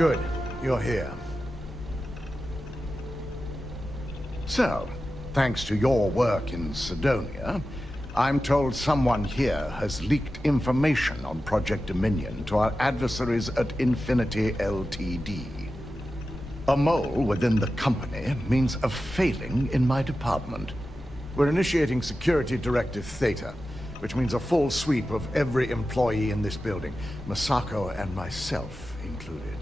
Good. You're here. So, thanks to your work in Cydonia, I'm told someone here has leaked information on Project Dominion to our adversaries at Infinity Ltd. A mole within the company means a failing in my department. We're initiating Security Directive Theta, which means a full sweep of every employee in this building, Masako and myself included.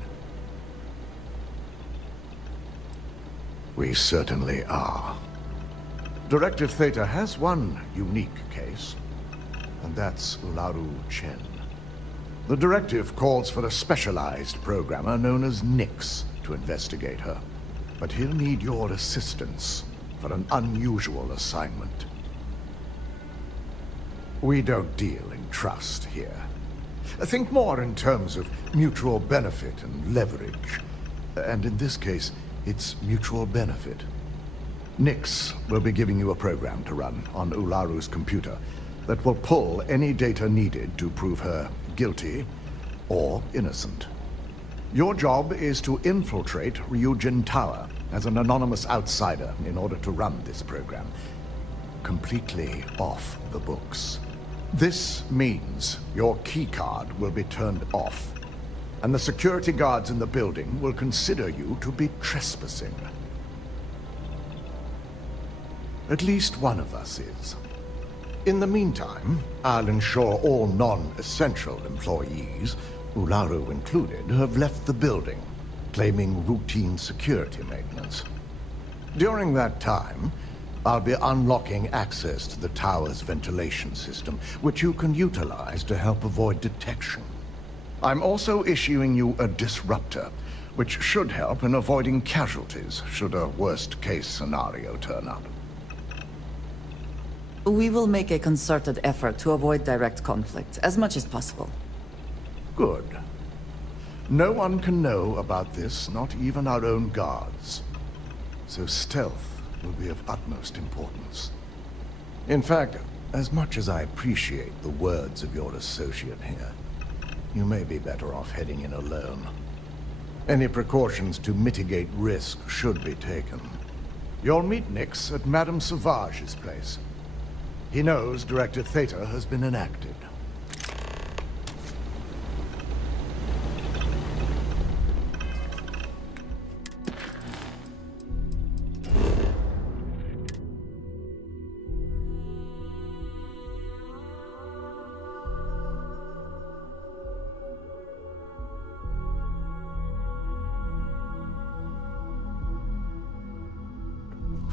We certainly are. Directive Theta has one unique case, and that's Ularu Chen. The directive calls for a specialized programmer known as Nix to investigate her, but he'll need your assistance for an unusual assignment. We don't deal in trust here. Think more in terms of mutual benefit and leverage, and in this case, it's mutual benefit. Nix will be giving you a program to run on Ularu's computer that will pull any data needed to prove her guilty or innocent. Your job is to infiltrate Ryujin Tower as an anonymous outsider in order to run this program. Completely off the books. This means your keycard will be turned off, and the security guards in the building will consider you to be trespassing. At least one of us is. In the meantime, I'll ensure all non-essential employees, Ularu included, have left the building, claiming routine security maintenance. During that time, I'll be unlocking access to the tower's ventilation system, which you can utilize to help avoid detection. I'm also issuing you a disruptor, which should help in avoiding casualties should a worst-case scenario turn up. We will make a concerted effort to avoid direct conflict, as much as possible. Good. No one can know about this, not even our own guards. So stealth will be of utmost importance. In fact, as much as I appreciate the words of your associate here, you may be better off heading in alone. Any precautions to mitigate risk should be taken. You'll meet Nix at Madame Sauvage's place. He knows Directive Theta has been enacted.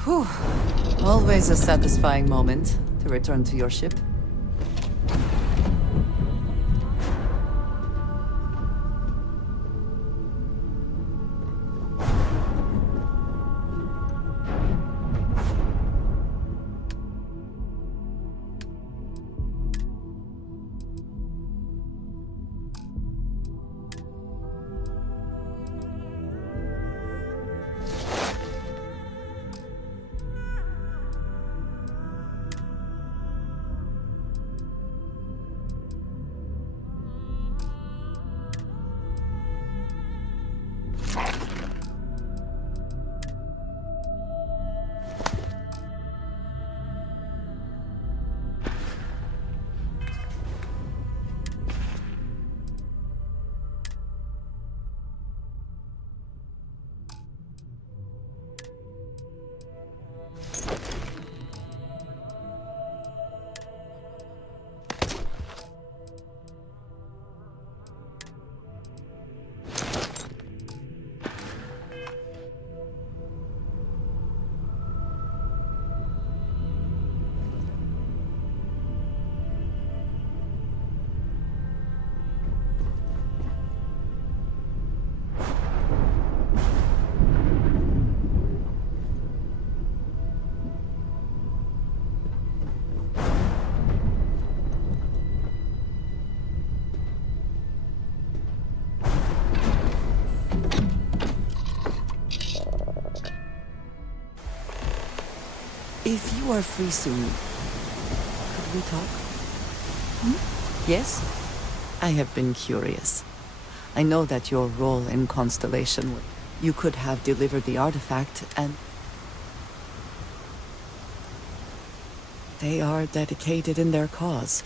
Whew. Always a satisfying moment to return to your ship. If you are free soon, could we talk? Yes? I have been curious. I know that your role in Constellation, you could have delivered the artifact, and they are dedicated in their cause.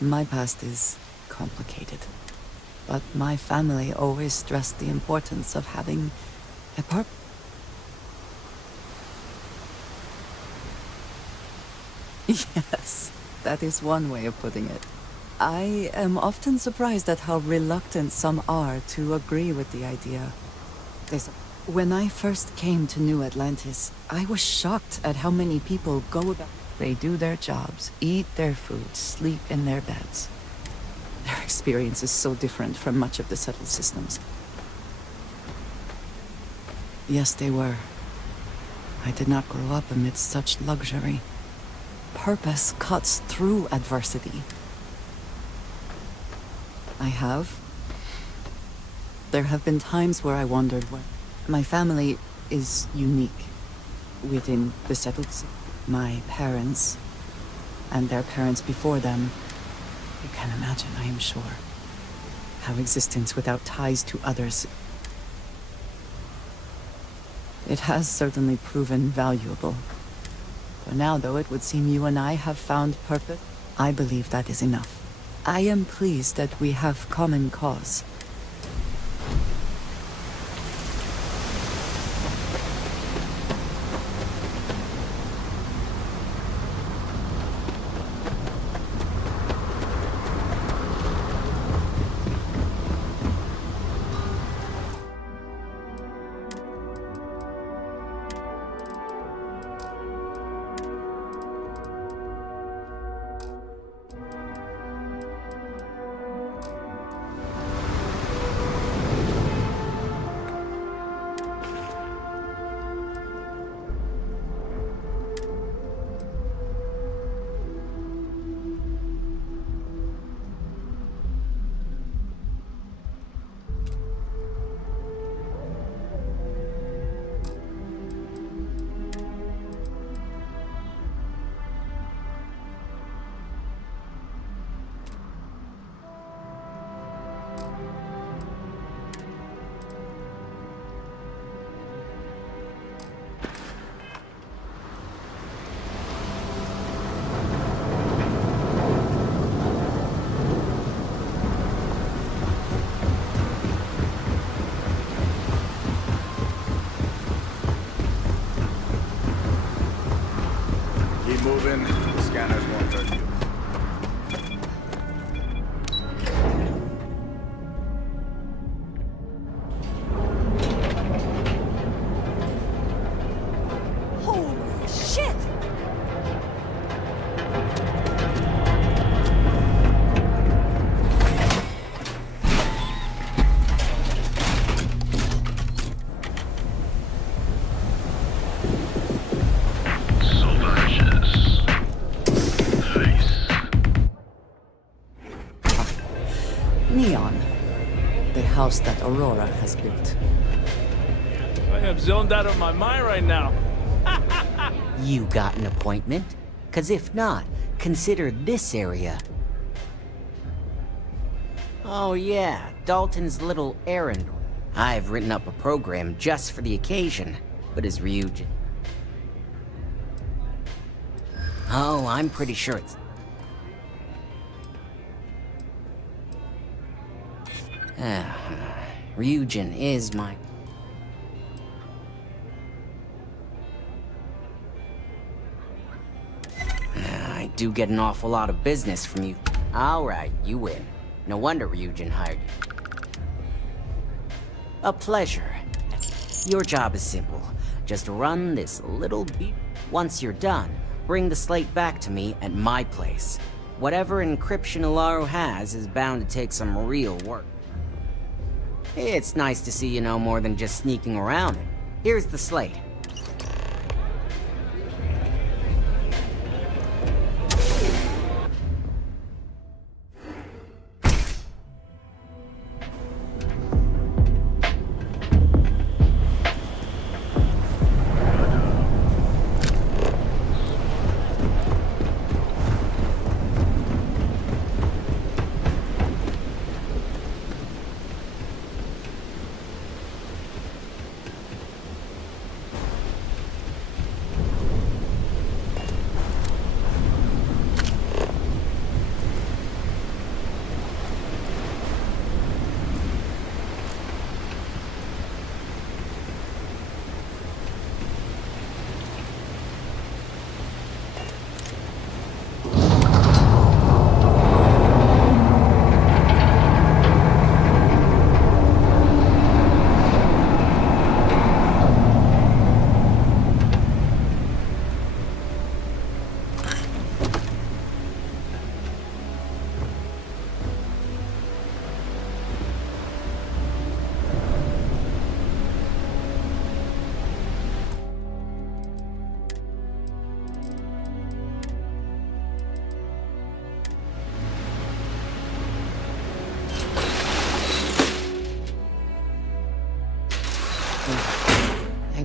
My past is complicated, but my family always stressed the importance of having a purpose. Yes, that is one way of putting it. I am often surprised at how reluctant some are to agree with the idea. When I first came to New Atlantis, I was shocked at how many people go about. They do their jobs, eat their food, sleep in their beds. Their experience is so different from much of the settled systems. Yes, they were. I did not grow up amidst such luxury. Purpose cuts through adversity. I have. There have been times where I wondered what... My family is unique within the settled... My parents, and their parents before them. You can imagine, I am sure, how existence without ties to others... It has certainly proven valuable. For now, though, it would seem you and I have found purpose. I believe that is enough. I am pleased that we have common cause. Moving. The scanners won't hurt you. Holy shit! Neon, the house that Aurora has built. I am zoned out of my mind right now. You got an appointment? 'Cause if not, consider this area. Oh yeah, Dalton's little errand. I've written up a program just for the occasion, but is Ryujin? Oh, I'm pretty sure it's... Ryujin is my... I do get an awful lot of business from you. Alright, you win. No wonder Ryujin hired you. A pleasure. Your job is simple. Just run this little beat. Once you're done, bring the slate back to me at my place. Whatever encryption Ilaro has is bound to take some real work. It's nice to see you know more than just sneaking around it. Here's the slate.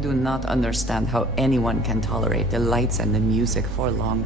do not understand how anyone can tolerate the lights and the music for long.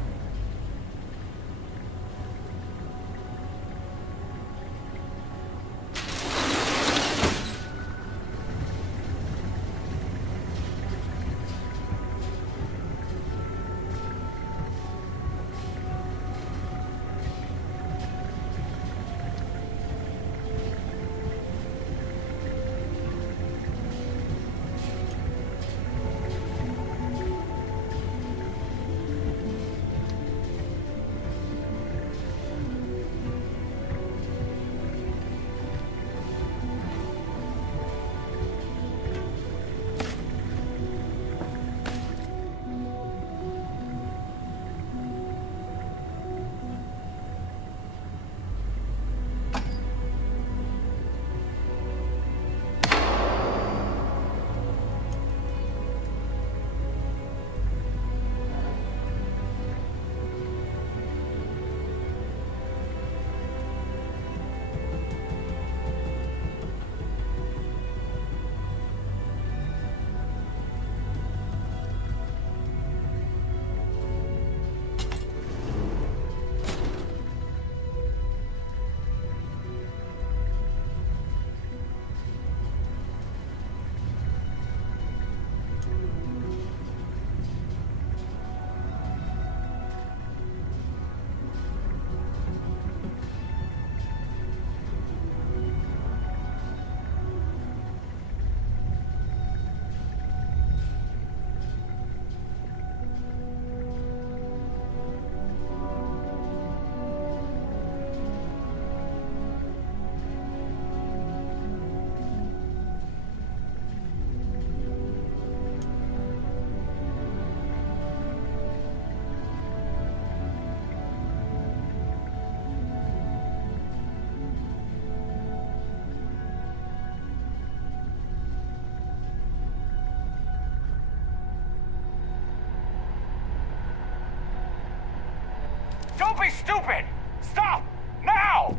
Don't be stupid! Stop! Now!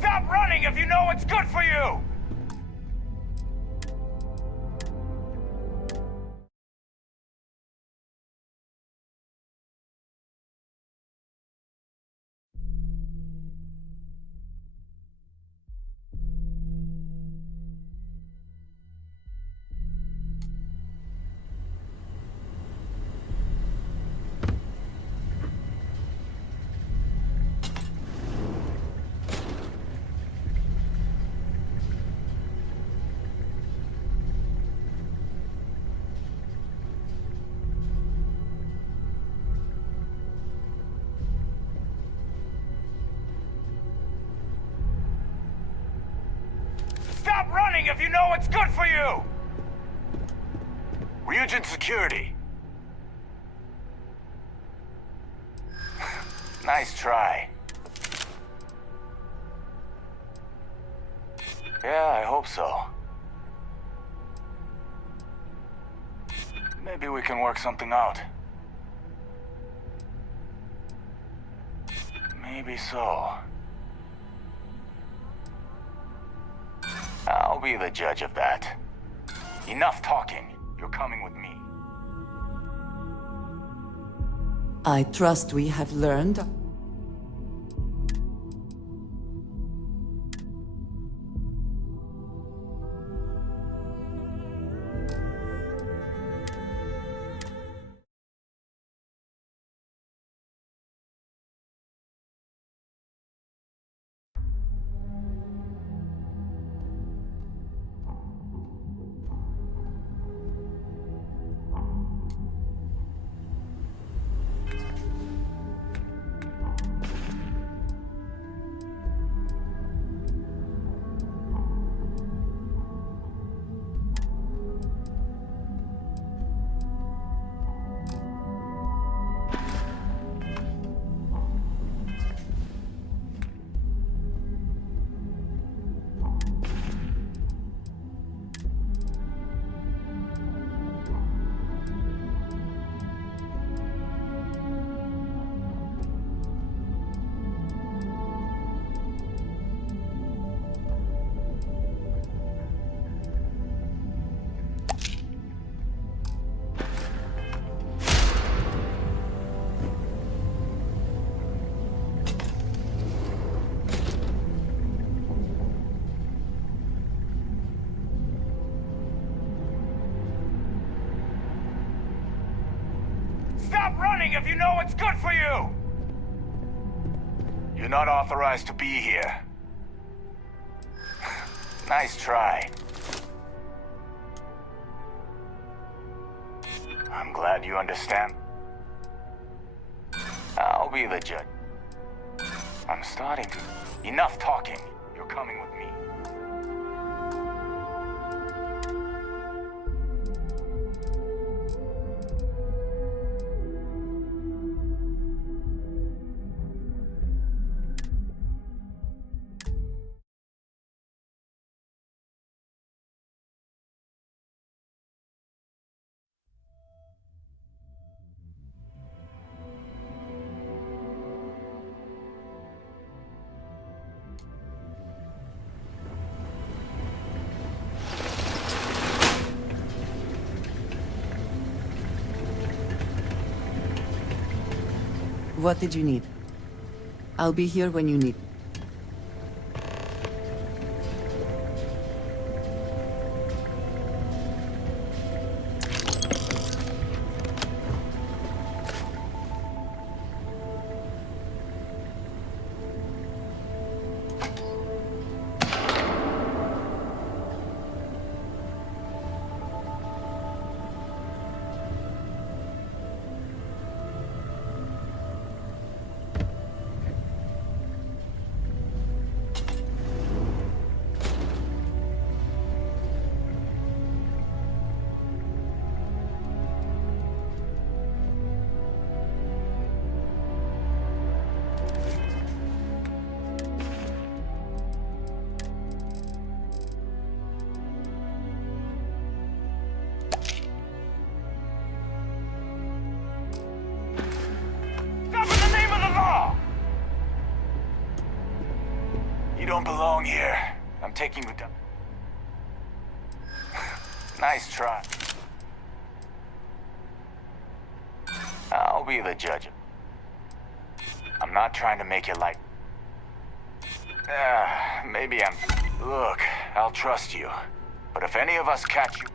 Stop running if you know what's good for you! Stop running if you know what's good for you! Ryujin Security. Nice try. Yeah, I hope so. Maybe we can work something out. Maybe so. I'll be the judge of that. Enough talking. You're coming with me. I trust we have learned. Stop running if you know what's good for you! You're not authorized to be here. Nice try. I'm glad you understand. I'll be the judge. I'm starting to... Enough talking. You're coming with me. What did you need? I'll be here when you need. Don't belong here. I'm taking you down. Nice try. I'll be the judge. I'm not trying to make you like... maybe I'm... Look, I'll trust you. But if any of us catch you...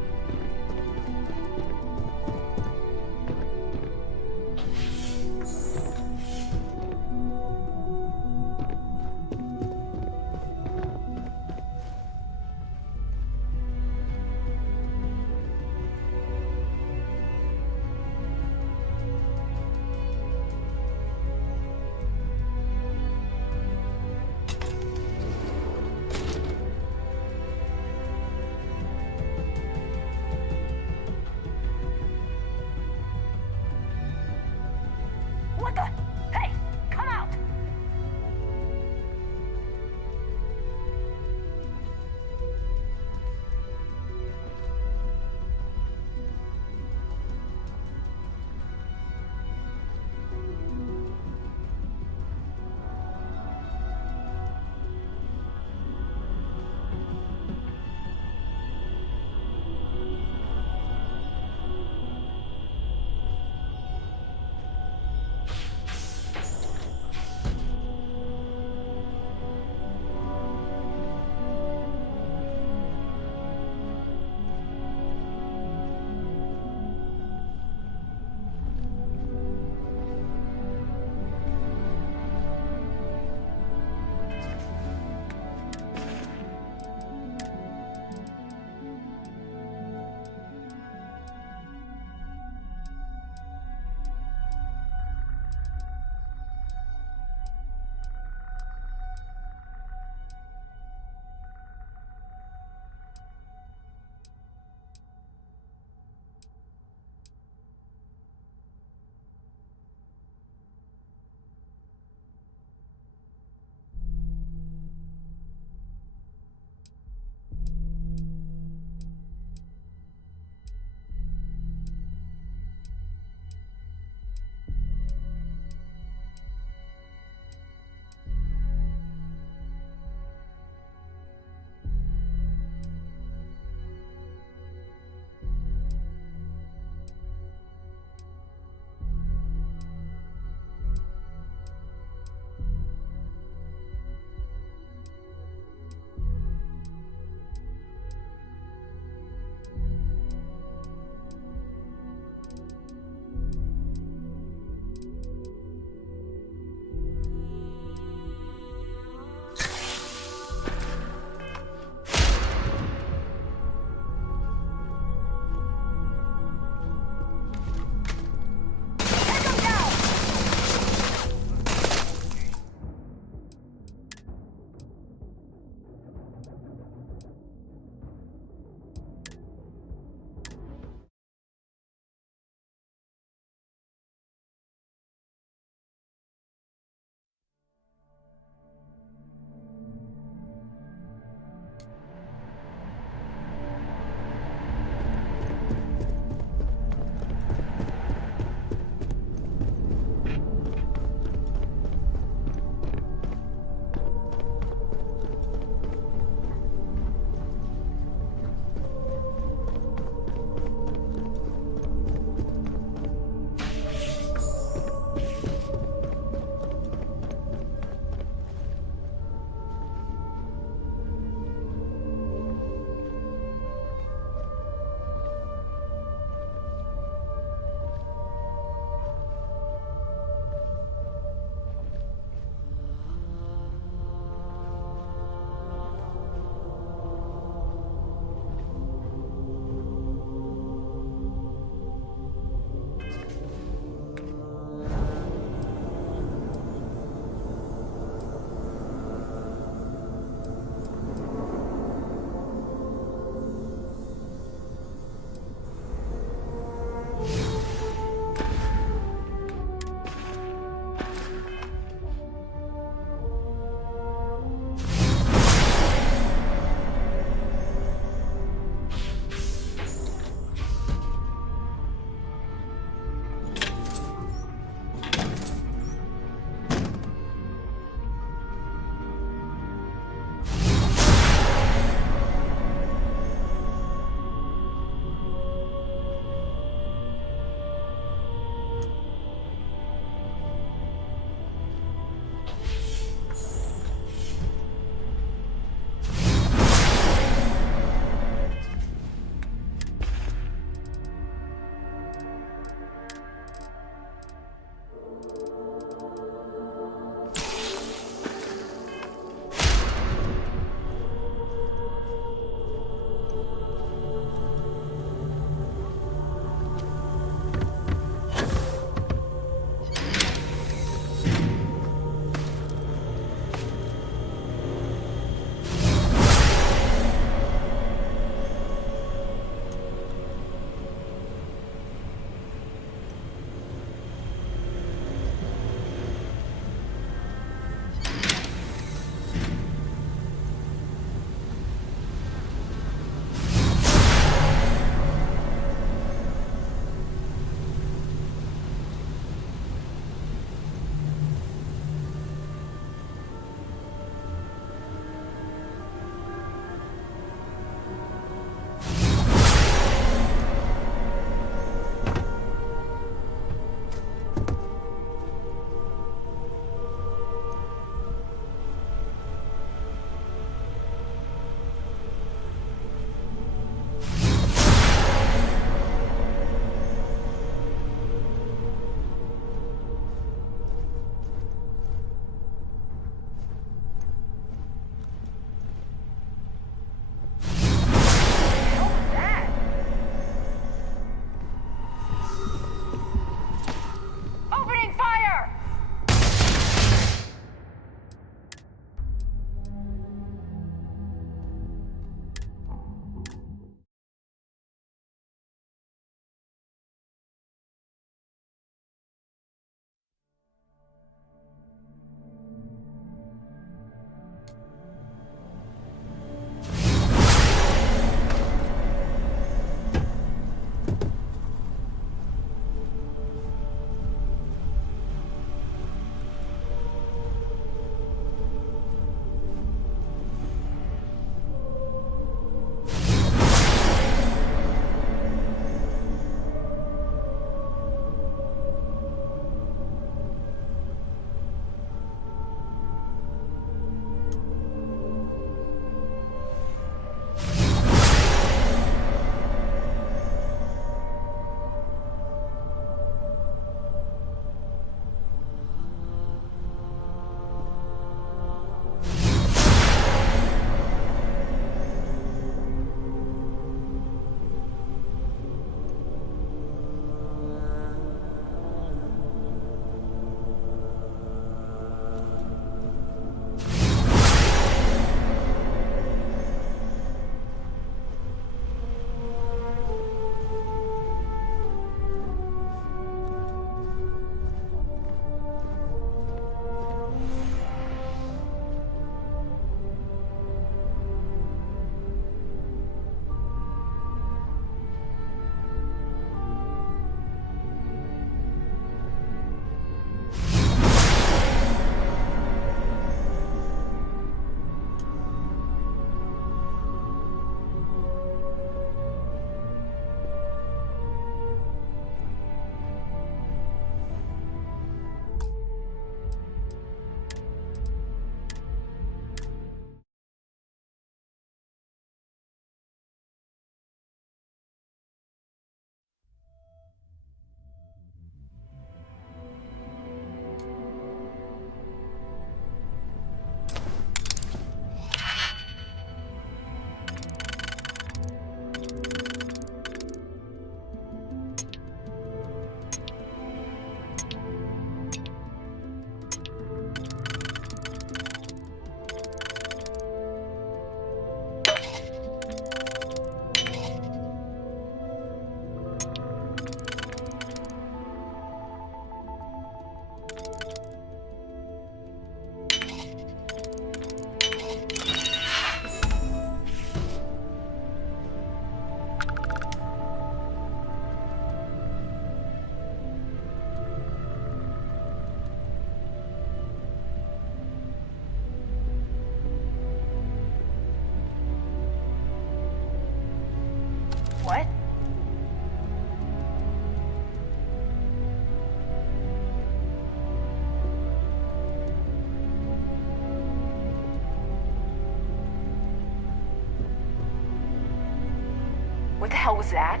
What the hell was that?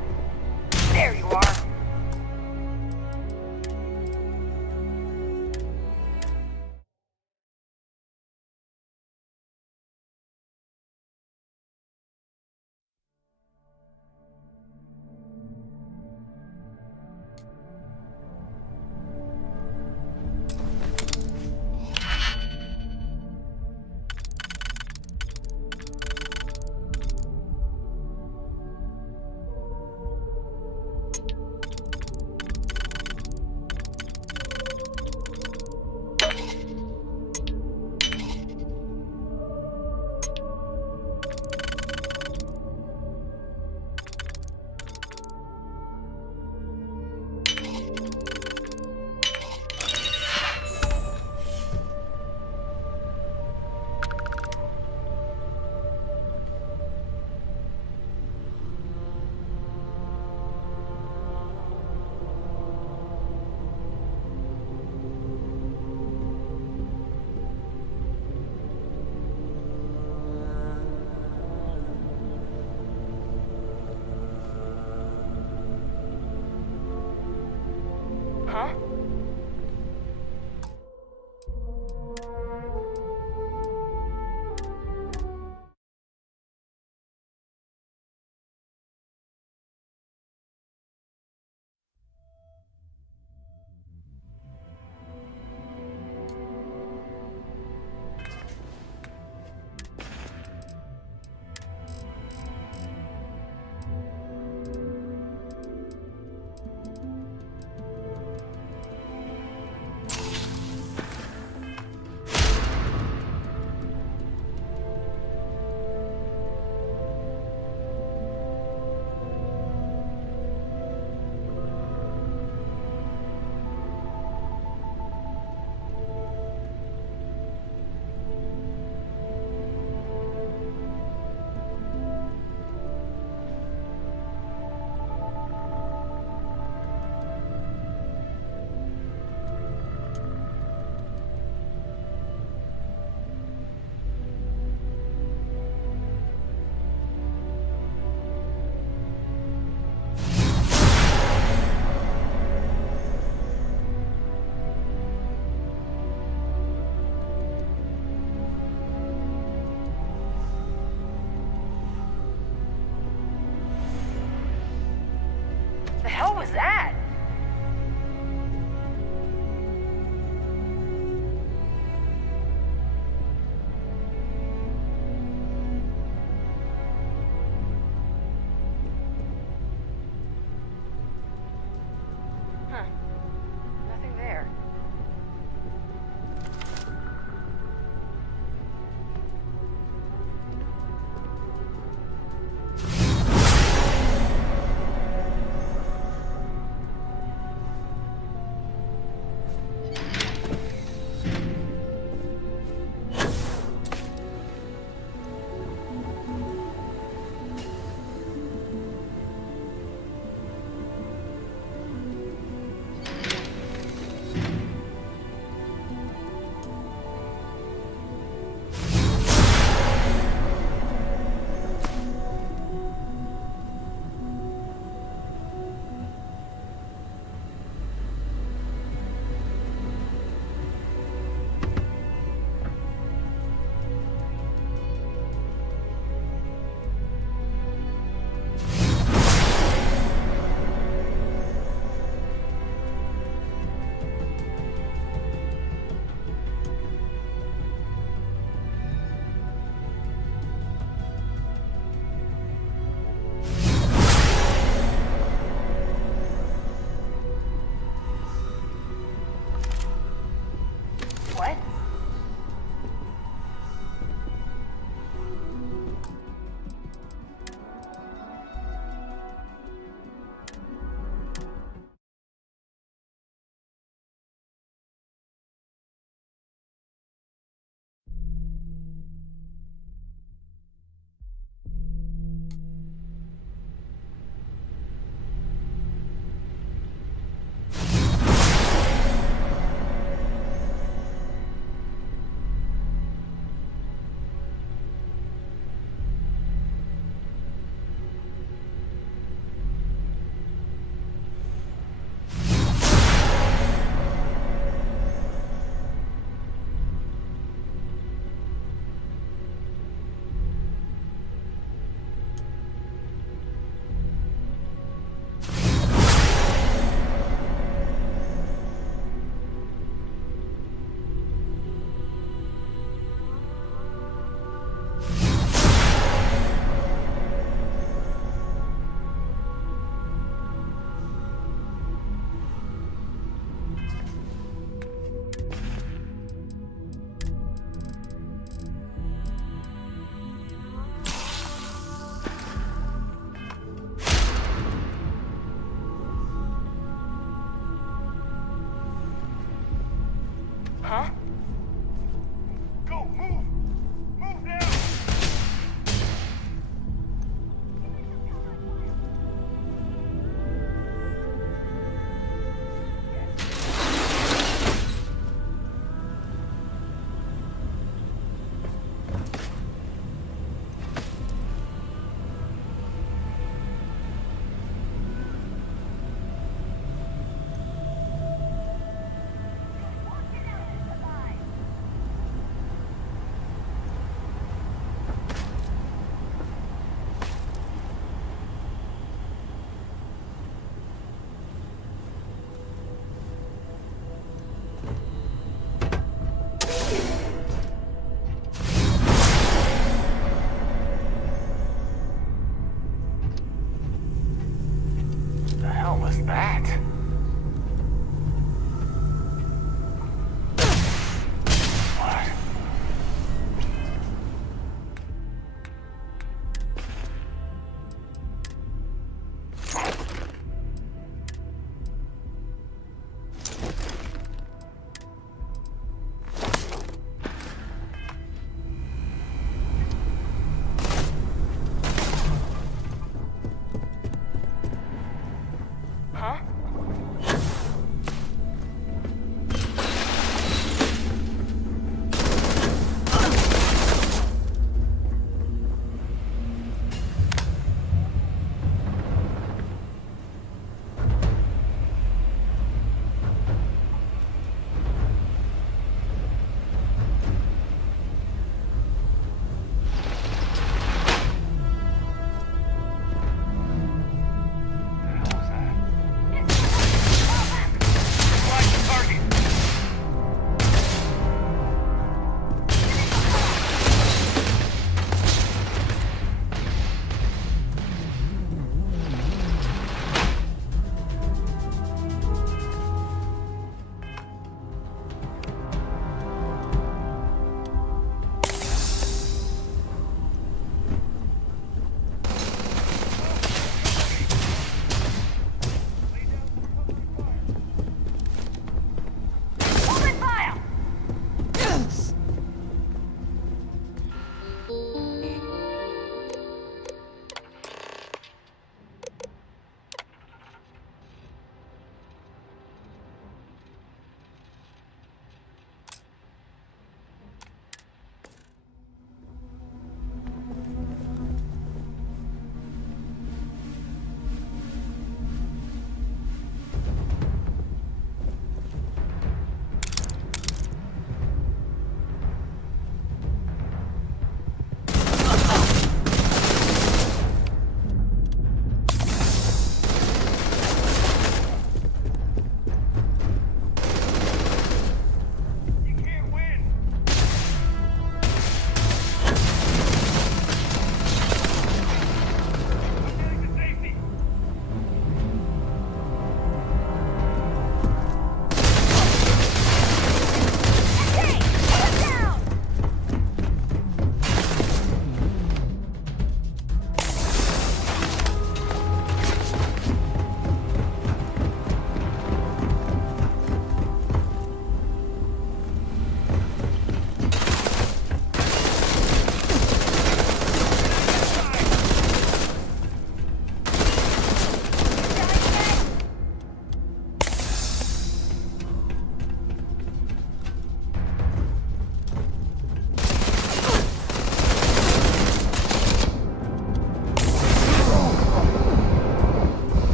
There you are.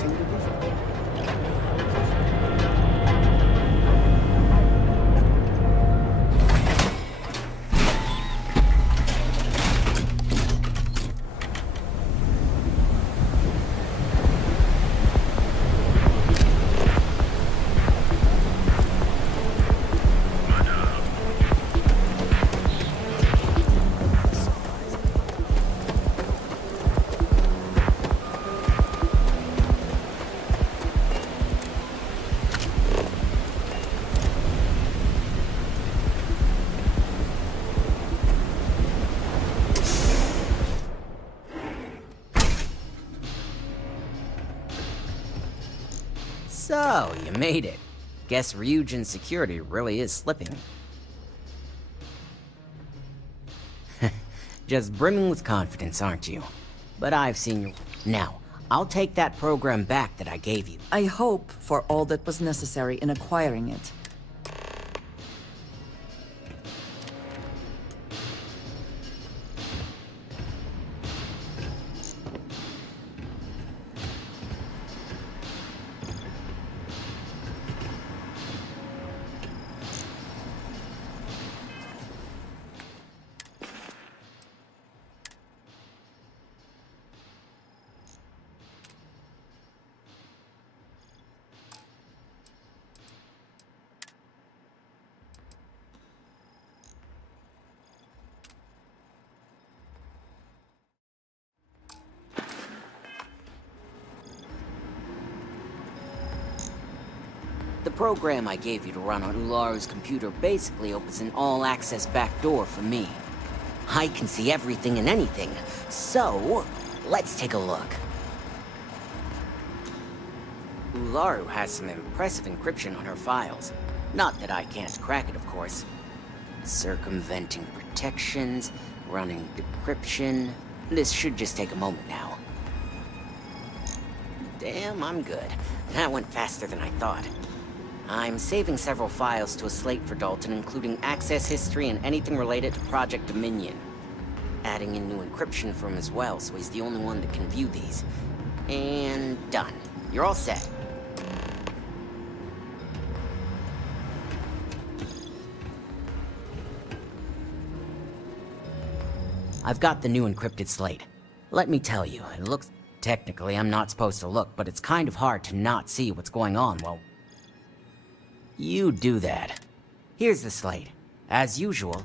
Pursuit of his... So, you made it. Guess Ryujin's security really is slipping. Just brimming with confidence, aren't you? But I've seen you. Now, I'll take that program back that I gave you. I hope for all that was necessary in acquiring it. The program I gave you to run on Ularu's computer basically opens an all-access backdoor for me. I can see everything and anything, so let's take a look. Ularu has some impressive encryption on her files. Not that I can't crack it, of course. Circumventing protections, running decryption. This should just take a moment now. Damn, I'm good. That went faster than I thought. I'm saving several files to a slate for Dalton, including access history and anything related to Project Dominion. Adding in new encryption for him as well, so he's the only one that can view these. And done. You're all set. I've got the new encrypted slate. Let me tell you, it looks... Technically, I'm not supposed to look, but it's kind of hard to not see what's going on while... You do that. Here's the slate. As usual.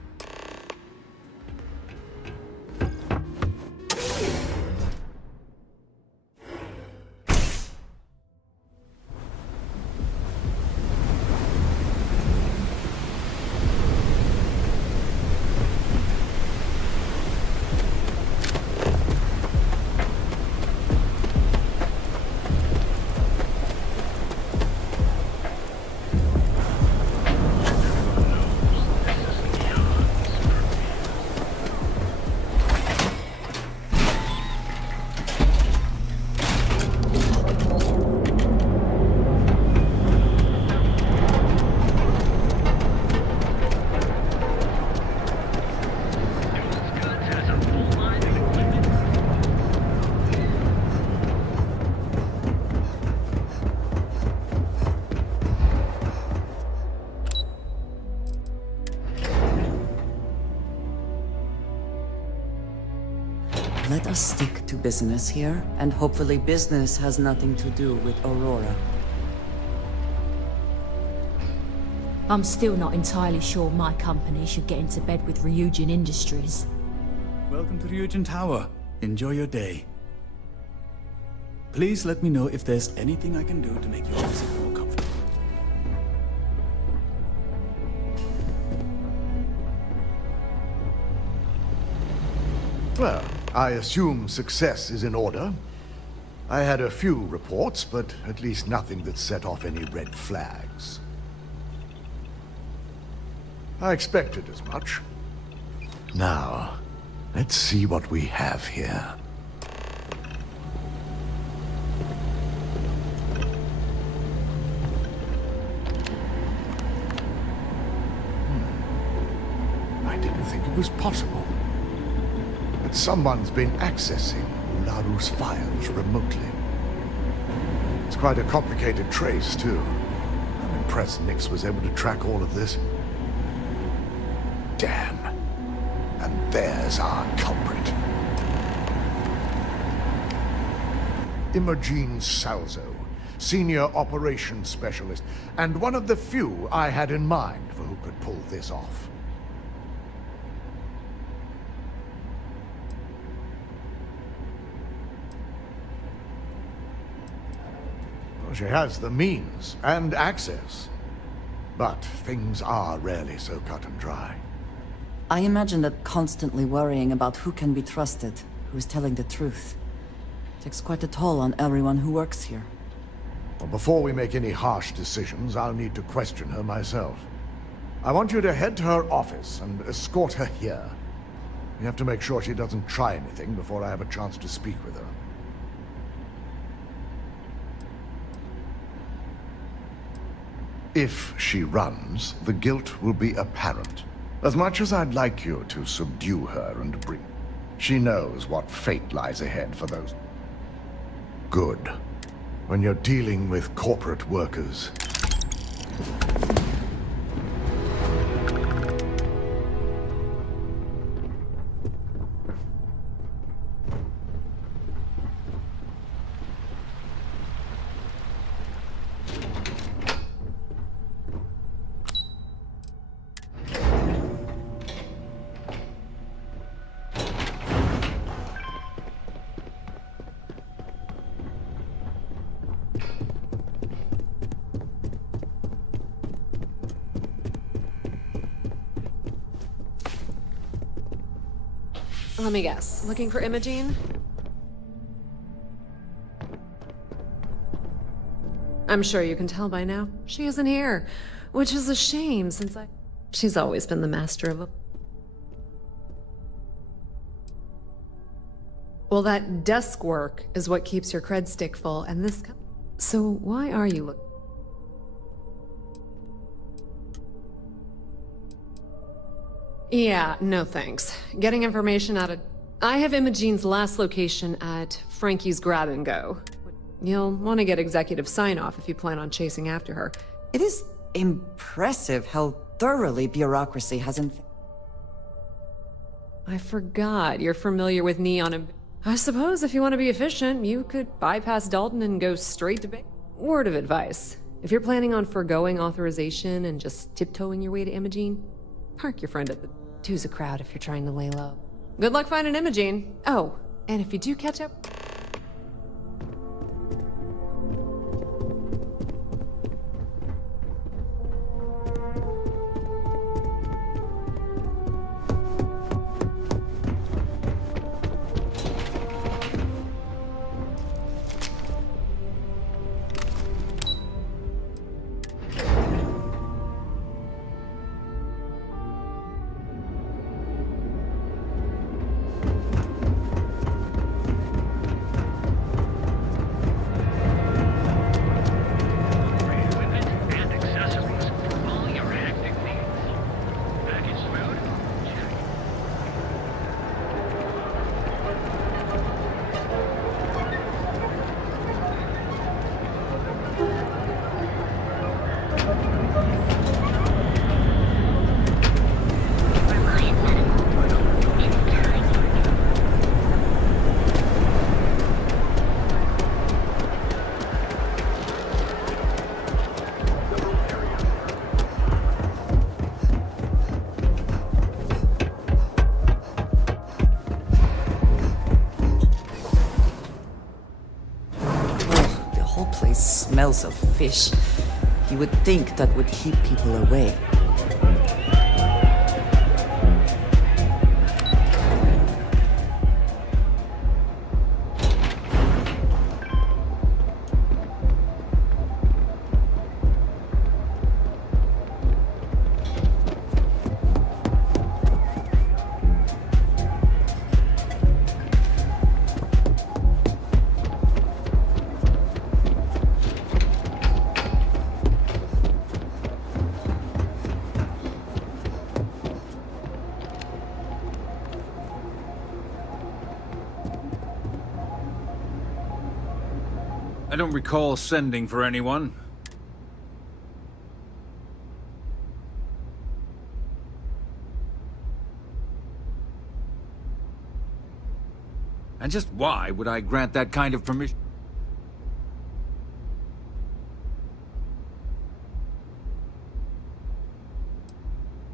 Let us stick to business here, and hopefully business has nothing to do with Aurora. I'm still not entirely sure my company should get into bed with Ryujin Industries. Welcome to Ryujin Tower. Enjoy your day. Please let me know if there's anything I can do to make your visit more comfortable. Well, I assume success is in order. I had a few reports, but at least nothing that set off any red flags. I expected as much. Now, let's see what we have here. I didn't think it was possible. But someone's been accessing Ularu's files remotely. It's quite a complicated trace, too. I'm impressed Nix was able to track all of this. Damn. And there's our culprit. Imogene Salzo, Senior Operations Specialist, and one of the few I had in mind for who could pull this off. Well, she has the means and access, but things are rarely so cut and dry. I imagine that constantly worrying about who can be trusted, who is telling the truth, takes quite a toll on everyone who works here. Well, before we make any harsh decisions, I'll need to question her myself. I want you to head to her office and escort her here. We have to make sure she doesn't try anything before I have a chance to speak with her. If she runs, the guilt will be apparent. As much as I'd like you to subdue her and bring... She knows what fate lies ahead for those. Good. When you're dealing with corporate workers... Let me guess. Looking for Imogene? I'm sure you can tell by now. She isn't here, which is a shame since She's always been the master of a... Well, that desk work is what keeps your cred stick full, and this... So why are you looking? Yeah, no thanks. Getting information out of... I have Imogene's last location at Frankie's Grab and Go. You'll want to get executive sign-off if you plan on chasing after her. It is impressive how thoroughly bureaucracy has I forgot you're familiar with Neon. I suppose if you want to be efficient, you could bypass Dalton and go straight to... Word of advice. If you're planning on foregoing authorization and just tiptoeing your way to Imogene, park your friend at the... Two's a crowd if you're trying to lay low. Good luck finding Imogene. Oh, and if you do catch up... smells of fish. You would think that would keep people away. I don't recall sending for anyone. And just why would I grant that kind of permission?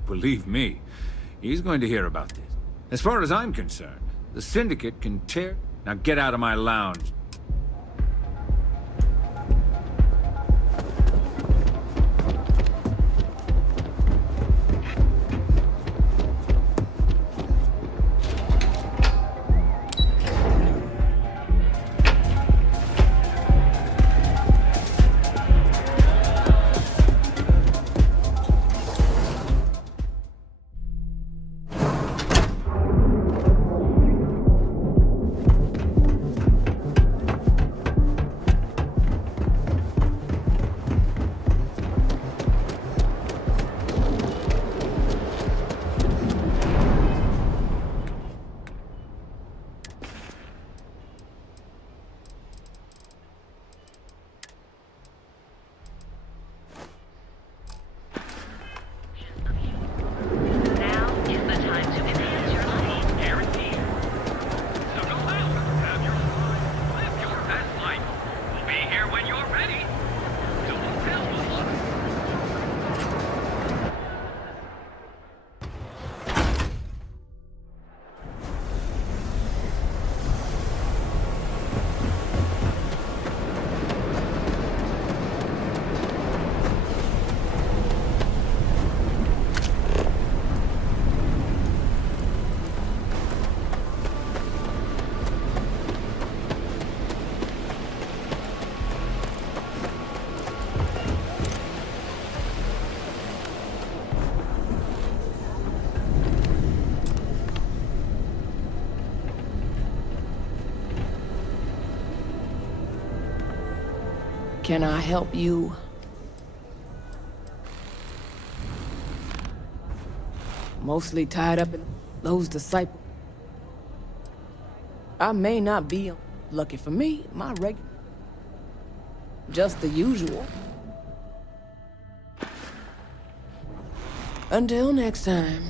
Believe me, he's going to hear about this. As far as I'm concerned, the Syndicate can tear... Now get out of my lounge. Can I help you? Mostly tied up in those disciples. I may not be lucky for me, my regular. Just the usual. Until next time.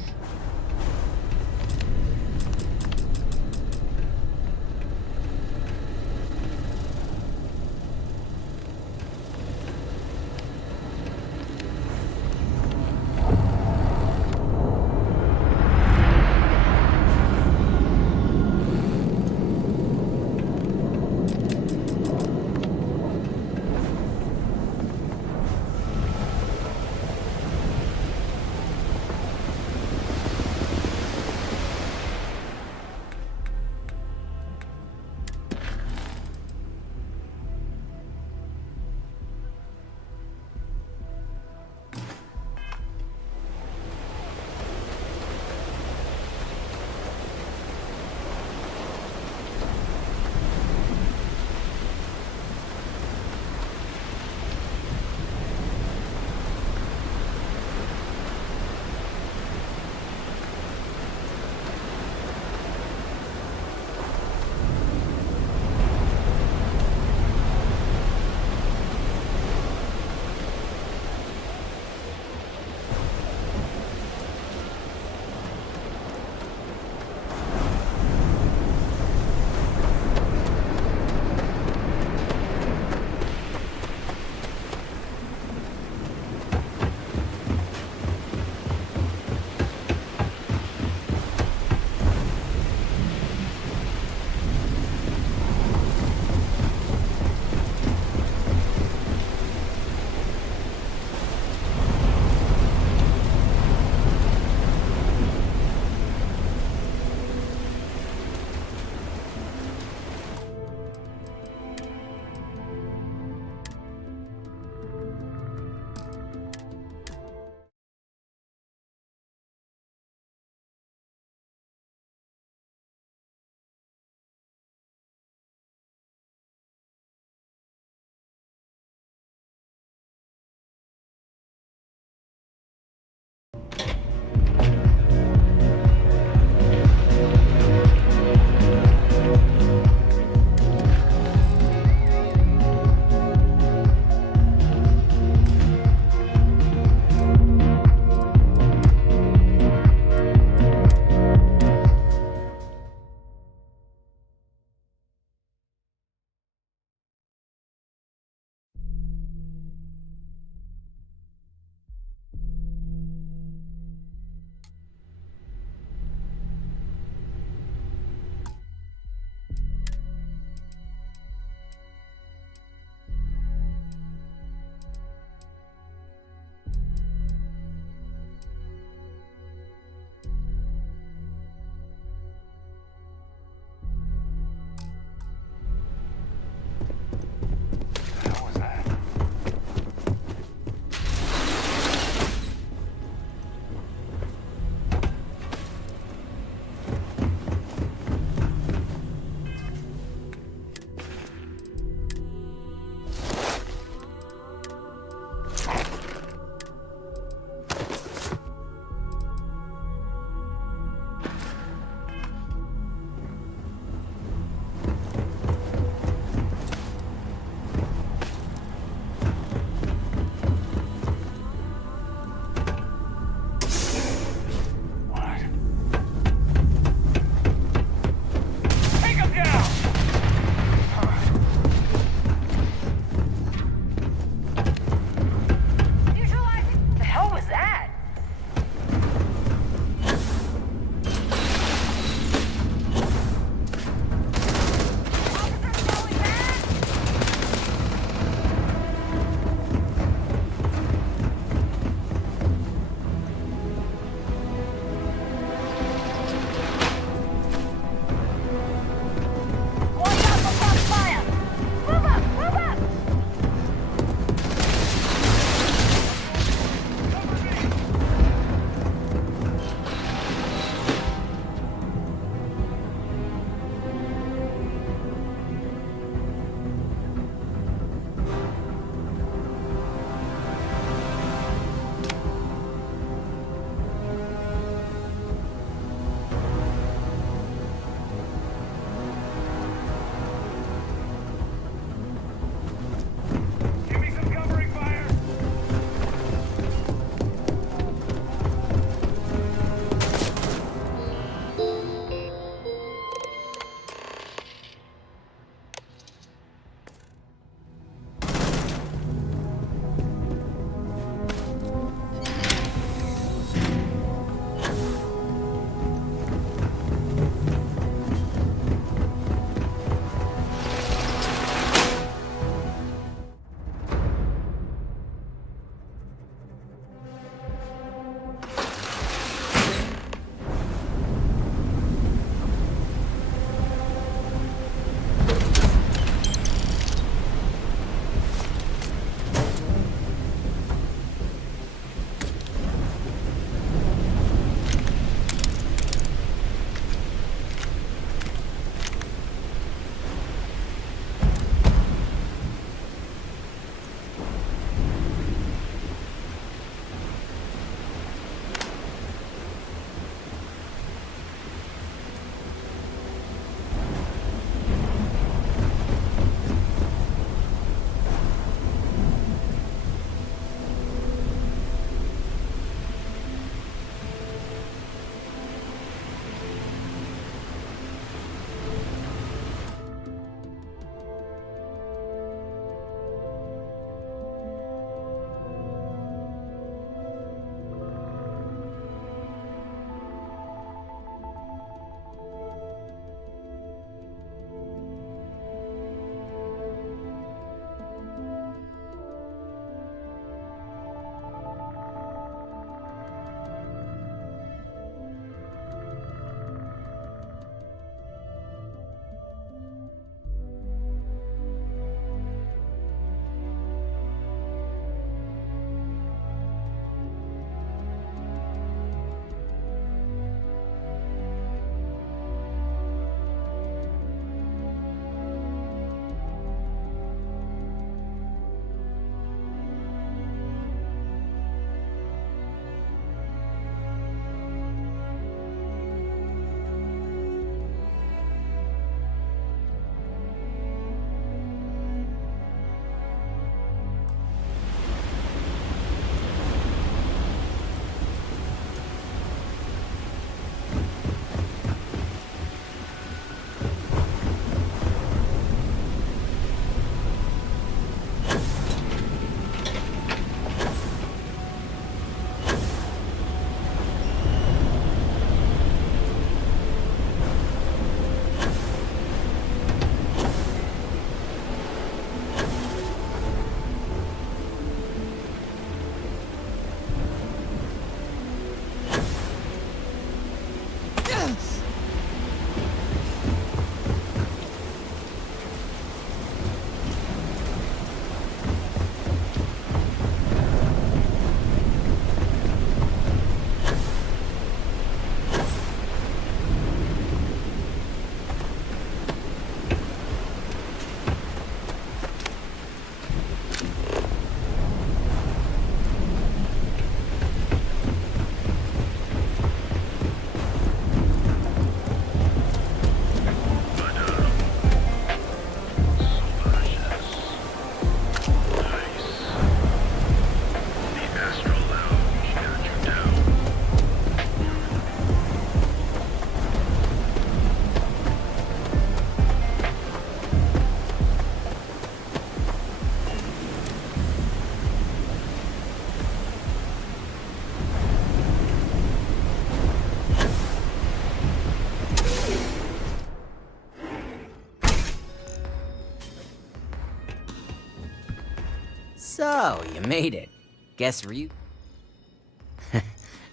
So, you made it. Guess Ryu...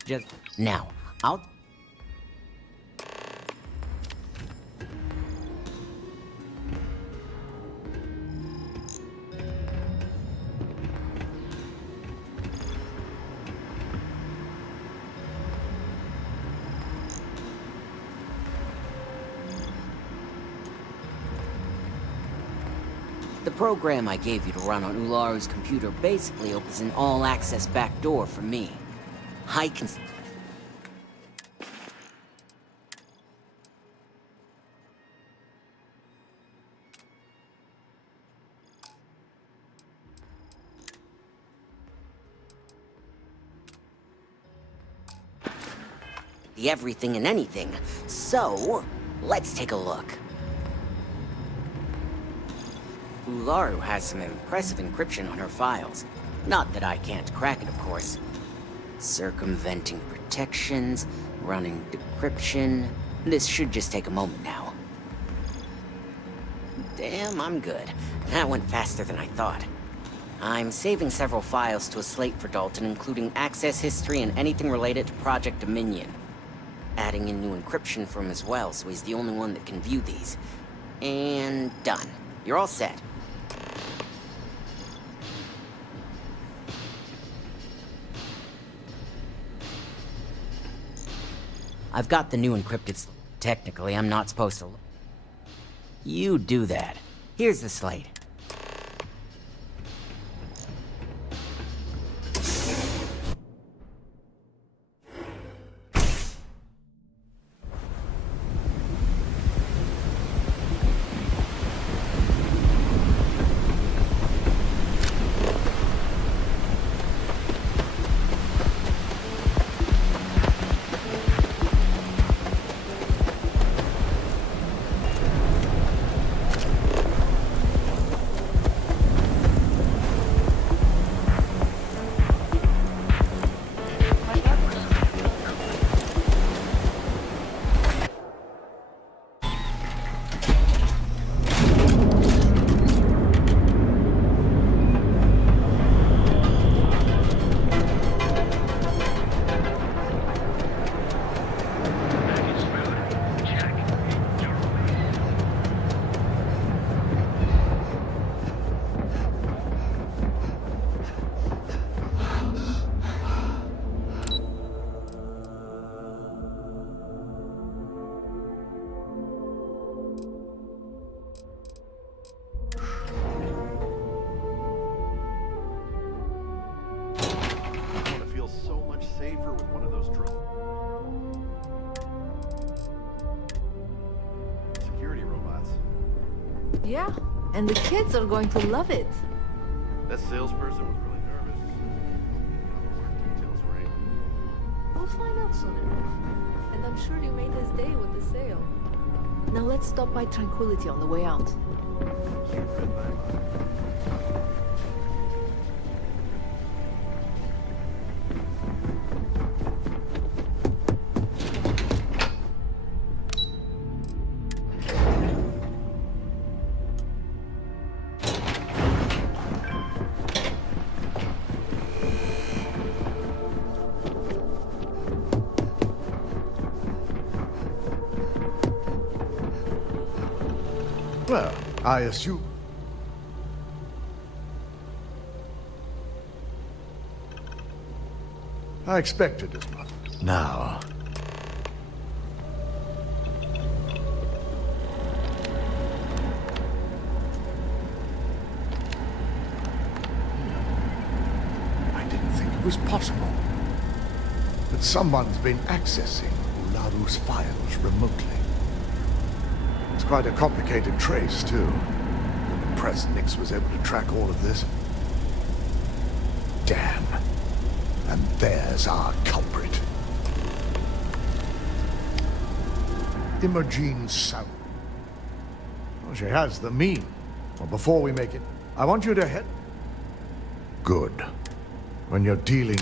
Just... Now, I'll... The program I gave you to run on Ularu's computer basically opens an all-access backdoor for me. I can... the everything and anything. So, let's take a look. Ularu has some impressive encryption on her files. Not that I can't crack it, of course. Circumventing protections, running decryption. This should just take a moment now. Damn, I'm good. That went faster than I thought. I'm saving several files to a slate for Dalton, including access history and anything related to Project Dominion. Adding in new encryption for him as well, so he's the only one that can view these. And done. You're all set. I've got the new encrypted Technically, I'm not supposed to look. You do that. Here's the slate. Yeah, and the kids are going to love it. That salesperson was really nervous. Got the work details right. We'll find out soon enough. And I'm sure you made his day with the sale. Now let's stop by Tranquility on the way out. Well, I assume... I expected as much. Now... I didn't think it was possible. But someone's been accessing Ularu's files remotely. It's quite a complicated trace, too. I'm impressed Nix was able to track all of this. Damn. And there's our culprit. Imogen Sound. Well, she has the mean. Well, before we make it, I want you to head... Good. When you're dealing...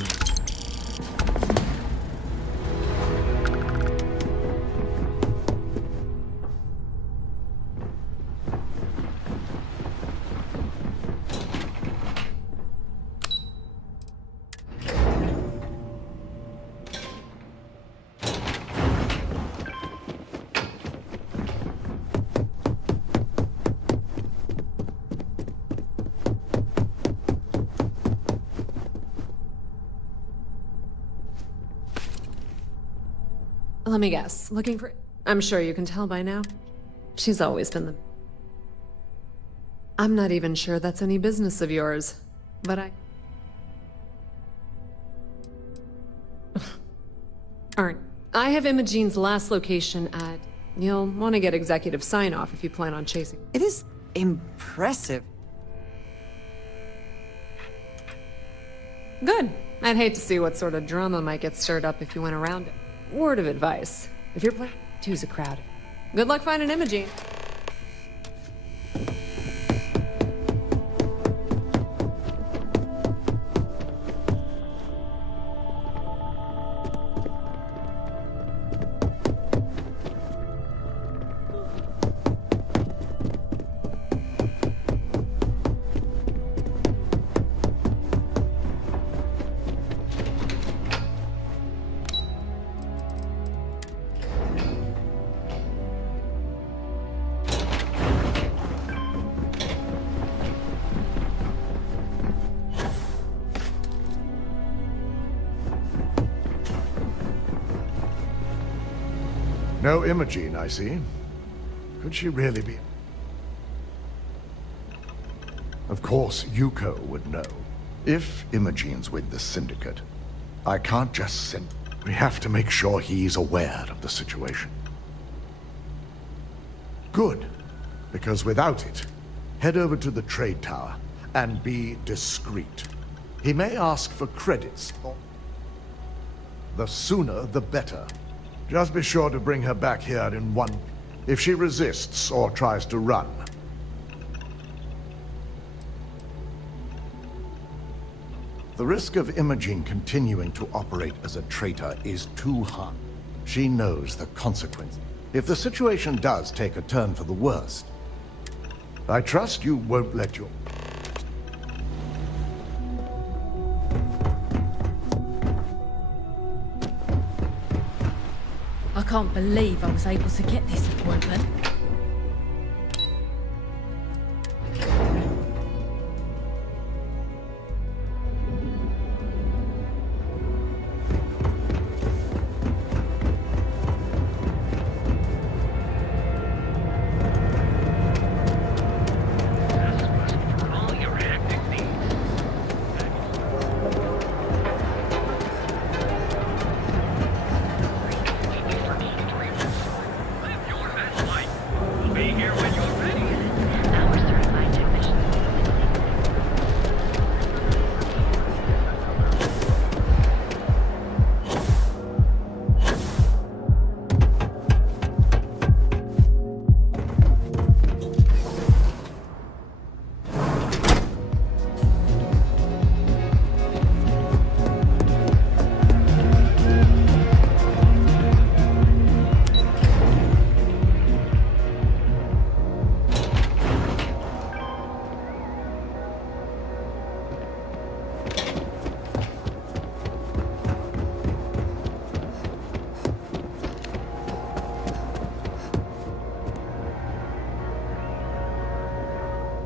Let me guess. Looking for... I'm sure you can tell by now. She's always been the... I'm not even sure that's any business of yours, but Alright. I have Imogene's last location at... You'll want to get executive sign-off if you plan on chasing... It is impressive. Good. I'd hate to see what sort of drama might get stirred up if you went around it. Word of advice. If you're planning, choose a crowd. Good luck finding Imogene. No Imogene, I see. Could she really be? Of course, Yuko would know. If Imogene's with the Syndicate, I can't just send... We have to make sure he's aware of the situation. Good, because without it, head over to the trade tower and be discreet. He may ask for credits. The sooner, the better. Just be sure to bring her back here in one... if she resists or tries to run. The risk of Imogene continuing to operate as a traitor is too high. She knows the consequence. If the situation does take a turn for the worst, I trust you won't let your... I can't believe I was able to get this appointment.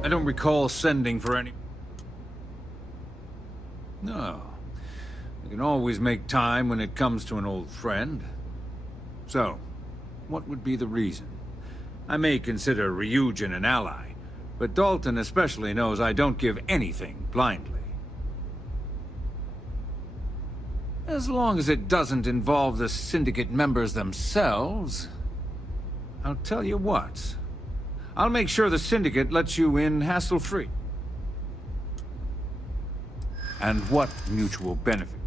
I don't recall sending for any... No. You can always make time when it comes to an old friend. So, what would be the reason? I may consider Ryujin an ally, but Dalton especially knows I don't give anything blindly. As long as it doesn't involve the Syndicate members themselves, I'll tell you what. I'll make sure the Syndicate lets you in hassle-free. And what mutual benefit?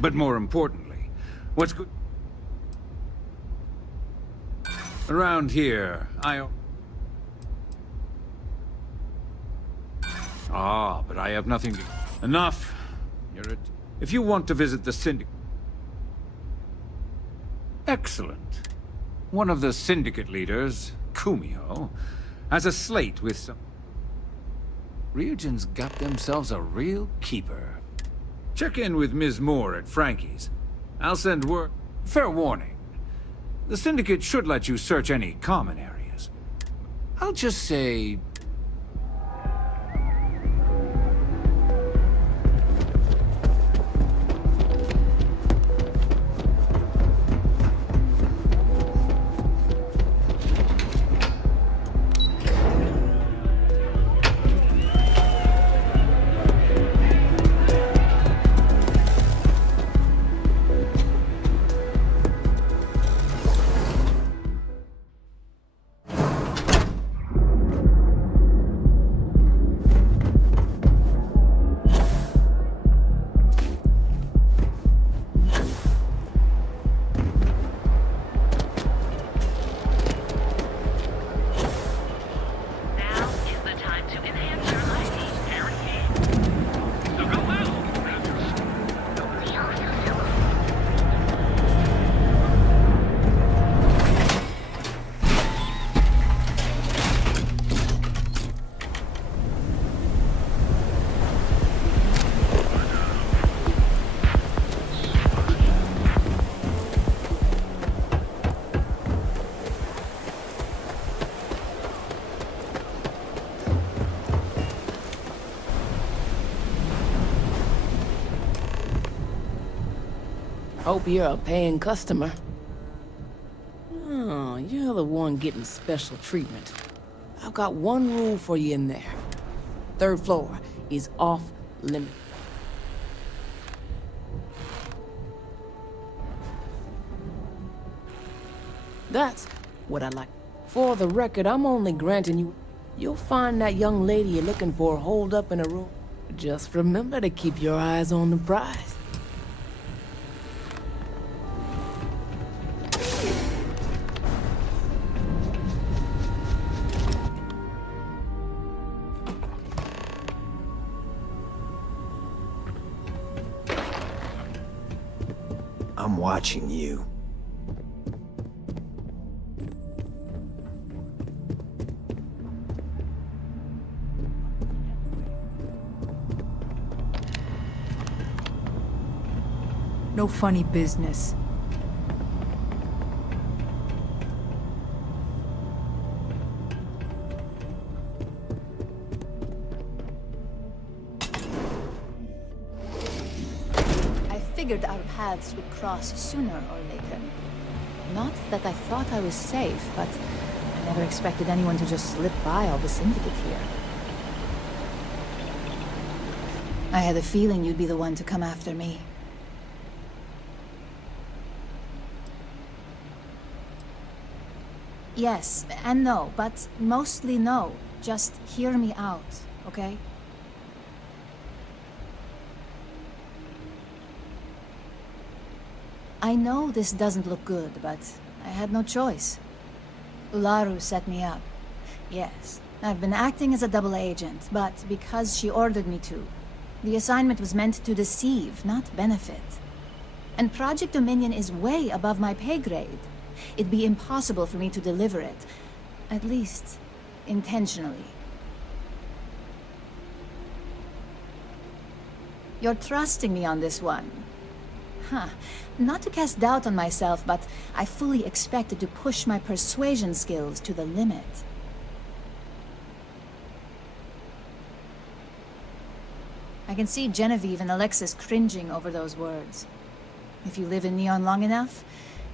But more importantly, what's good? Around here, but I have nothing to... Enough! If you want to visit the Syndicate... Excellent. One of the Syndicate leaders, Kumio, has a slate with some... Ryujin's got themselves a real keeper. Check in with Ms. Moore at Frankie's. I'll send word... Fair warning. The Syndicate should let you search any common areas. I'll just say... Hope you're a paying customer. Oh, you're the one getting special treatment. I've got one rule for you in there. Third floor is off limit. That's what I like. For the record, I'm only granting you... You'll find that young lady you're looking for holed up in a room. Just remember to keep your eyes on the prize. I'm watching you. No funny business. I figured our paths would cross sooner or later. Not that I thought I was safe, but I never expected anyone to just slip by all the syndicate here. I had a feeling you'd be the one to come after me. Yes, and no, but mostly no. Just hear me out, okay? I know this doesn't look good, but I had no choice. Ularu set me up. Yes, I've been acting as a double agent, but because she ordered me to. The assignment was meant to deceive, not benefit. And Project Dominion is way above my pay grade. It'd be impossible for me to deliver it. At least, intentionally. You're trusting me on this one. Huh. Not to cast doubt on myself, but I fully expected to push my persuasion skills to the limit. I can see Genevieve and Alexis cringing over those words. If you live in Neon long enough,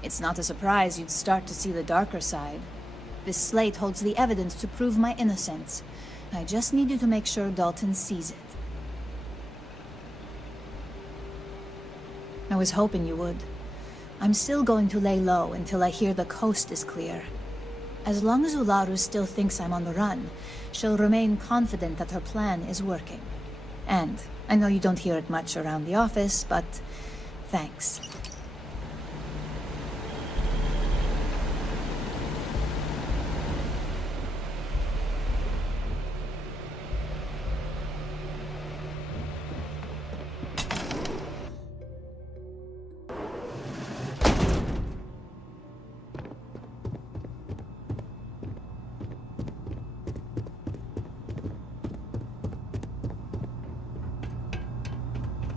it's not a surprise you'd start to see the darker side. This slate holds the evidence to prove my innocence. I just need you to make sure Dalton sees it. I was hoping you would. I'm still going to lay low until I hear the coast is clear. As long as Ularu still thinks I'm on the run, she'll remain confident that her plan is working. And I know you don't hear it much around the office, but thanks.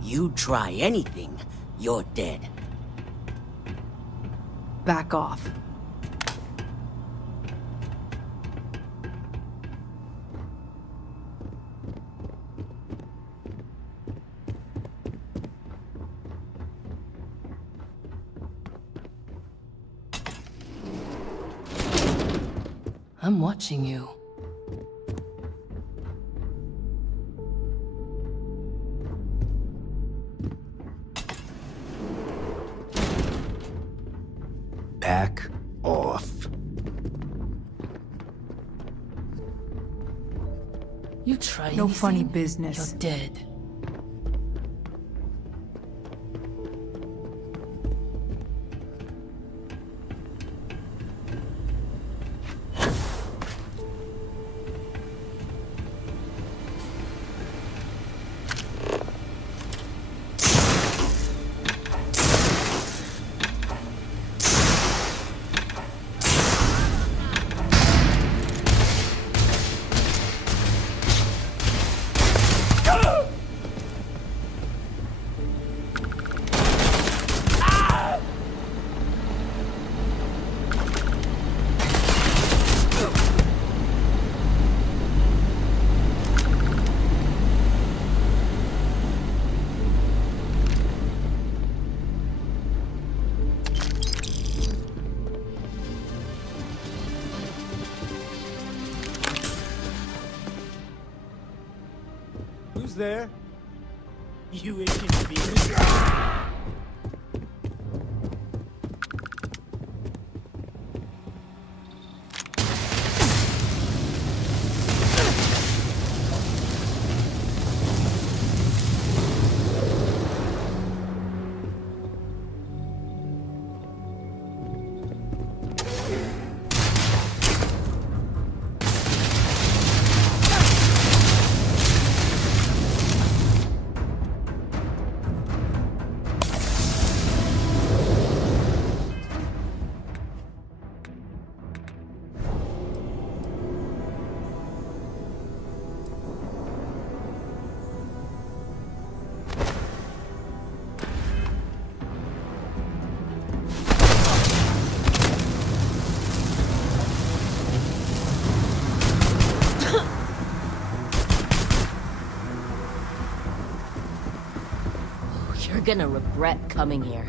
You try anything, you're dead. Back off. I'm watching you. Back off. You try No anything, funny business. you're dead. there? You itching to be... You're gonna regret coming here.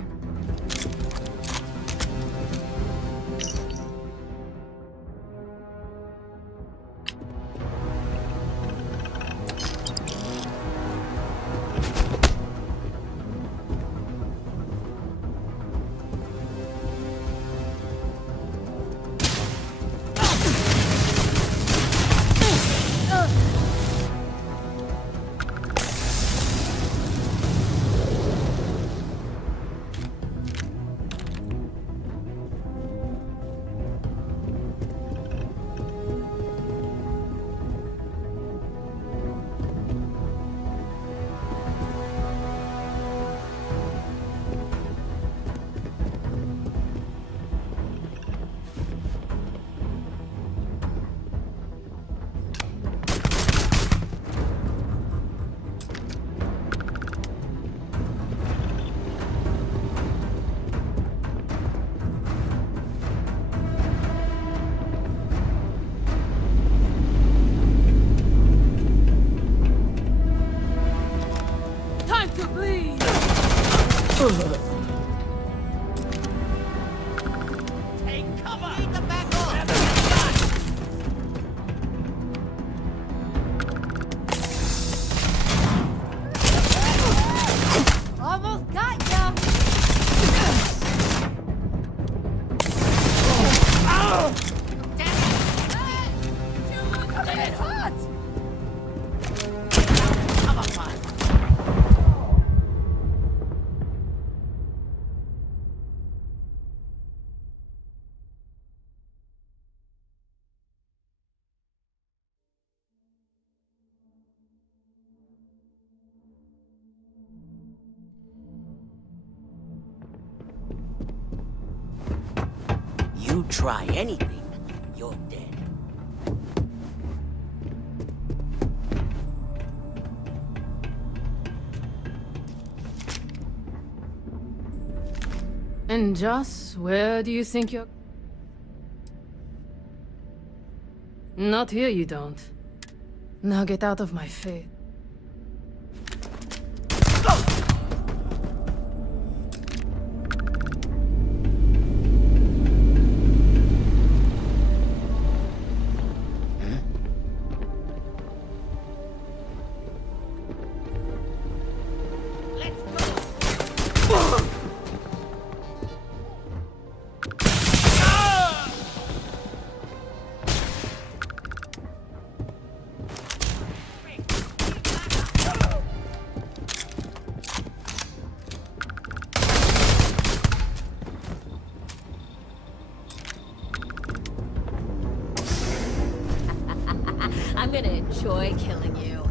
Time to bleed! Hey, come on! Need to back off! Almost got ya! Coming in hot! Come on. You try anything, you're dead. And Joss, where do you think you're... Not here, you don't. Now get out of my face. I'm gonna enjoy killing you.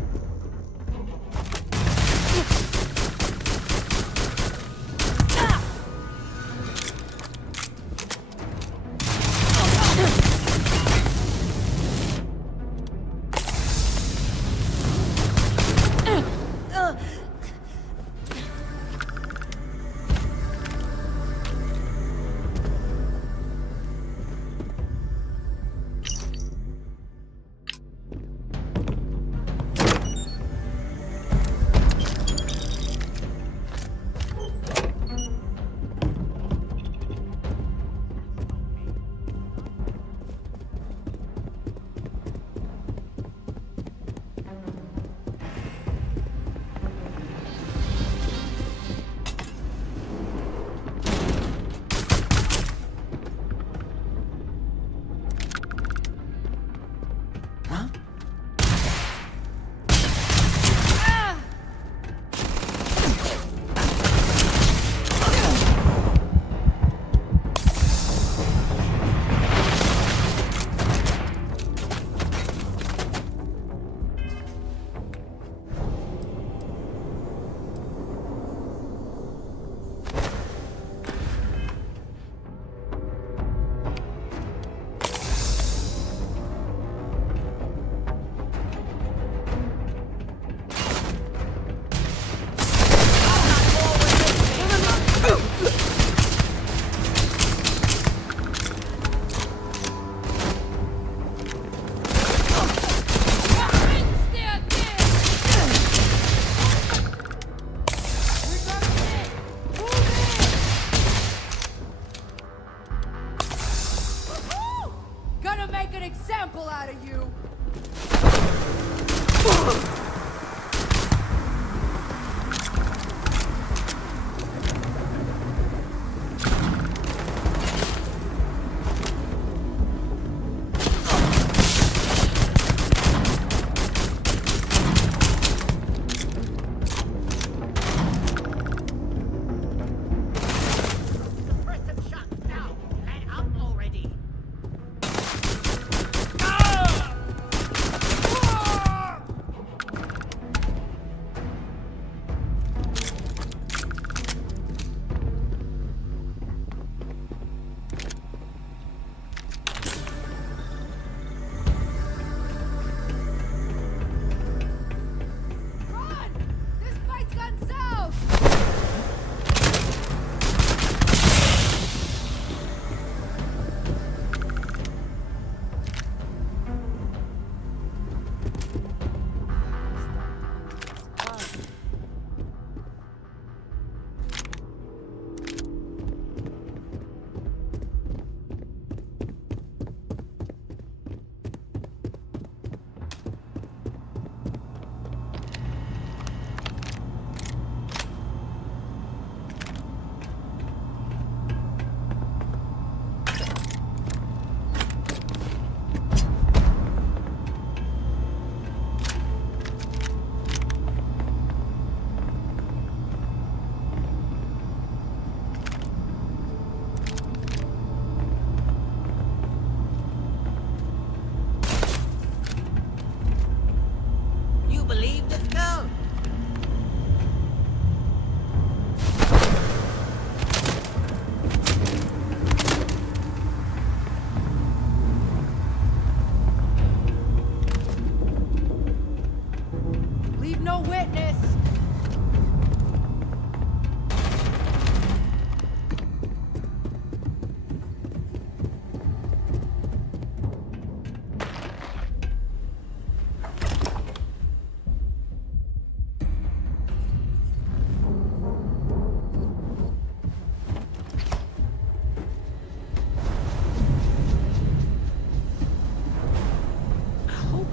example out of you!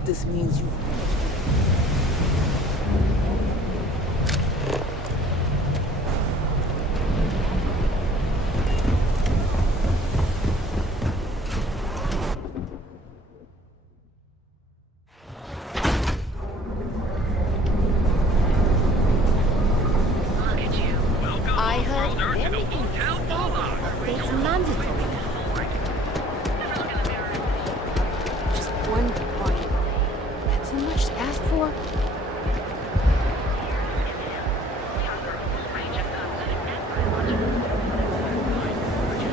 This means you I heard everything is stolen. It's mandatory now. Just one quiet day. That's too much to ask for.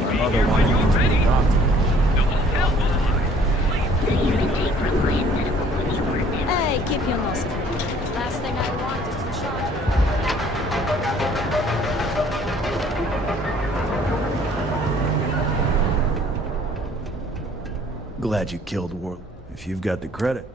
My mother wanted me to be a doctor. Hey, keep your nose clean. Last thing I want is to charge. Glad you killed Warlock, if you've got the credit.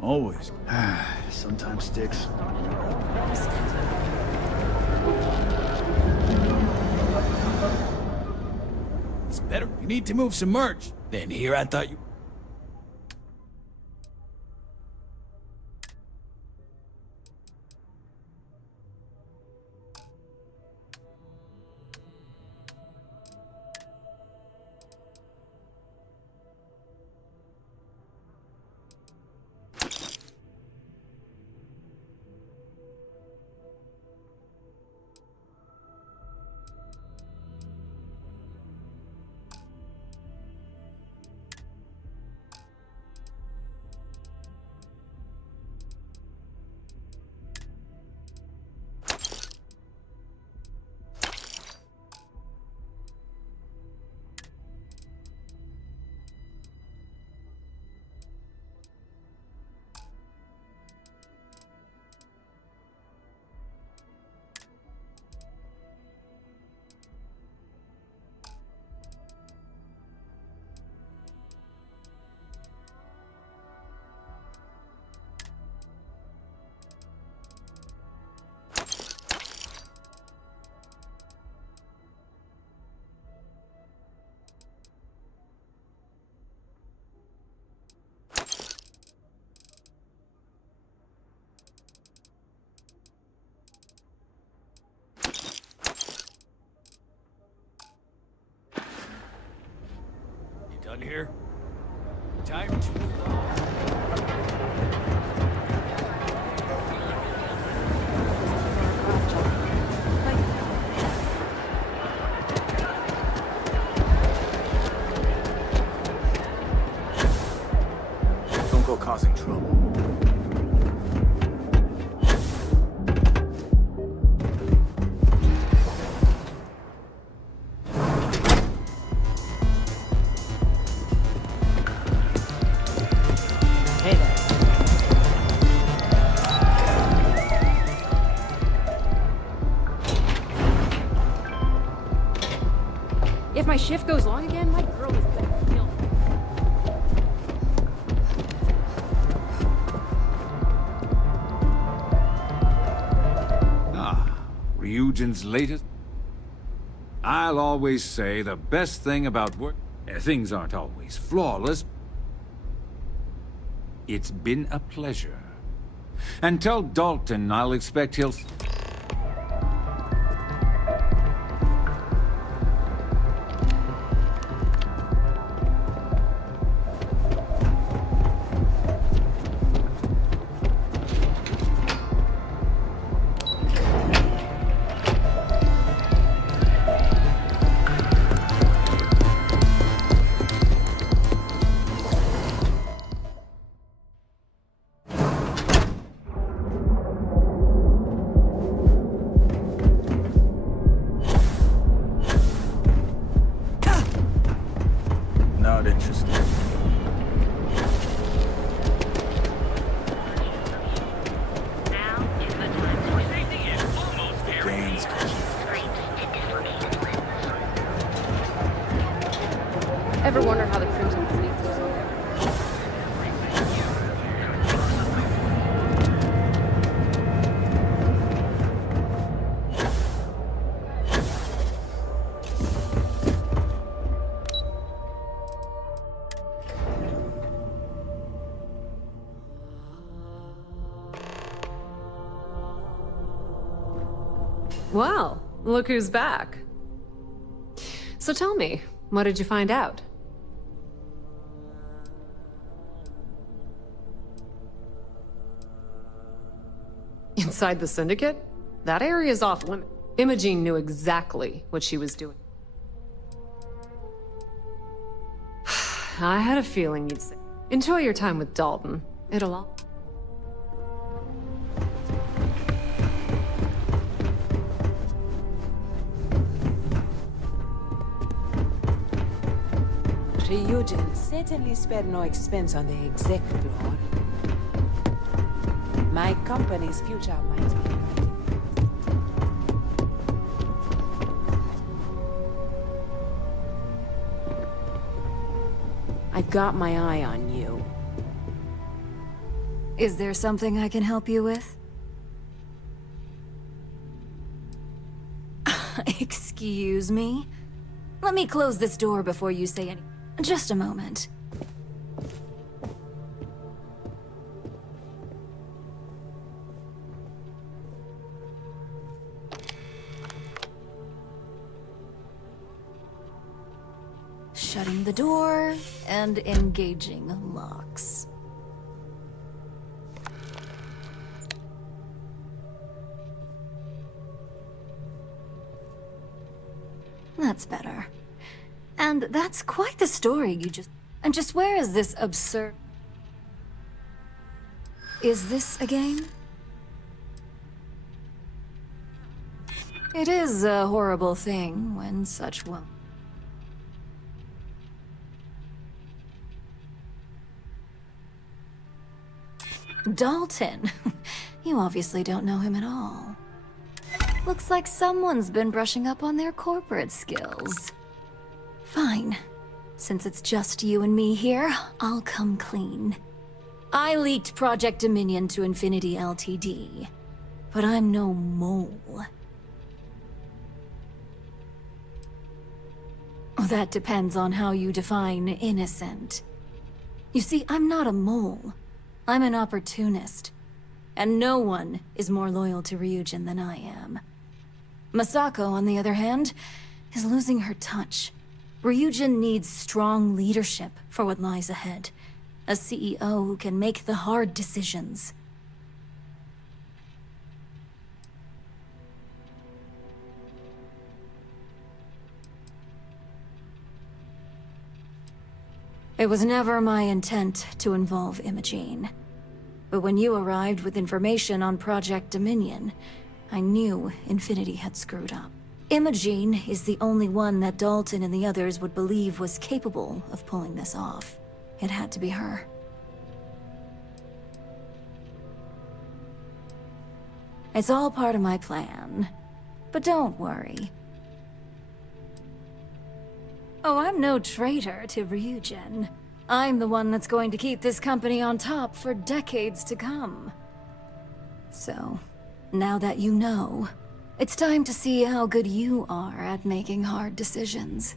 Always. Sometimes sticks. It's better. You need to move some merch. Then here I thought you... done here. Time to move on. Don't go causing trouble. Hey there. If my shift goes long again, my girl is gonna kill me. Ryujin's latest? I'll always say the best thing about work... Things aren't always flawless. It's been a pleasure. And tell Dalton I'll expect he'll... Not interested. Gains Ever wonder how the Crimson Fleet goes on there? Well, look who's back. So tell me, what did you find out? Inside the Syndicate? That area's off limits. Imogene knew exactly what she was doing. I had a feeling you'd say. Enjoy your time with Dalton. It'll all... Ryujin certainly spared no expense on the exec floor. My company's future might be... I've got my eye on you. Is there something I can help you with? Excuse me? Let me close this door before you say anything. Just a moment. Shutting the door and engaging locks. That's better. And that's quite the story you just... And just where is this absurd... Is this a game? It is a horrible thing when such well... Dalton. You obviously don't know him at all. Looks like someone's been brushing up on their corporate skills. Fine. Since it's just you and me here, I'll come clean. I leaked Project Dominion to Infinity Ltd. But I'm no mole. That depends on how you define innocent. You see, I'm not a mole. I'm an opportunist. And no one is more loyal to Ryujin than I am. Masako, on the other hand, is losing her touch. Ryujin needs strong leadership for what lies ahead. A CEO who can make the hard decisions. It was never my intent to involve Imogene. But when you arrived with information on Project Dominion, I knew Infinity had screwed up. Imogene is the only one that Dalton and the others would believe was capable of pulling this off. It had to be her. It's all part of my plan. But don't worry. Oh, I'm no traitor to Ryujin. I'm the one that's going to keep this company on top for decades to come. So, now that you know, it's time to see how good you are at making hard decisions.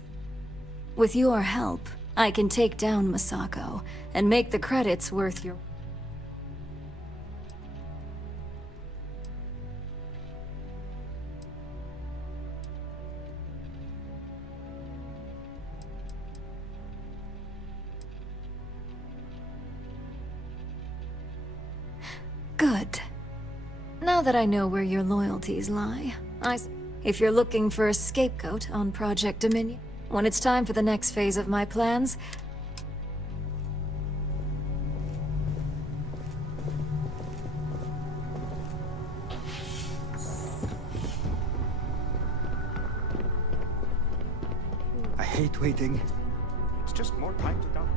With your help, I can take down Masako and make the credits worth your... Good. Now that I know where your loyalties lie, if you're looking for a scapegoat on Project Dominion, when it's time for the next phase of my plans, I hate waiting. It's just more time to dump.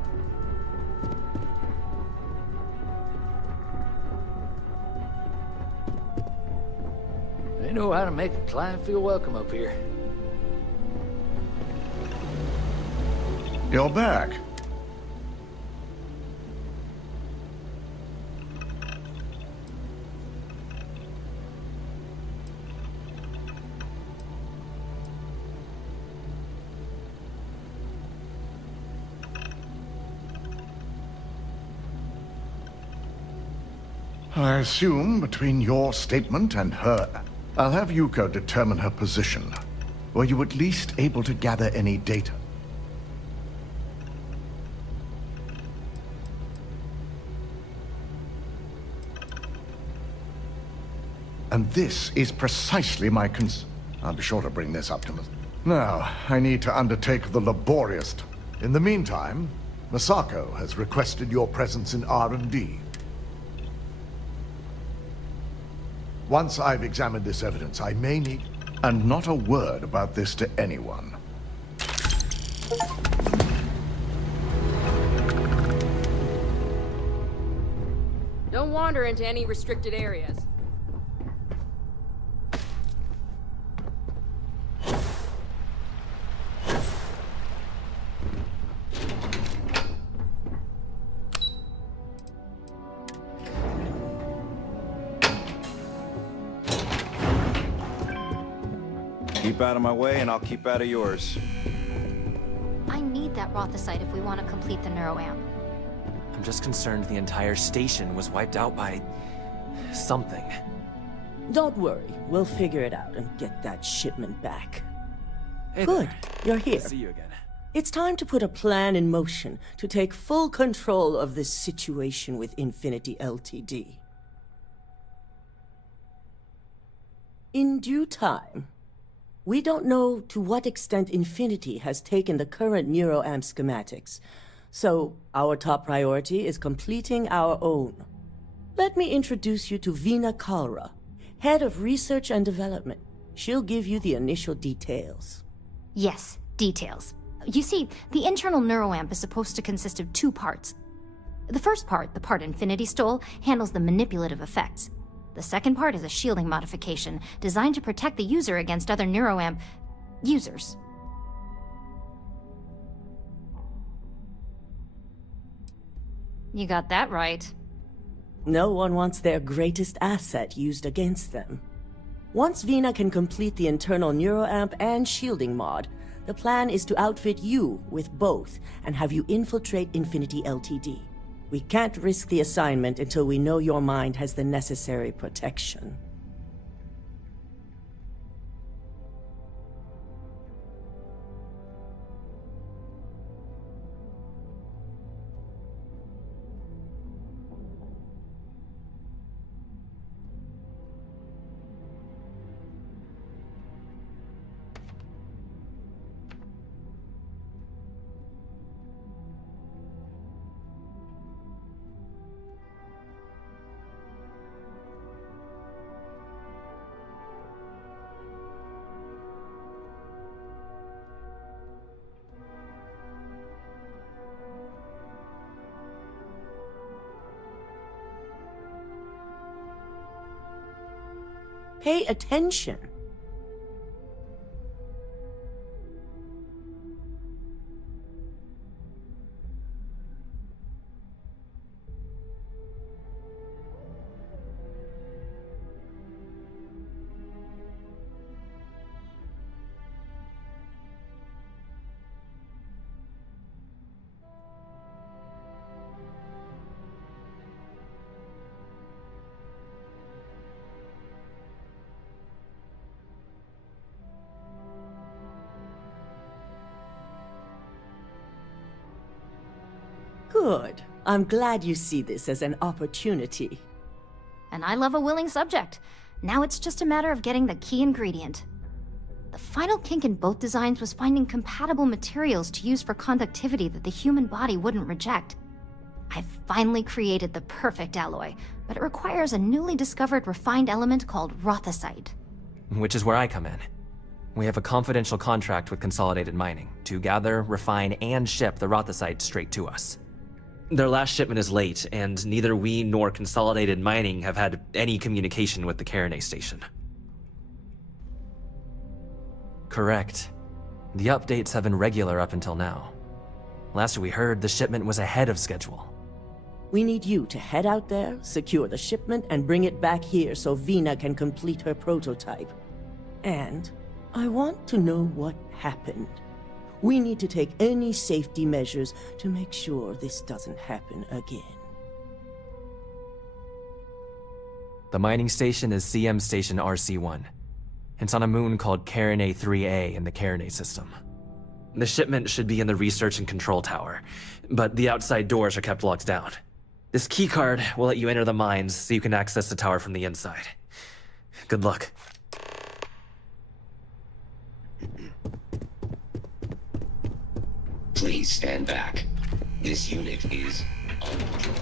They know how to make a client feel welcome up here. You're back. I assume between your statement and her, I'll have Yuko determine her position. Were you at least able to gather any data? And this is precisely my concern. I'll be sure to bring this up to Mas. Now, I need to undertake the laborious. In the meantime, Masako has requested your presence in R&D. Once I've examined this evidence, I may need... And not a word about this to anyone. Don't wander into any restricted areas. Keep out of my way, and I'll keep out of yours. I need that Rothicite if we want to complete the neuroamp. I'm just concerned the entire station was wiped out by... something. Don't worry, we'll figure it out and get that shipment back. Hey Good, there. you're here. Good to see you again. It's time to put a plan in motion to take full control of this situation with Infinity Ltd. In due time. We don't know to what extent Infinity has taken the current neuroamp schematics, so our top priority is completing our own. Let me introduce you to Veena Kalra, Head of Research and Development. She'll give you the initial details. Yes, details. You see, the internal neuroamp is supposed to consist of two parts. The first part, the part Infinity stole, handles the manipulative effects. The second part is a shielding modification designed to protect the user against other neuroamp users. You got that right. No one wants their greatest asset used against them. Once Veena can complete the internal neuroamp and shielding mod, the plan is to outfit you with both and have you infiltrate Infinity Ltd. We can't risk the assignment until we know your mind has the necessary protection. Pay attention. Good. I'm glad you see this as an opportunity. And I love a willing subject. Now it's just a matter of getting the key ingredient. The final kink in both designs was finding compatible materials to use for conductivity that the human body wouldn't reject. I've finally created the perfect alloy, but it requires a newly discovered refined element called rothosite. Which is where I come in. We have a confidential contract with Consolidated Mining to gather, refine, and ship the rothosite straight to us. Their last shipment is late, and neither we nor Consolidated Mining have had any communication with the Carinae station. Correct. The updates have been regular up until now. Last we heard, the shipment was ahead of schedule. We need you to head out there, secure the shipment, and bring it back here so Vina can complete her prototype. And I want to know what happened. We need to take any safety measures to make sure this doesn't happen again. The mining station is CM Station RC-1. It's on a moon called Carinae 3A in the Carinae system. The shipment should be in the research and control tower, but the outside doors are kept locked down. This keycard will let you enter the mines so you can access the tower from the inside. Good luck. Please stand back. This unit is under control.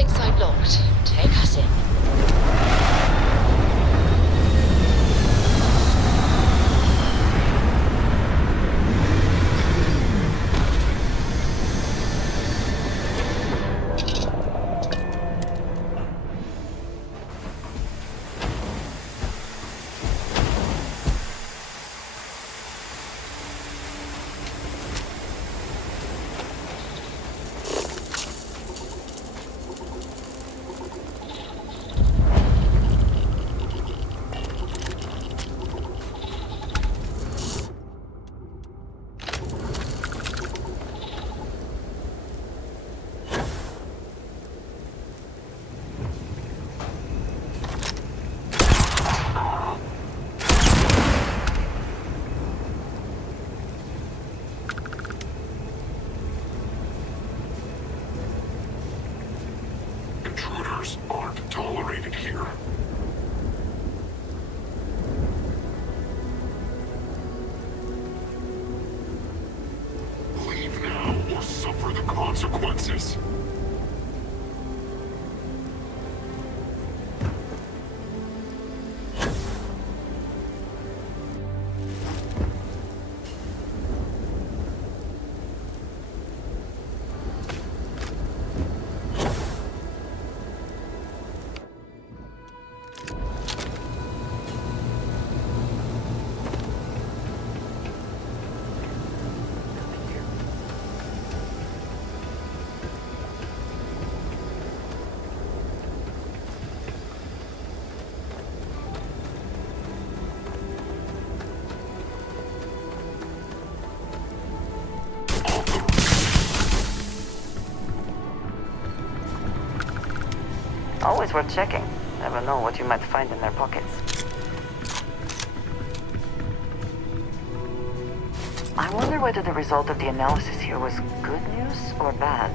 Landing site locked. Take us in. Intruders aren't tolerated here. Leave now or suffer the consequences. Always worth checking. Never know what you might find in their pockets. I wonder whether the result of the analysis here was good news or bad.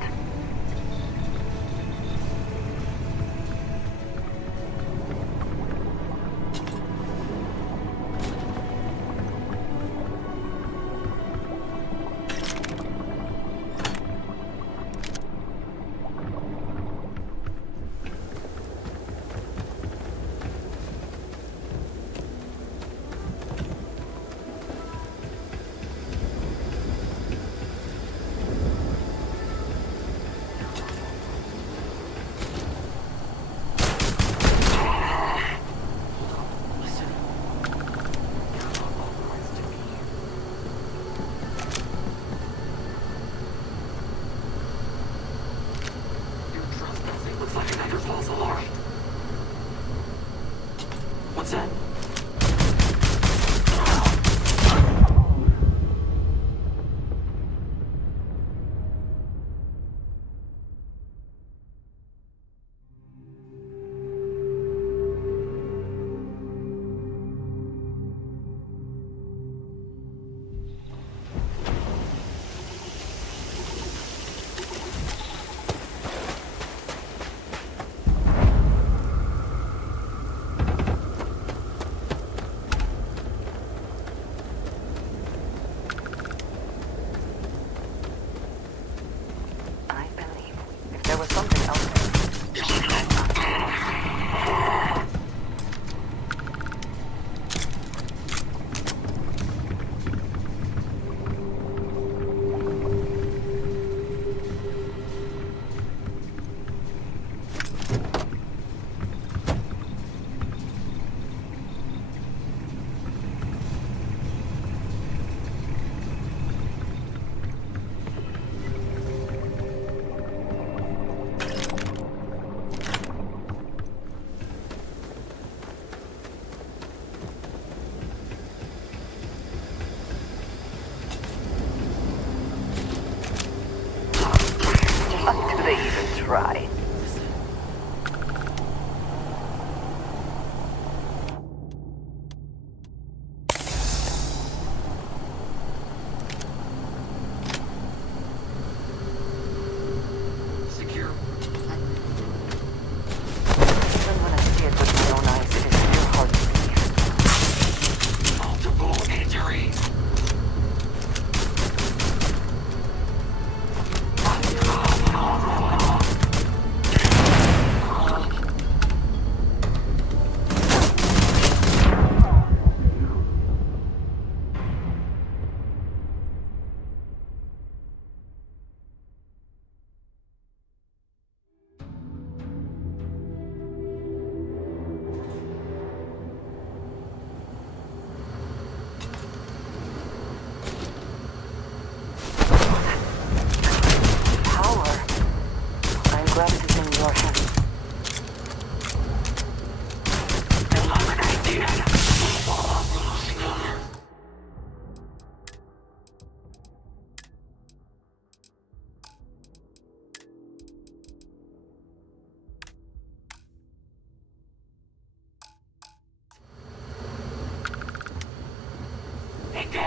What's that?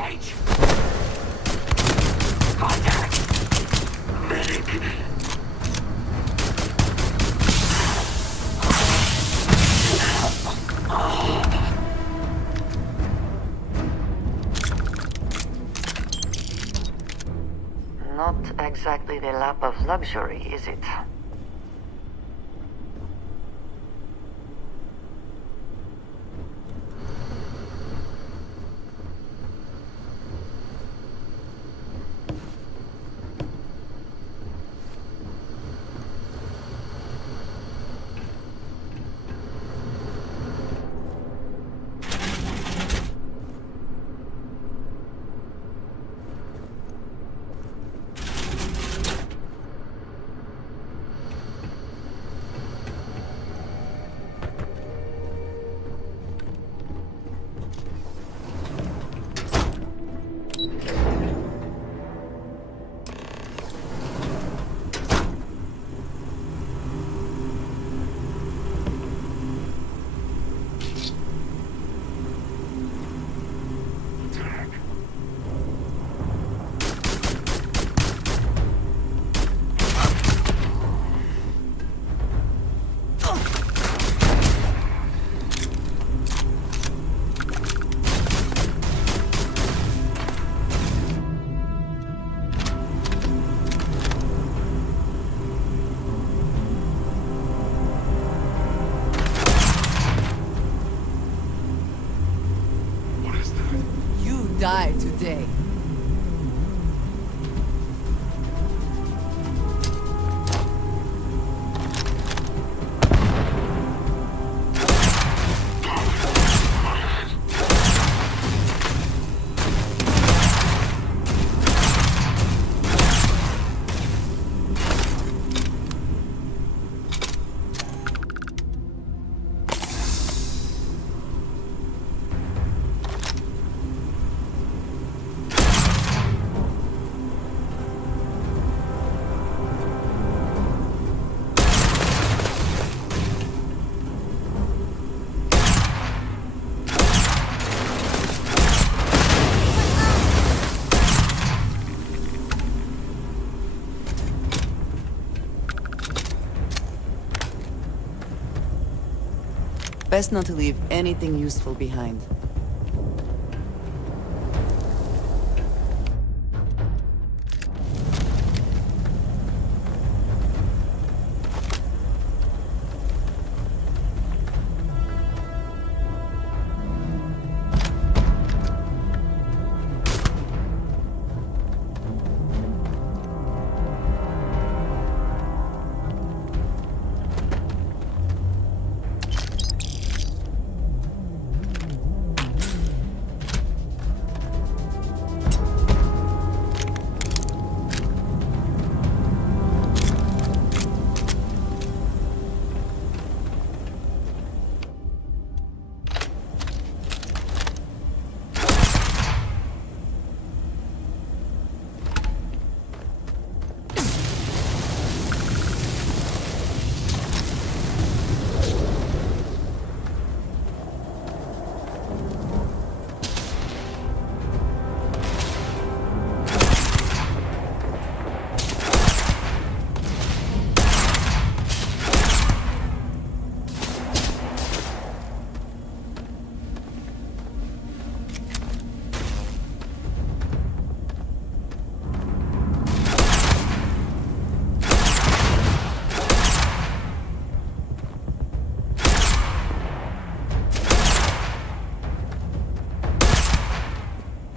Engage! Contact! Medic! Not exactly the lap of luxury, is it? Die today. Best not to leave anything useful behind.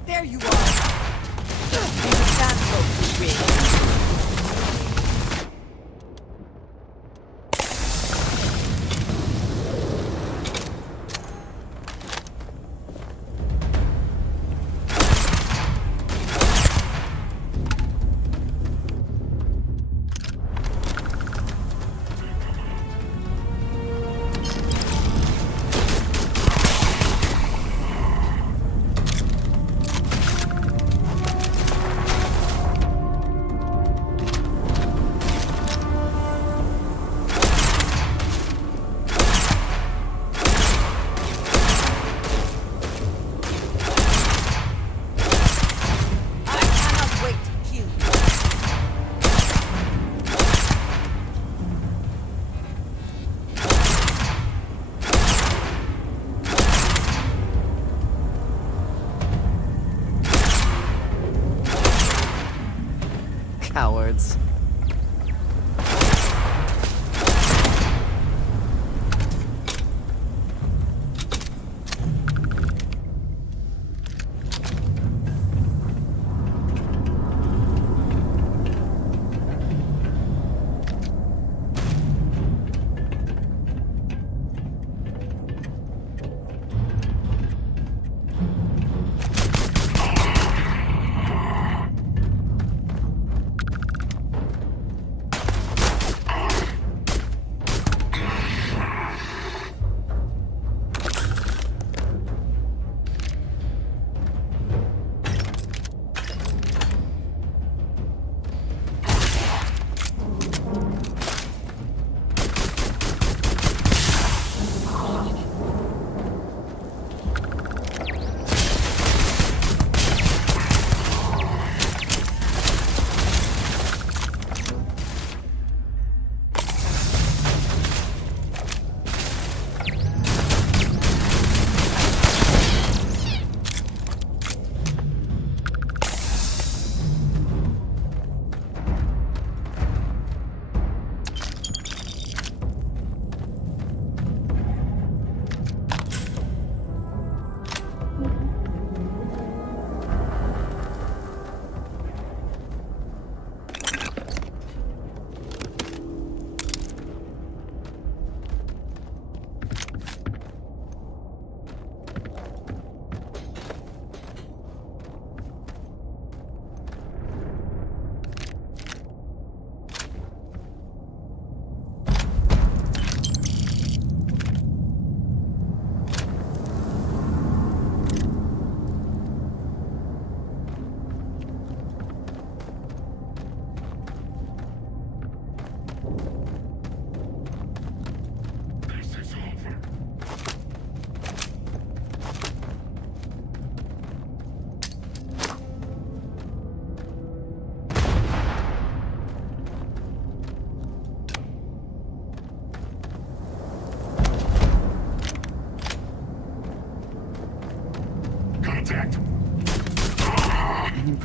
There you are! Maybe that broke the rig.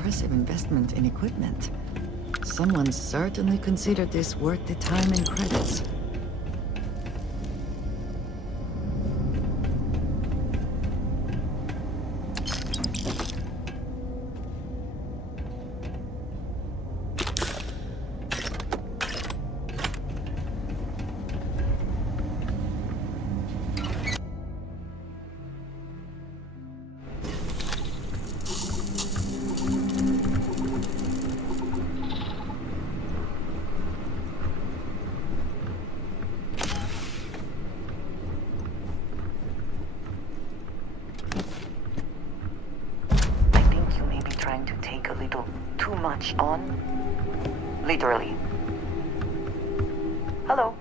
impressive investment in equipment. Someone certainly considered this worth the time and credits. On? Literally. Hello?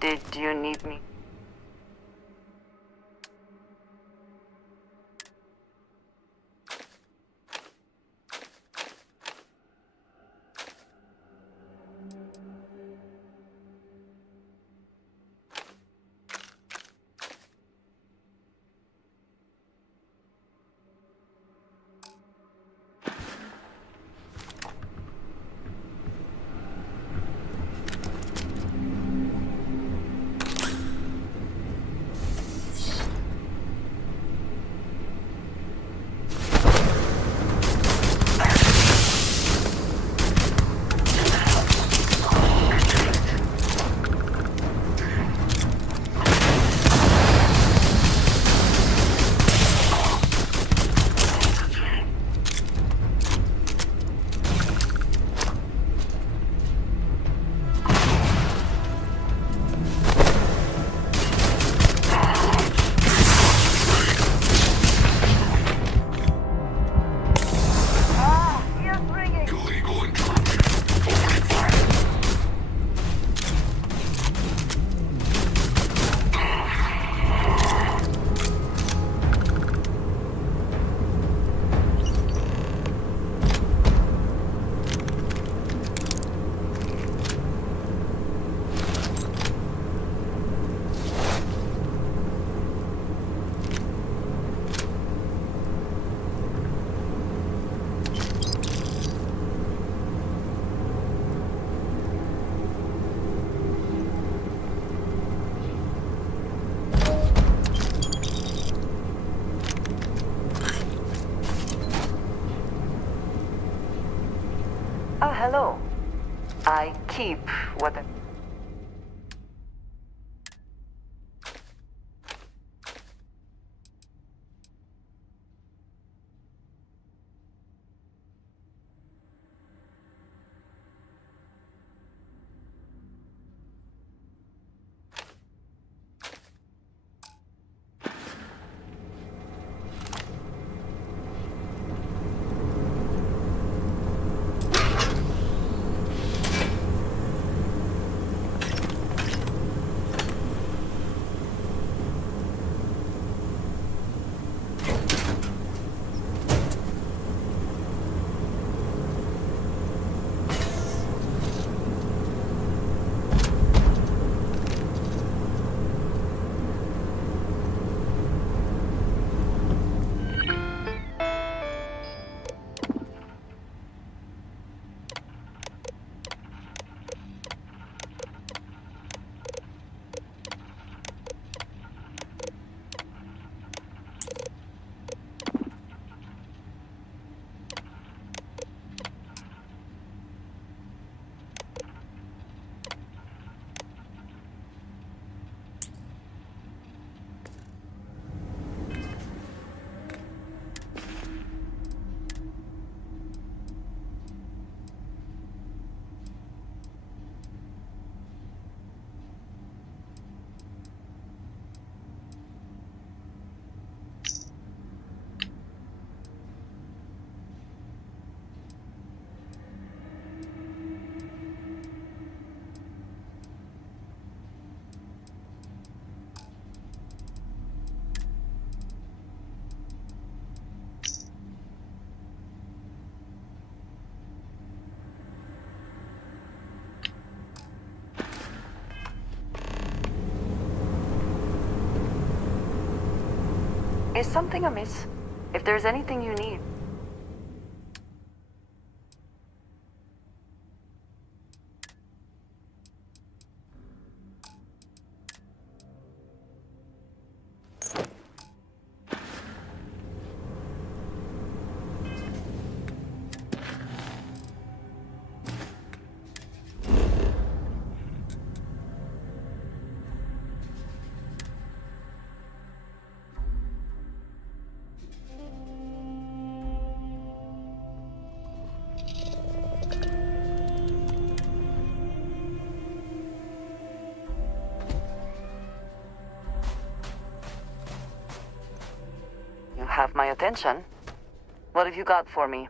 Did you need me? Oh, hello. I keep what I... Is something amiss? If there's anything you need. have my attention. What have you got for me?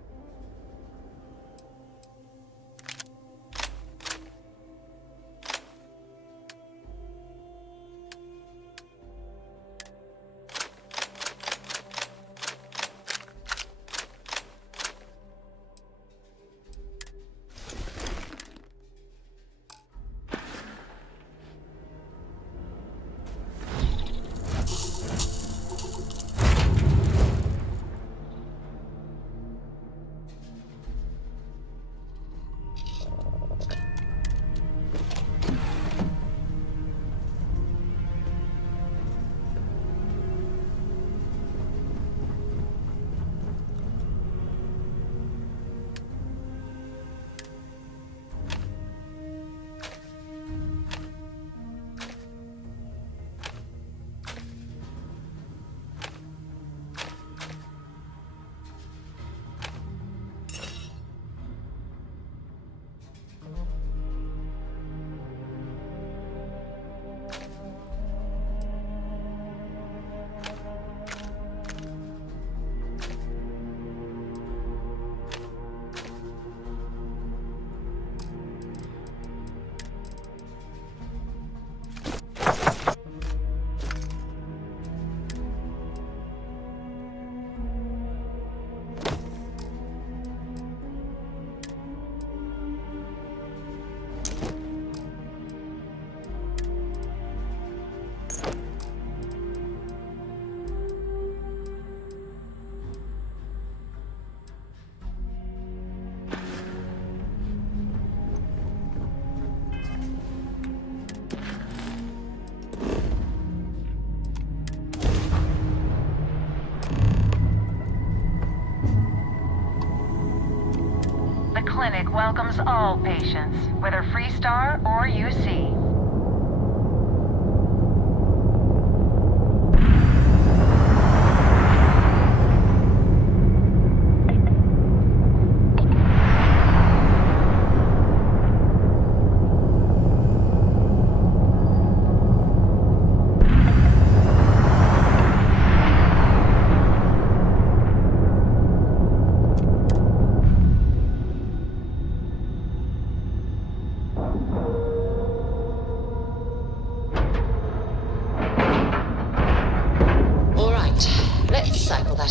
The clinic welcomes all patients, whether Freestar or UC.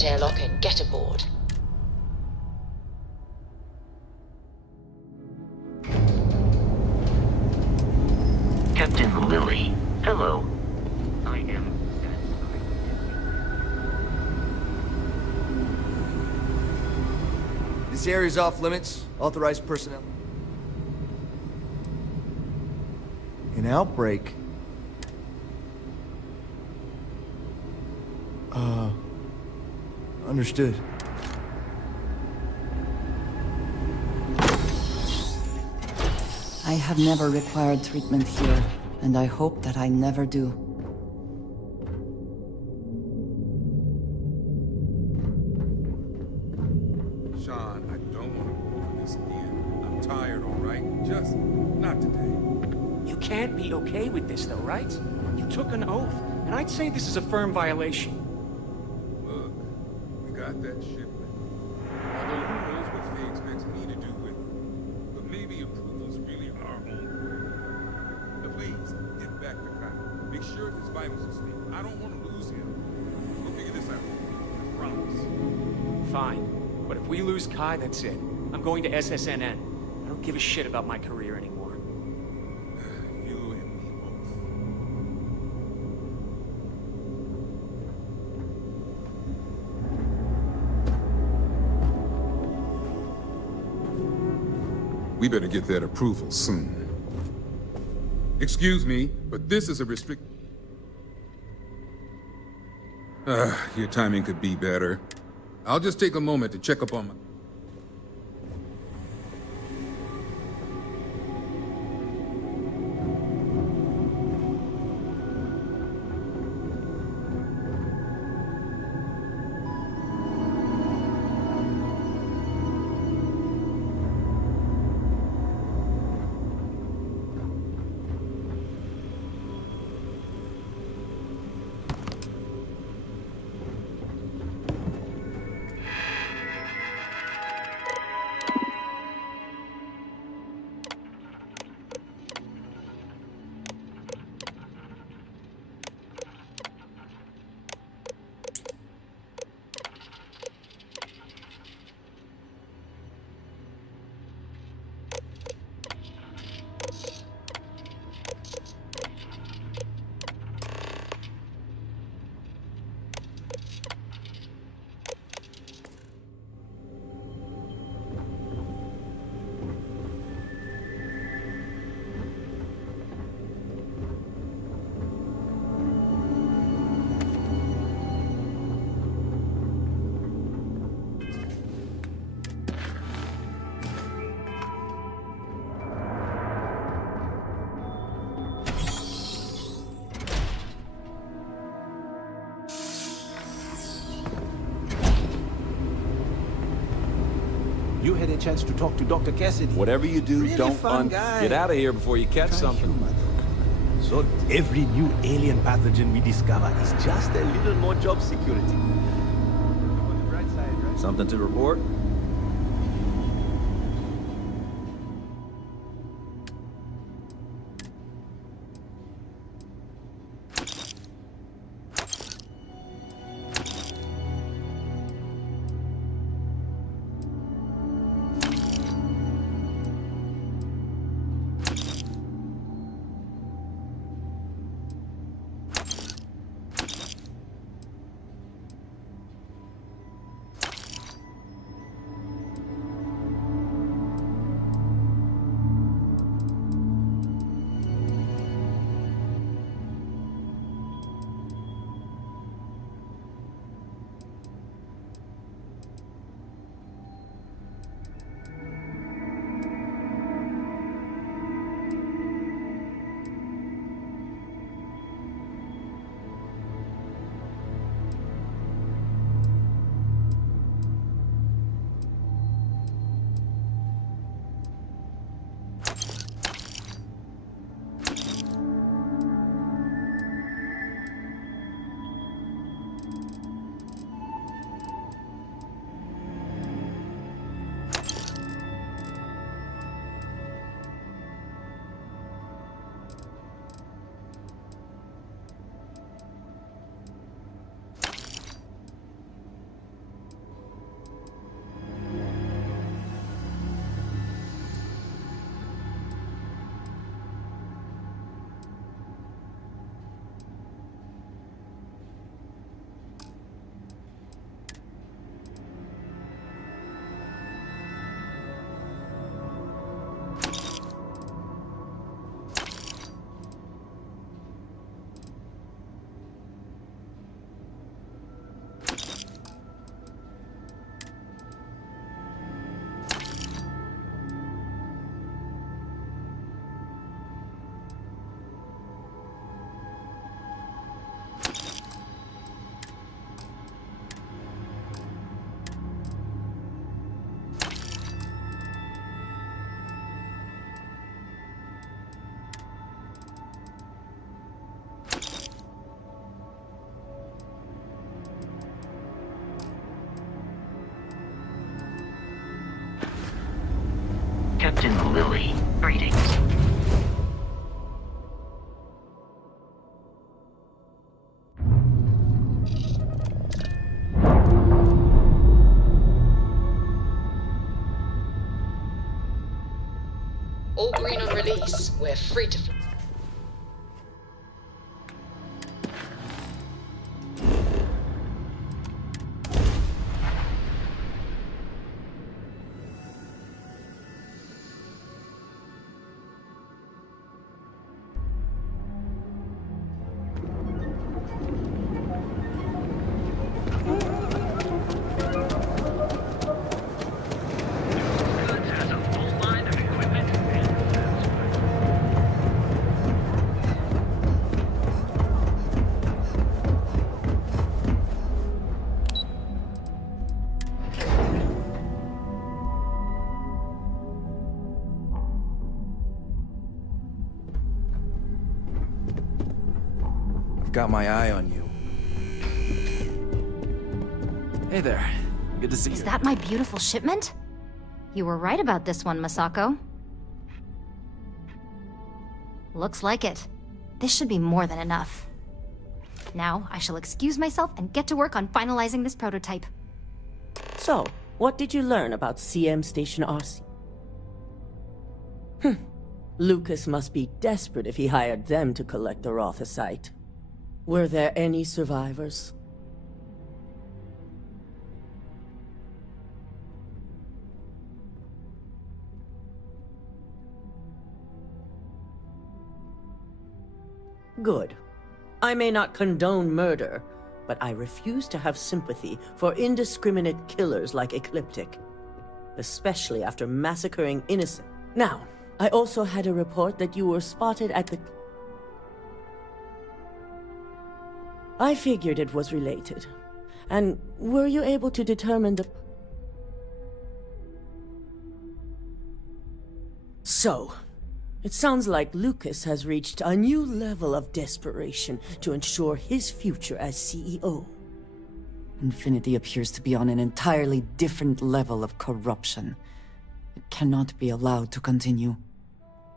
Airlock and get aboard. Captain Lilly, hello. I am... This area's off limits. Authorized personnel. An outbreak? Understood. I have never required treatment here, and I hope that I never do. Sean, I don't want to go over this again. I'm tired, all right? Just not today. You can't be okay with this, though, right? You took an oath, and I'd say this is a firm violation. Look, we got that shipment. Although who knows what Faye expects me to do with it. But maybe approval's really our own way. But please, get back to Kyle. Make sure his vitals are stable. I don't want to lose him. We'll figure this out. I promise. Fine. But if we lose Kai, that's it. I'm going to SSNN. I don't give a shit about my career anymore. You and me both. We better get that approval soon. Excuse me, but this is a restrict... your timing could be better. I'll just take a moment to check up on my... you had a chance to talk to Dr. Cassidy. Whatever you do, Really don't fun guy. get out of here before you catch something. So every new alien pathogen we discover is just a little more job security. Something to report? Captain Lily, greetings. All green on release. We're free to fly. I've got my eye on you. Hey there. Good to see you. Is that my beautiful shipment? You were right about this one, Masako. Looks like it. This should be more than enough. Now, I shall excuse myself and get to work on finalizing this prototype. So, what did you learn about CM Station RC? Lucas must be desperate if he hired them to collect the Rothosite. Were there any survivors? Good. I may not condone murder, but I refuse to have sympathy for indiscriminate killers like Ecliptic, especially after massacring innocent. Now, I also had a report that you were spotted at the... I figured it was related. And were you able to determine the... So, it sounds like Lucas has reached a new level of desperation to ensure his future as CEO. Infinity appears to be on an entirely different level of corruption. It cannot be allowed to continue.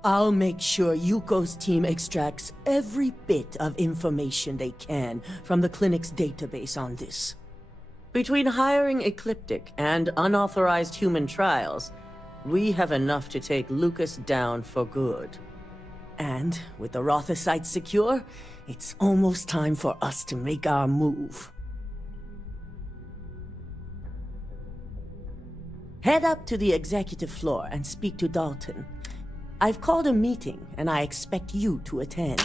I'll make sure Yuko's team extracts every bit of information they can from the clinic's database on this. Between hiring Ecliptic and unauthorized human trials, we have enough to take Lucas down for good. And with the Rotha site secure, it's almost time for us to make our move. Head up to the executive floor and speak to Dalton. I've called a meeting, and I expect you to attend.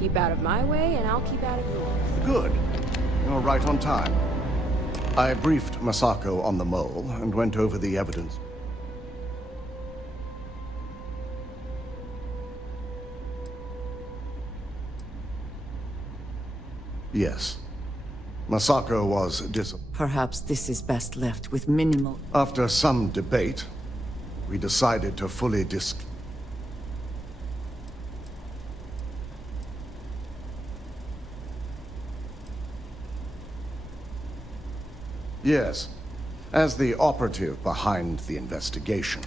Keep out of my way, and I'll keep out of yours. Good. You're right on time. I briefed Masako on the mole and went over the evidence. Yes. Masako was Perhaps this is best left with minimal... After some debate, we decided to fully Yes, as the operative behind the investigation.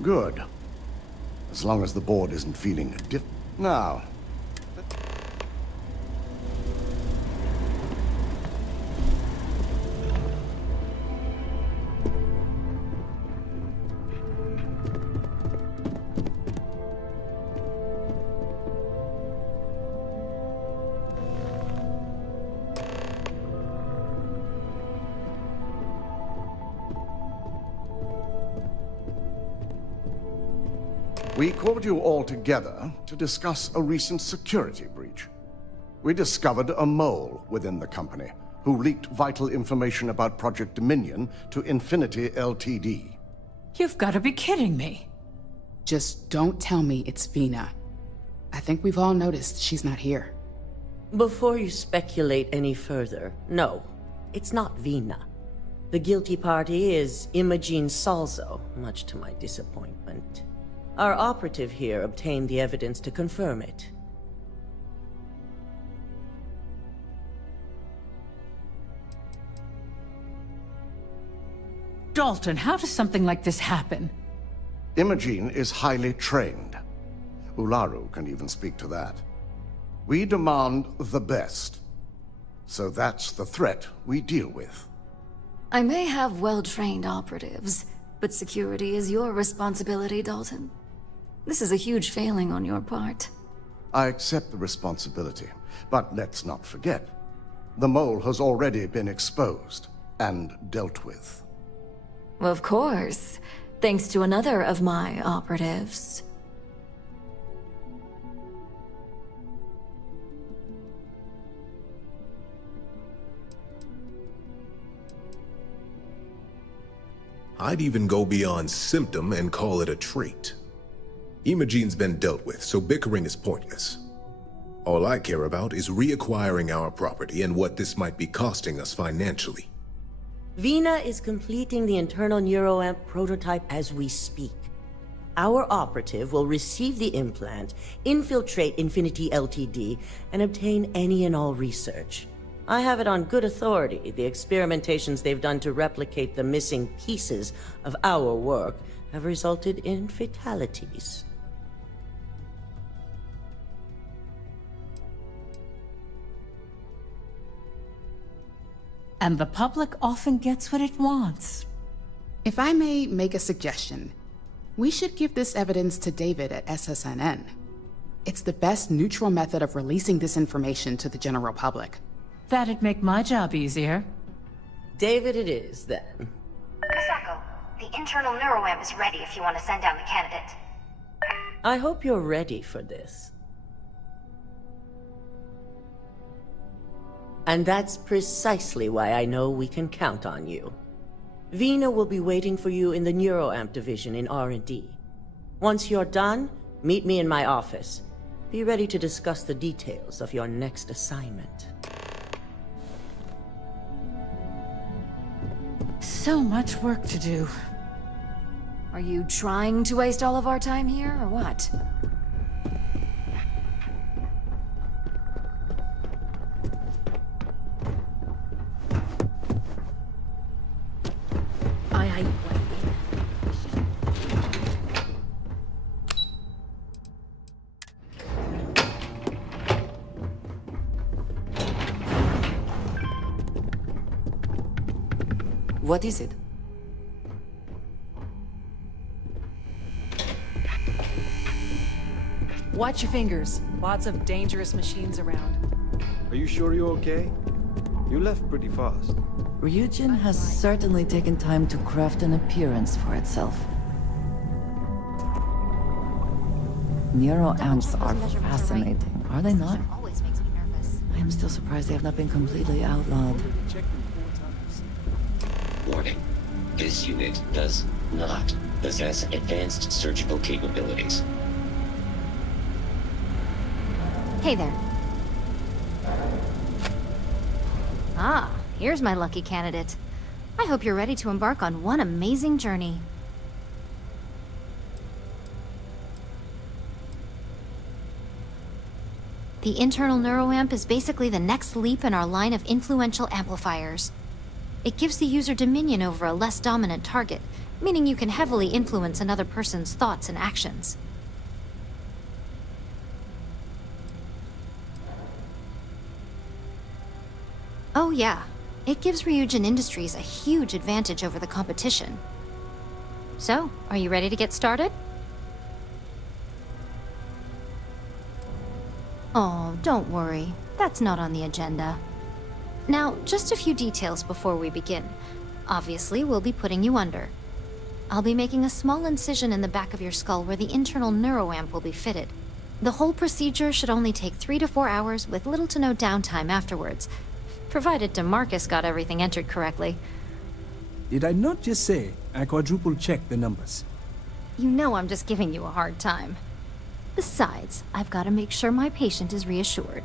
Good. As long as the board isn't feeling Now, we called you all together to discuss a recent security breach. We discovered a mole within the company who leaked vital information about Project Dominion to Infinity Ltd. You've got to be kidding me. Just don't tell me it's Vina. I think we've all noticed she's not here. Before you speculate any further, no, it's not Vina. The guilty party is Imogene Salzo, much to my disappointment. Our operative here obtained the evidence to confirm it. Dalton, how does something like this happen? Imogene is highly trained. Ularu can even speak to that. We demand the best. So that's the threat we deal with. I may have well-trained operatives, but security is your responsibility, Dalton. This is a huge failing on your part. I accept the responsibility, but let's not forget. The mole has already been exposed and dealt with. Of course, thanks to another of my operatives. I'd even go beyond symptom and call it a trait. Imogene's been dealt with, so bickering is pointless. All I care about is reacquiring our property and what this might be costing us financially. Vina is completing the internal neuroamp prototype as we speak. Our operative will receive the implant, infiltrate Infinity Ltd, and obtain any and all research. I have it on good authority. The experimentations they've done to replicate the missing pieces of our work have resulted in fatalities. And the public often gets what it wants. If I may make a suggestion, we should give this evidence to David at SSNN. It's the best neutral method of releasing this information to the general public. That'd make my job easier. David it is, then. Miss Echo, the internal neuroamp is ready if you want to send down the candidate. I hope you're ready for this. And that's precisely why I know we can count on you. Vina will be waiting for you in the neuroamp division in R&D. Once you're done, meet me in my office. Be ready to discuss the details of your next assignment. So much work to do. Are you trying to waste all of our time here, or what? What is it? Watch your fingers. Lots of dangerous machines around. Are you sure you're okay? You left pretty fast. Ryujin has certainly taken time to craft an appearance for itself. Neuroamps are fascinating, are they not? Always makes me nervous. I am still surprised they have not been completely outlawed. Warning. This unit does not possess advanced surgical capabilities. Hey there. Ah, here's my lucky candidate. I hope you're ready to embark on one amazing journey. The internal neuroamp is basically the next leap in our line of influential amplifiers. It gives the user dominion over a less dominant target, meaning you can heavily influence another person's thoughts and actions. Oh yeah, it gives Ryujin Industries a huge advantage over the competition. So, are you ready to get started? Oh, don't worry. That's not on the agenda. Now, just a few details before we begin. Obviously, we'll be putting you under. I'll be making a small incision in the back of your skull where the internal neuroamp will be fitted. The whole procedure should only take 3 to 4 hours with little to no downtime afterwards, provided DeMarcus got everything entered correctly. Did I not just say I quadruple-checked the numbers? You know I'm just giving you a hard time. Besides, I've got to make sure my patient is reassured.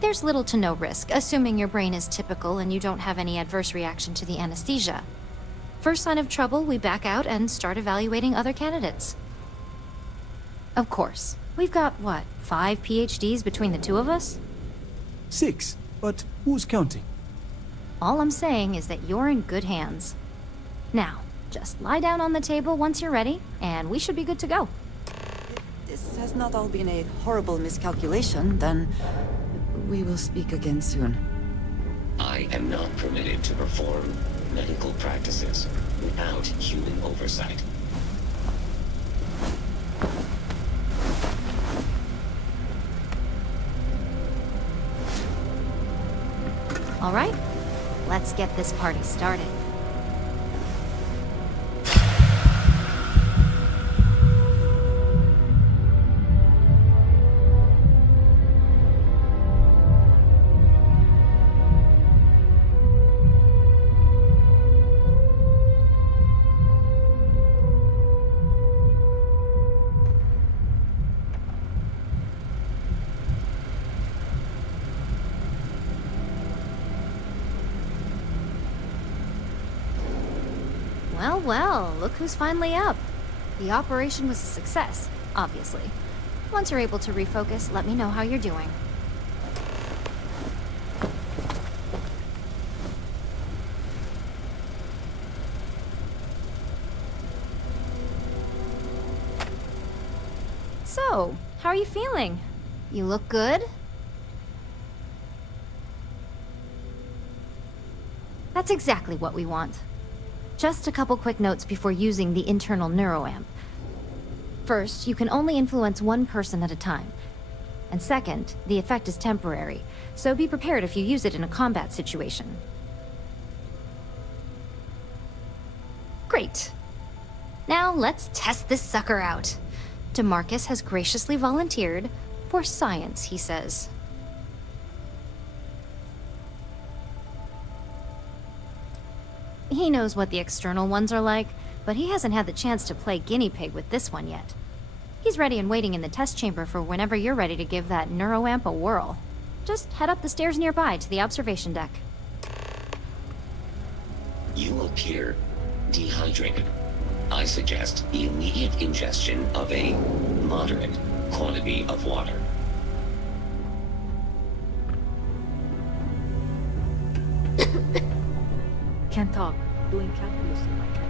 There's little to no risk, assuming your brain is typical and you don't have any adverse reaction to the anesthesia. First sign of trouble, we back out and start evaluating other candidates. Of course, we've got, what, 5 PhDs between the two of us? 6, but who's counting? All I'm saying is that you're in good hands. Now, just lie down on the table once you're ready, and we should be good to go. If this has not all been a horrible miscalculation, then we will speak again soon. I am not permitted to perform medical practices without human oversight. All right, let's get this party started. Well, look who's finally up. The operation was a success, obviously. Once you're able to refocus, let me know how you're doing. So, how are you feeling? You look good? That's exactly what we want. Just a couple quick notes before using the internal neuroamp. First, you can only influence one person at a time. And second, the effect is temporary, so be prepared if you use it in a combat situation. Great. Now let's test this sucker out. DeMarcus has graciously volunteered for science, he says. He knows what the external ones are like, but he hasn't had the chance to play guinea pig with this one yet. He's ready and waiting in the test chamber for whenever you're ready to give that neuroamp a whirl. Just head up the stairs nearby to the observation deck. You appear dehydrated. I suggest the immediate ingestion of a moderate quantity of water. Can't talk. Doing calculus in my head.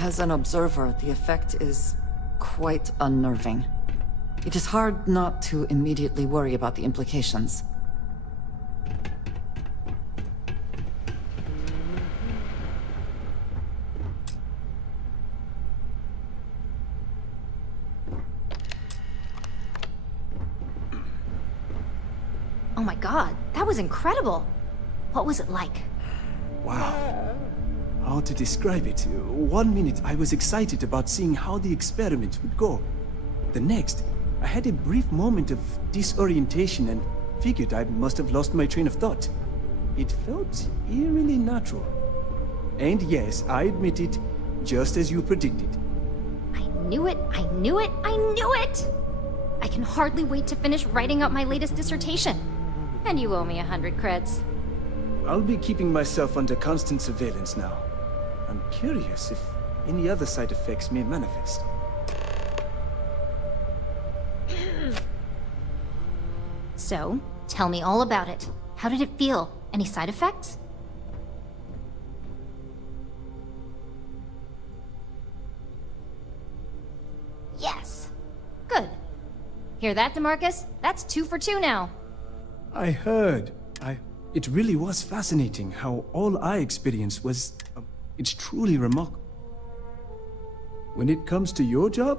As an observer, the effect is quite unnerving. It is hard not to immediately worry about the implications. Oh my god, that was incredible! What was it like? Wow. How to describe it? 1 minute I was excited about seeing how the experiment would go. The next, I had a brief moment of disorientation and figured I must have lost my train of thought. It felt eerily natural. And yes, I admit it, just as you predicted. I knew it, I knew it, I knew it! I can hardly wait to finish writing up my latest dissertation. And you owe me 100 creds. I'll be keeping myself under constant surveillance now. I'm curious if any other side effects may manifest. So, tell me all about it. How did it feel? Any side effects? Yes! Good. Hear that, DeMarcus? That's 2 for 2 now. I heard. It really was fascinating how all I experienced was... it's truly remarkable. When it comes to your job,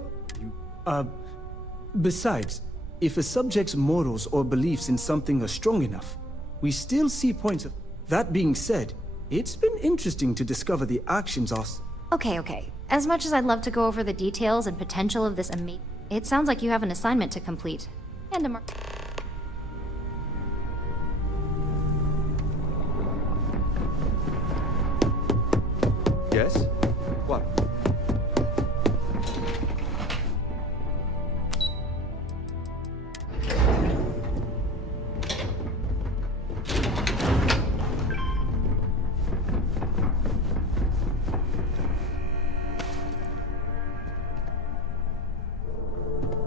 besides, if a subject's morals or beliefs in something are strong enough, we still see points of... That being said, it's been interesting to discover the actions of... Okay. As much as I'd love to go over the details and potential of this it sounds like you have an assignment to complete. And a Yes? What?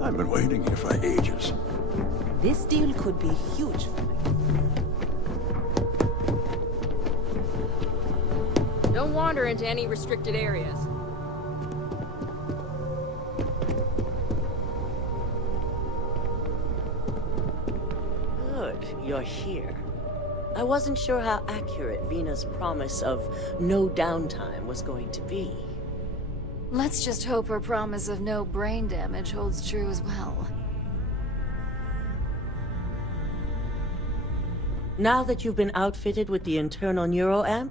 I've been waiting here for ages. This deal could be huge. Don't wander into any restricted areas. Good, you're here. I wasn't sure how accurate Vina's promise of no downtime was going to be. Let's just hope her promise of no brain damage holds true as well. Now that you've been outfitted with the internal neuroamp,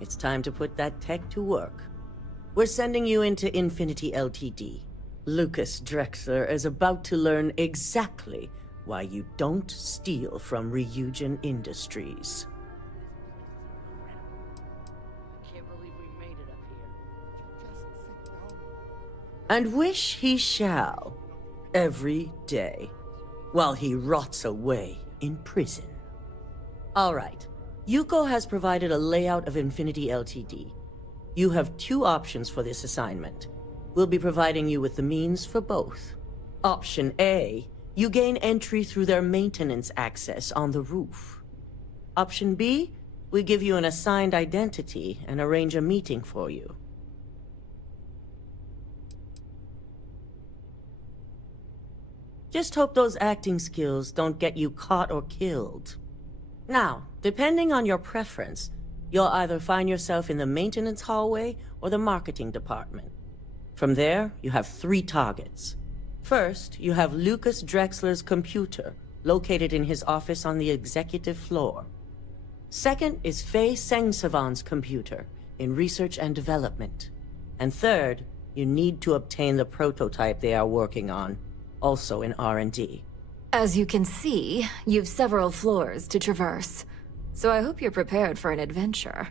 it's time to put that tech to work. We're sending you into Infinity Ltd. Lucas Drexler is about to learn exactly why you don't steal from Ryujin Industries. And wish he shall, every day, while he rots away in prison. All right, Yuko has provided a layout of Infinity Ltd. You have two options for this assignment. We'll be providing you with the means for both. Option A, you gain entry through their maintenance access on the roof. Option B, we give you an assigned identity and arrange a meeting for you. Just hope those acting skills don't get you caught or killed. Now, depending on your preference, you'll either find yourself in the maintenance hallway or the marketing department. From there, you have 3 targets. First, you have Lucas Drexler's computer, located in his office on the executive floor. Second is Faye Sengsavan's computer, in research and development. And third, you need to obtain the prototype they are working on, also in R&D. As you can see, you've several floors to traverse, so I hope you're prepared for an adventure.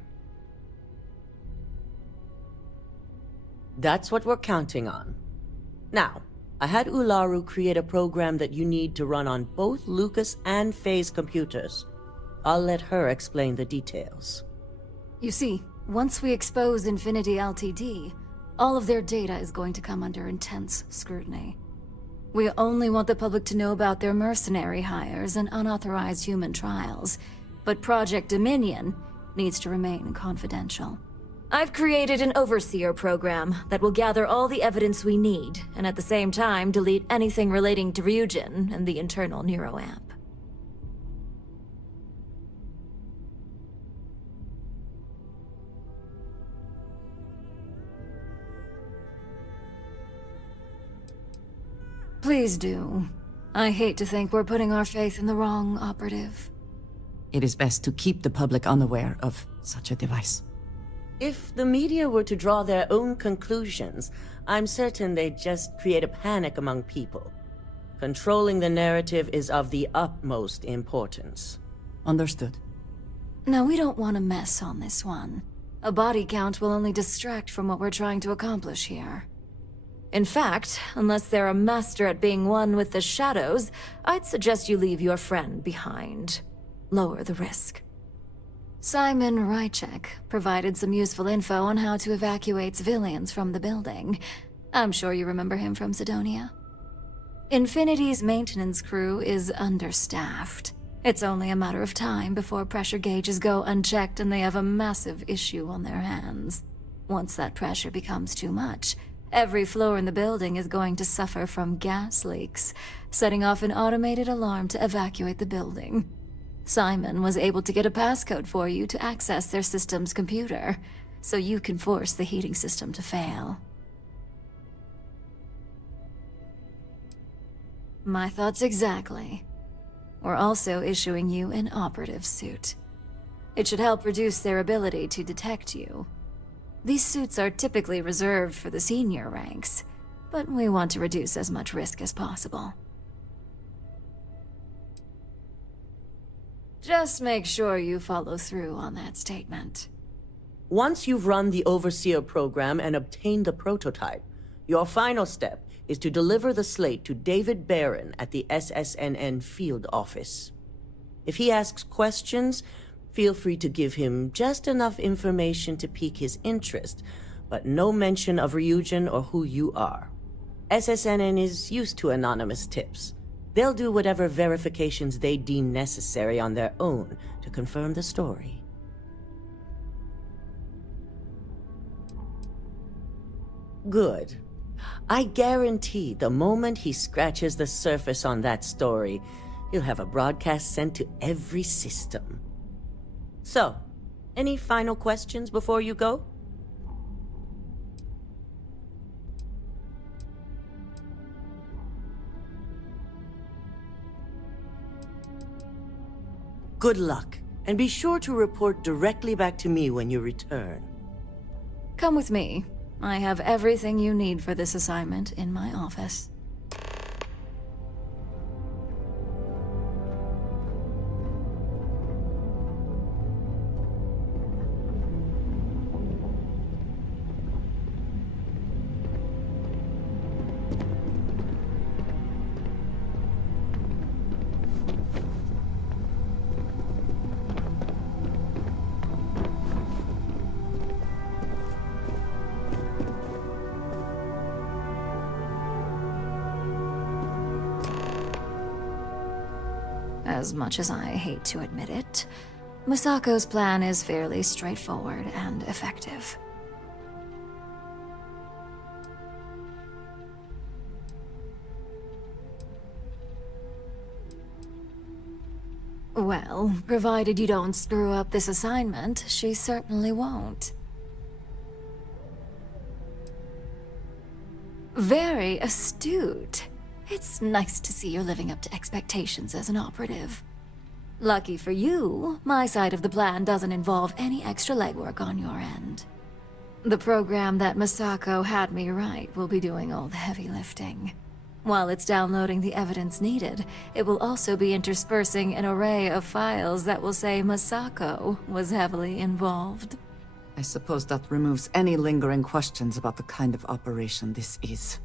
That's what we're counting on. Now, I had Ularu create a program that you need to run on both Lucas and Faye's computers. I'll let her explain the details. You see, once we expose Infinity Ltd., all of their data is going to come under intense scrutiny. We only want the public to know about their mercenary hires and unauthorized human trials, but Project Dominion needs to remain confidential. I've created an overseer program that will gather all the evidence we need, and at the same time delete anything relating to Ryujin and the internal neuroamp. Please do. I hate to think we're putting our faith in the wrong operative. It is best to keep the public unaware of such a device. If the media were to draw their own conclusions, I'm certain they'd just create a panic among people. Controlling the narrative is of the utmost importance. Understood. No, we don't want to mess on this one. A body count will only distract from what we're trying to accomplish here. In fact, unless they're a master at being one with the shadows, I'd suggest you leave your friend behind. Lower the risk. Simon Rychek provided some useful info on how to evacuate civilians from the building. I'm sure you remember him from Sidonia. Infinity's maintenance crew is understaffed. It's only a matter of time before pressure gauges go unchecked and they have a massive issue on their hands. Once that pressure becomes too much, every floor in the building is going to suffer from gas leaks, setting off an automated alarm to evacuate the building. Simon was able to get a passcode for you to access their system's computer, so you can force the heating system to fail. My thoughts exactly. We're also issuing you an operative suit. It should help reduce their ability to detect you. These suits are typically reserved for the senior ranks, but we want to reduce as much risk as possible. Just make sure you follow through on that statement. Once you've run the Overseer program and obtained the prototype, your final step is to deliver the slate to David Barron at the SSNN field office. If he asks questions, feel free to give him just enough information to pique his interest, but no mention of Ryujin or who you are. SSNN is used to anonymous tips. They'll do whatever verifications they deem necessary on their own to confirm the story. Good. I guarantee the moment he scratches the surface on that story, he'll have a broadcast sent to every system. So, any final questions before you go? Good luck, and be sure to report directly back to me when you return. Come with me. I have everything you need for this assignment in my office. As much as I hate to admit it, Masako's plan is fairly straightforward and effective. Well, provided you don't screw up this assignment, she certainly won't. Very astute. It's nice to see you're living up to expectations as an operative. Lucky for you, my side of the plan doesn't involve any extra legwork on your end. The program that Masako had me write will be doing all the heavy lifting. While it's downloading the evidence needed, it will also be interspersing an array of files that will say Masako was heavily involved. I suppose that removes any lingering questions about the kind of operation this is.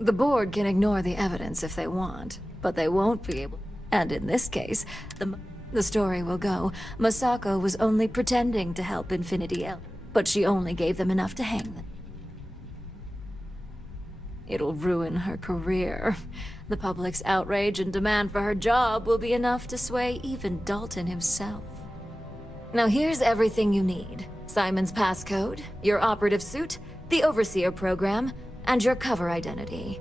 The board can ignore the evidence if they want, but they won't be able. And in this case, the story will go, Masako was only pretending to help Infinity L, but she only gave them enough to hang them. It'll ruin her career. The public's outrage and demand for her job will be enough to sway even Dalton himself. Now here's everything you need. Simon's passcode, your operative suit, the Overseer program, and your cover identity.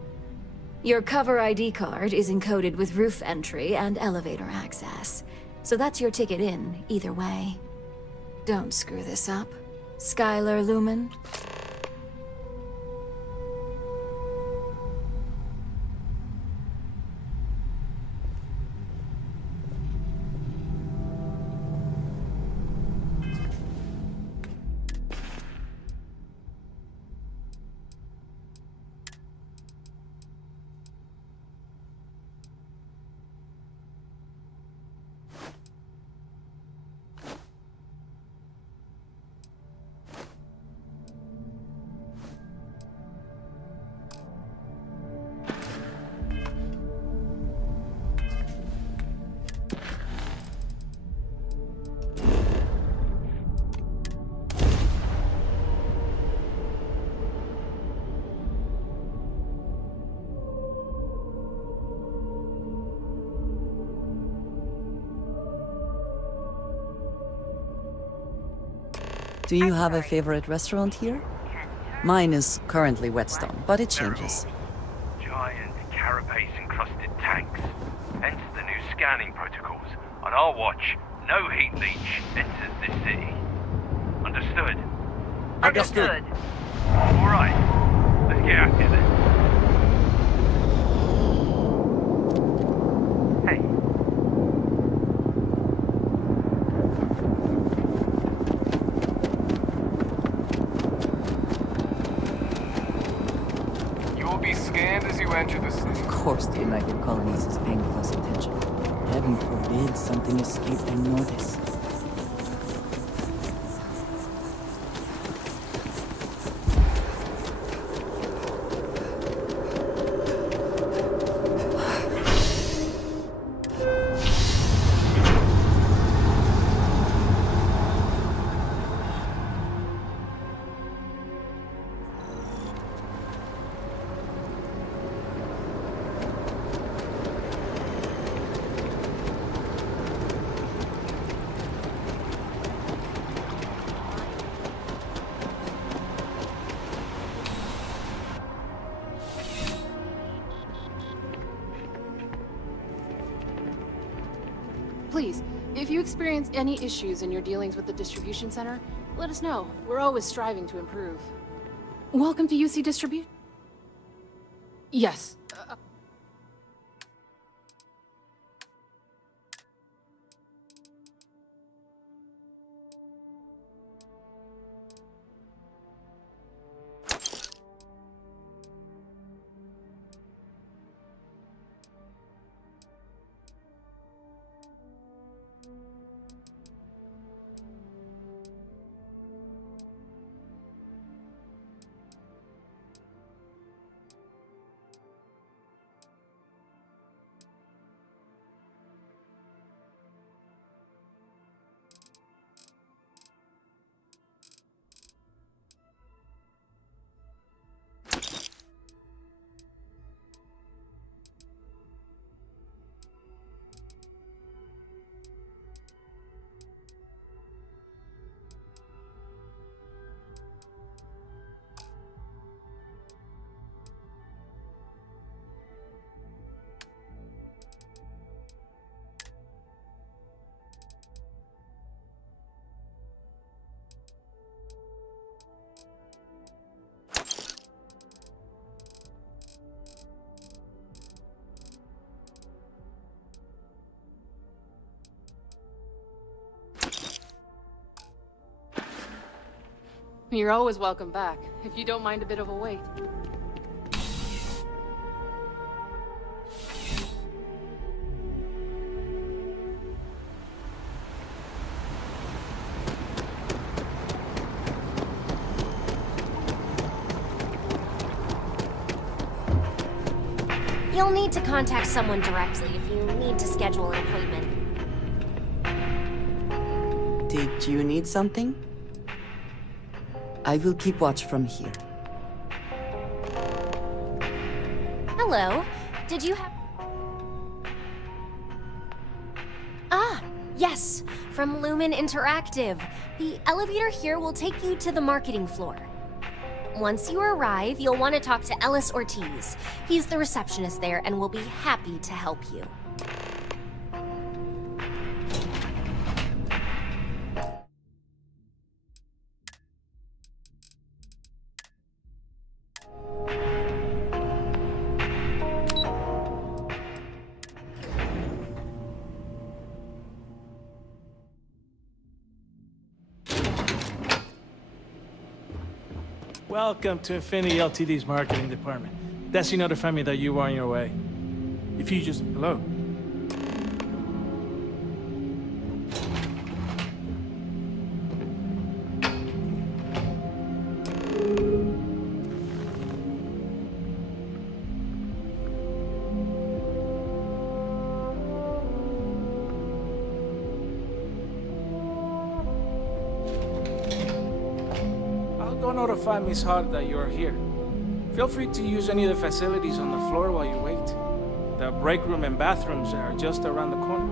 Your cover ID card is encoded with roof entry and elevator access, so that's your ticket in, either way. Don't screw this up. Skylar Lumen? Do you have a favorite restaurant here? Mine is currently Whetstone, but it changes. Giant carapace-encrusted tanks. Hence the new scanning protocols. On our watch, No heat leach enters this city. Understood? Understood. All right. Let's get active then. Hey. You will be scanned as you enter the city. Of course the United Colonies is paying close attention. Heaven forbid something escape their notice. Please, if you experience any issues in your dealings with the distribution center, let us know. We're always striving to improve. Welcome to UC Distribute? Yes. You're always welcome back, if you don't mind a bit of a wait. You'll need to contact someone directly if you need to schedule an appointment. Did you need something? I will keep watch from here. Hello. Did you have... Ah, yes. From Lumen Interactive. The elevator here will take you to the marketing floor. Once you arrive, you'll want to talk to Ellis Ortiz. He's the receptionist there and will be happy to help you. Welcome to Infinity Ltd's marketing department. Desi notified me that you were on your way. If you just... Hello? Notify Miss Hart that you are here. Feel free to use any of the facilities on the floor while you wait. The break room and bathrooms are just around the corner.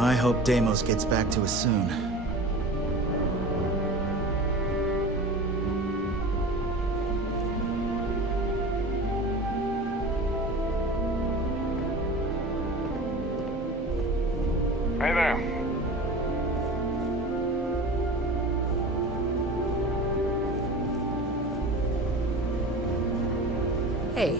I hope Deimos gets back to us soon. Hey there. Hey.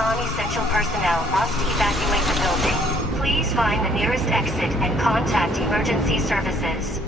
non-essential personnel must evacuate the building. Please find the nearest exit and contact emergency services.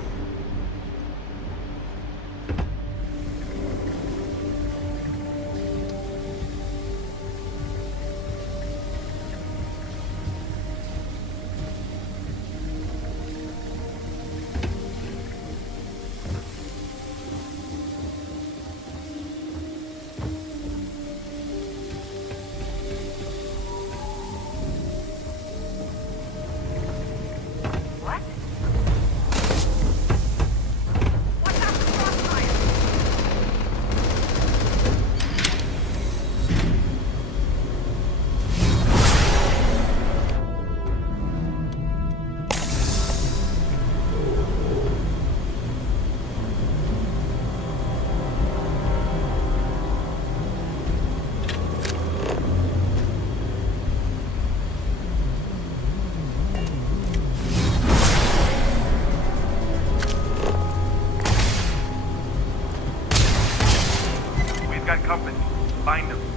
got company. Find them.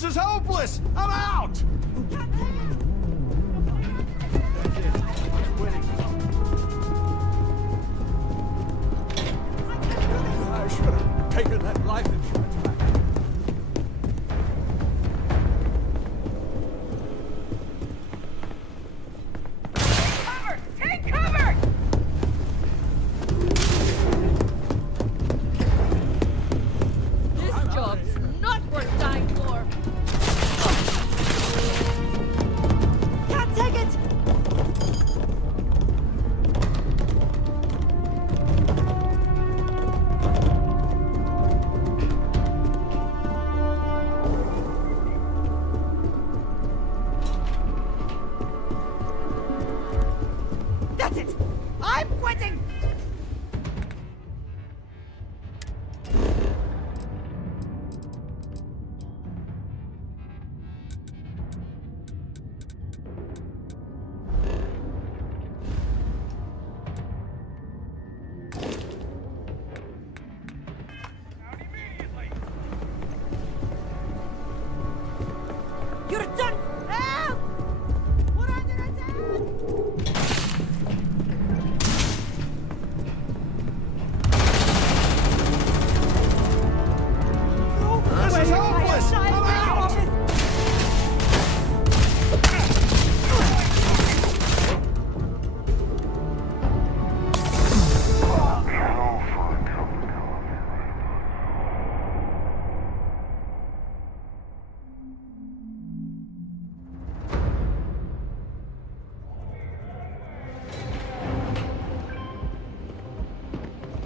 This is hopeless! I'm out! I should have taken that life insurance back. Take cover! This job's not worth dying for. Can't take it! That's it! I'm quitting! You're done! Help! We're under attack! This is hopeless! I'm out!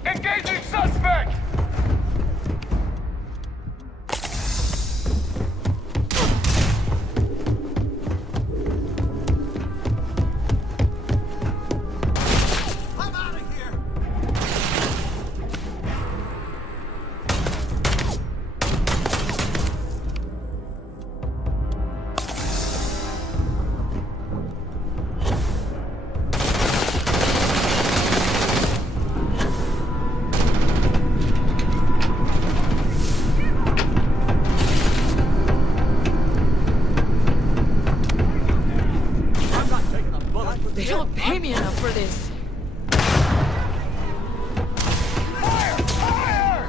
Engaging suspect! I'm out of here! I'm not taking a bullet for They this. don't pay me enough for this. Fire! Fire!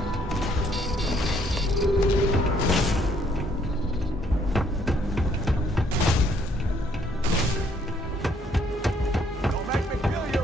Don't make me kill you!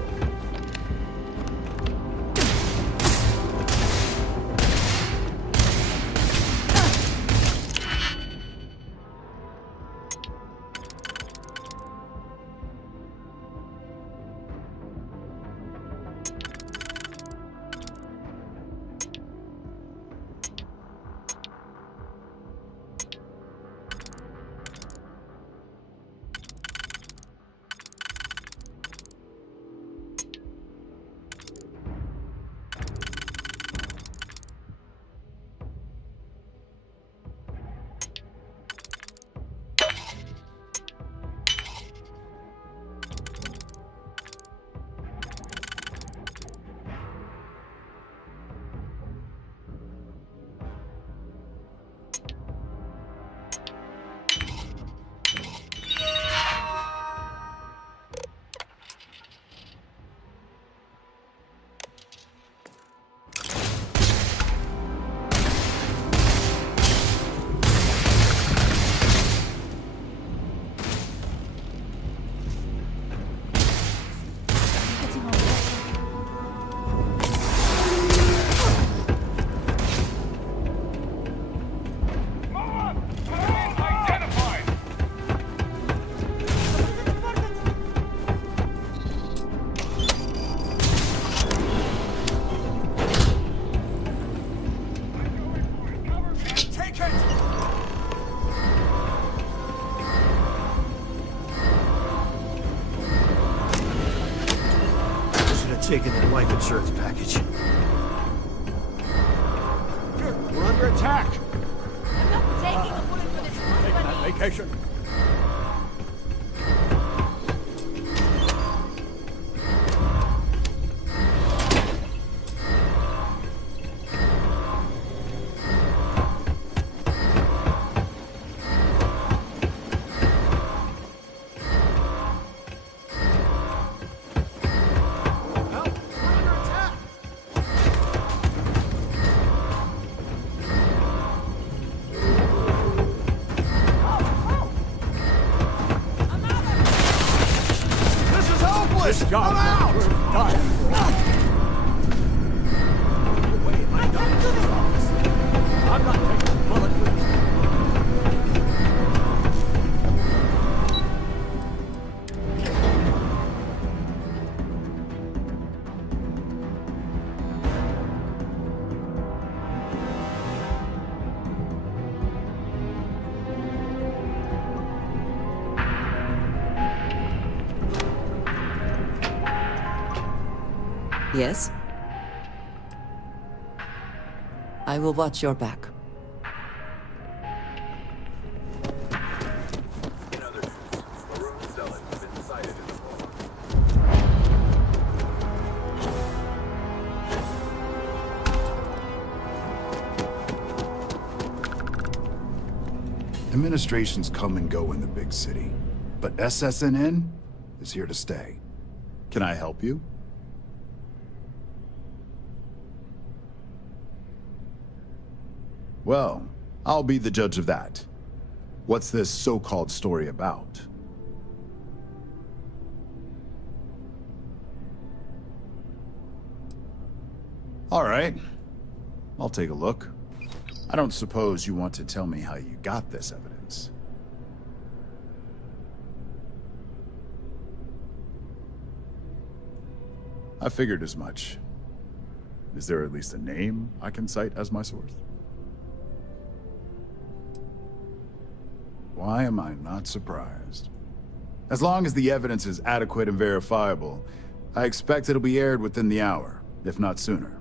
taken that life insurance package. We're under attack. I'm not taking a bullet for this Taking that company. vacation. job not worth dying for. Wait, I'm not taking a bullet with you. Yes? I will watch your back. Administrations come and go in the big city, but SSNN is here to stay. Can I help you? Well, I'll be the judge of that. What's this so-called story about? All right, I'll take a look. I don't suppose you want to tell me how you got this evidence. I figured as much. Is there at least a name I can cite as my source? Why am I not surprised? As long as the evidence is adequate and verifiable, I expect it'll be aired within the hour, if not sooner.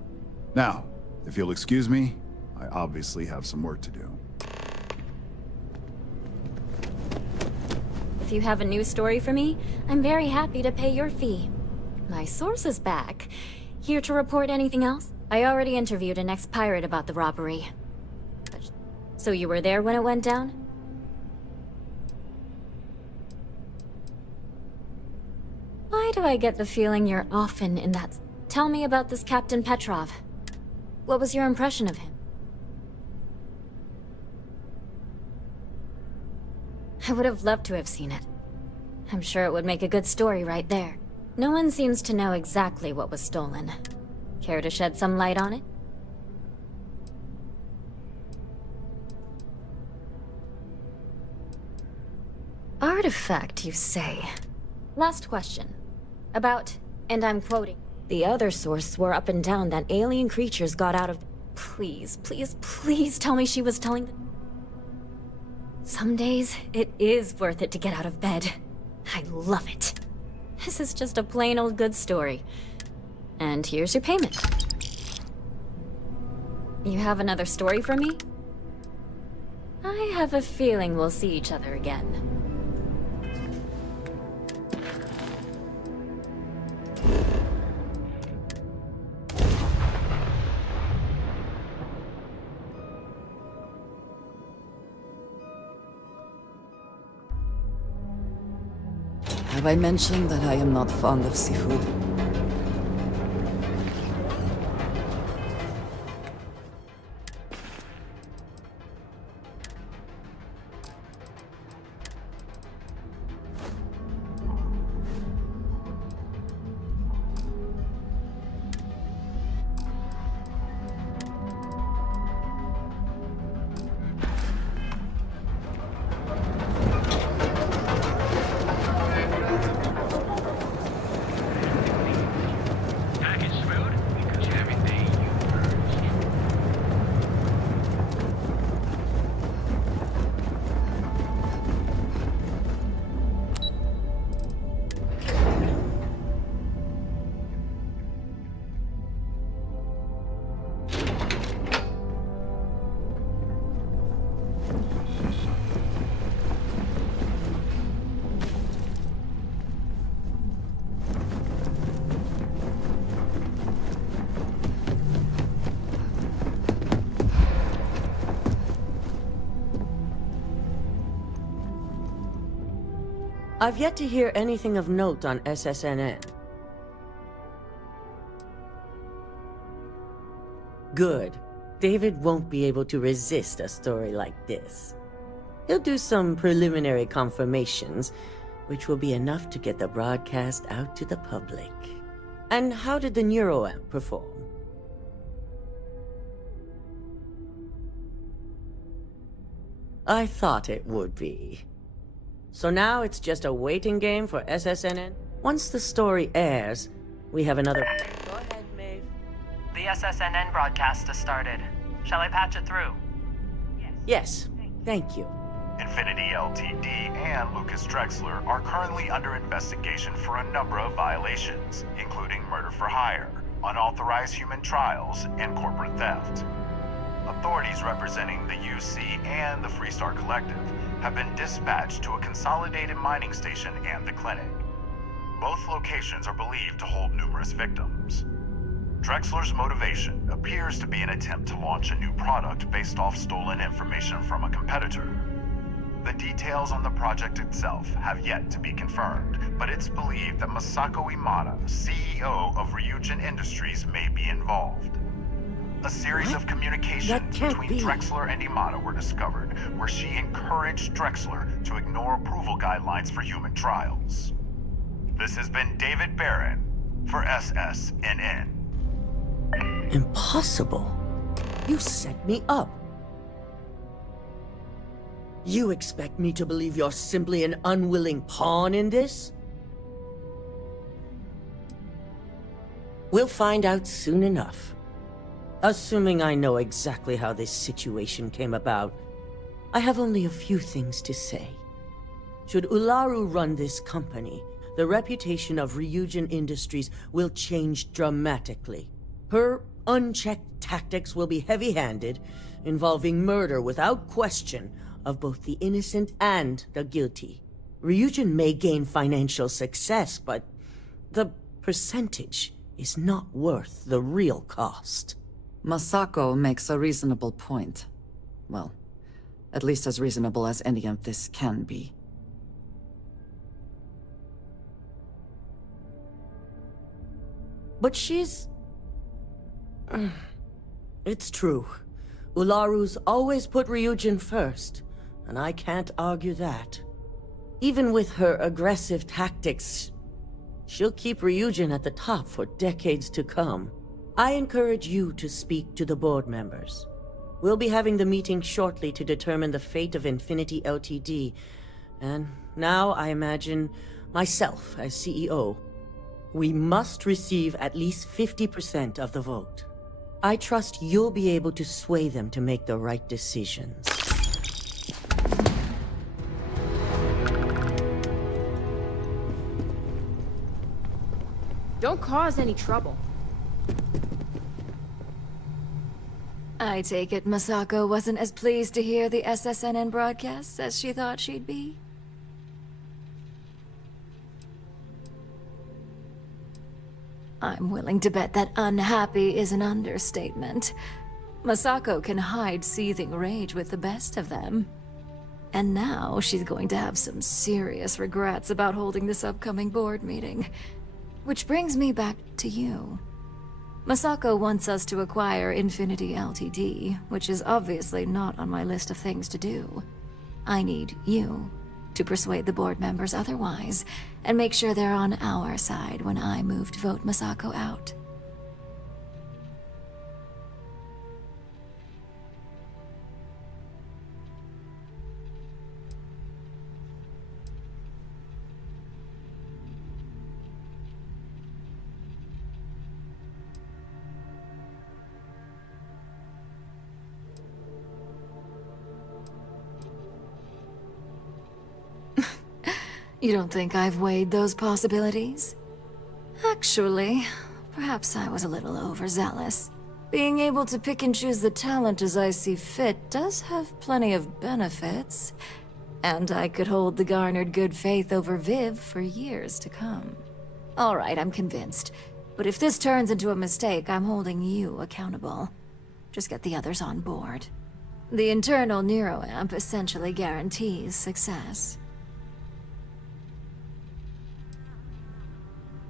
Now, if you'll excuse me, I obviously have some work to do. If you have a news story for me, I'm very happy to pay your fee. My source is back. Here to report anything else? I already interviewed an ex-pirate about the robbery. So you were there when it went down? Why do I get the feeling you're often in that... Tell me about this Captain Petrov. What was your impression of him? I would have loved to have seen it. I'm sure it would make a good story right there. No one seems to know exactly what was stolen. Care to shed some light on it? Artifact, you say? Last question. About, and I'm quoting, the other source swore up and down that alien creatures got out of... Please, please, please tell me she was telling... Some days, it is worth it to get out of bed. I love it. This is just a plain old good story. And here's your payment. You have another story for me? I have a feeling we'll see each other again. Have I mentioned that I am not fond of seafood? I've yet to hear anything of note on SSNN. Good. David won't be able to resist a story like this. He'll do some preliminary confirmations, which will be enough to get the broadcast out to the public. And how did the neuroamp perform? I thought it would be. So now it's just a waiting game for SSNN? Once the story airs, we have another... Go ahead, Maeve. The SSNN broadcast has started. Shall I patch it through? Yes, thank you. Infinity Ltd. and Lucas Drexler are currently under investigation for a number of violations, including murder for hire, unauthorized human trials, and corporate theft. Authorities representing the UC and the Freestar Collective have been dispatched to a consolidated mining station and the clinic. Both locations are believed to hold numerous victims. Drexler's motivation appears to be an attempt to launch a new product based off stolen information from a competitor. The details on the project itself have yet to be confirmed, but it's believed that Masako Imada, CEO of Ryujin Industries, may be involved. A series of communications between Drexler and Imada were discovered, where she encouraged Drexler to ignore approval guidelines for human trials. This has been David Barron for SSNN. Impossible. You set me up. You expect me to believe you're simply an unwilling pawn in this? We'll find out soon enough. Assuming I know exactly how this situation came about, I have only a few things to say. Should Ularu run this company, the reputation of Ryujin Industries will change dramatically. Her unchecked tactics will be heavy-handed, involving murder without question of both the innocent and the guilty. Ryujin may gain financial success, but the percentage is not worth the real cost. Masako makes a reasonable point. Well, at least as reasonable as any of this can be. But she's... It's true. Ularu's always put Ryujin first, and I can't argue that. Even with her aggressive tactics, she'll keep Ryujin at the top for decades to come. I encourage you to speak to the board members. We'll be having the meeting shortly to determine the fate of Infinity Ltd. And now I imagine myself as CEO. We must receive at least 50% of the vote. I trust you'll be able to sway them to make the right decisions. Don't cause any trouble. I take it Masako wasn't as pleased to hear the SSNN broadcasts as she thought she'd be? I'm willing to bet that unhappy is an understatement. Masako can hide seething rage with the best of them. And now she's going to have some serious regrets about holding this upcoming board meeting. Which brings me back to you. Masako wants us to acquire Infinity Ltd., which is obviously not on my list of things to do. I need you to persuade the board members otherwise, and make sure they're on our side when I move to vote Masako out. You don't think I've weighed those possibilities? Actually, perhaps I was a little overzealous. Being able to pick and choose the talent as I see fit does have plenty of benefits. And I could hold the garnered good faith over Viv for years to come. All right, I'm convinced. But if this turns into a mistake, I'm holding you accountable. Just get the others on board. The internal neuroamp essentially guarantees success.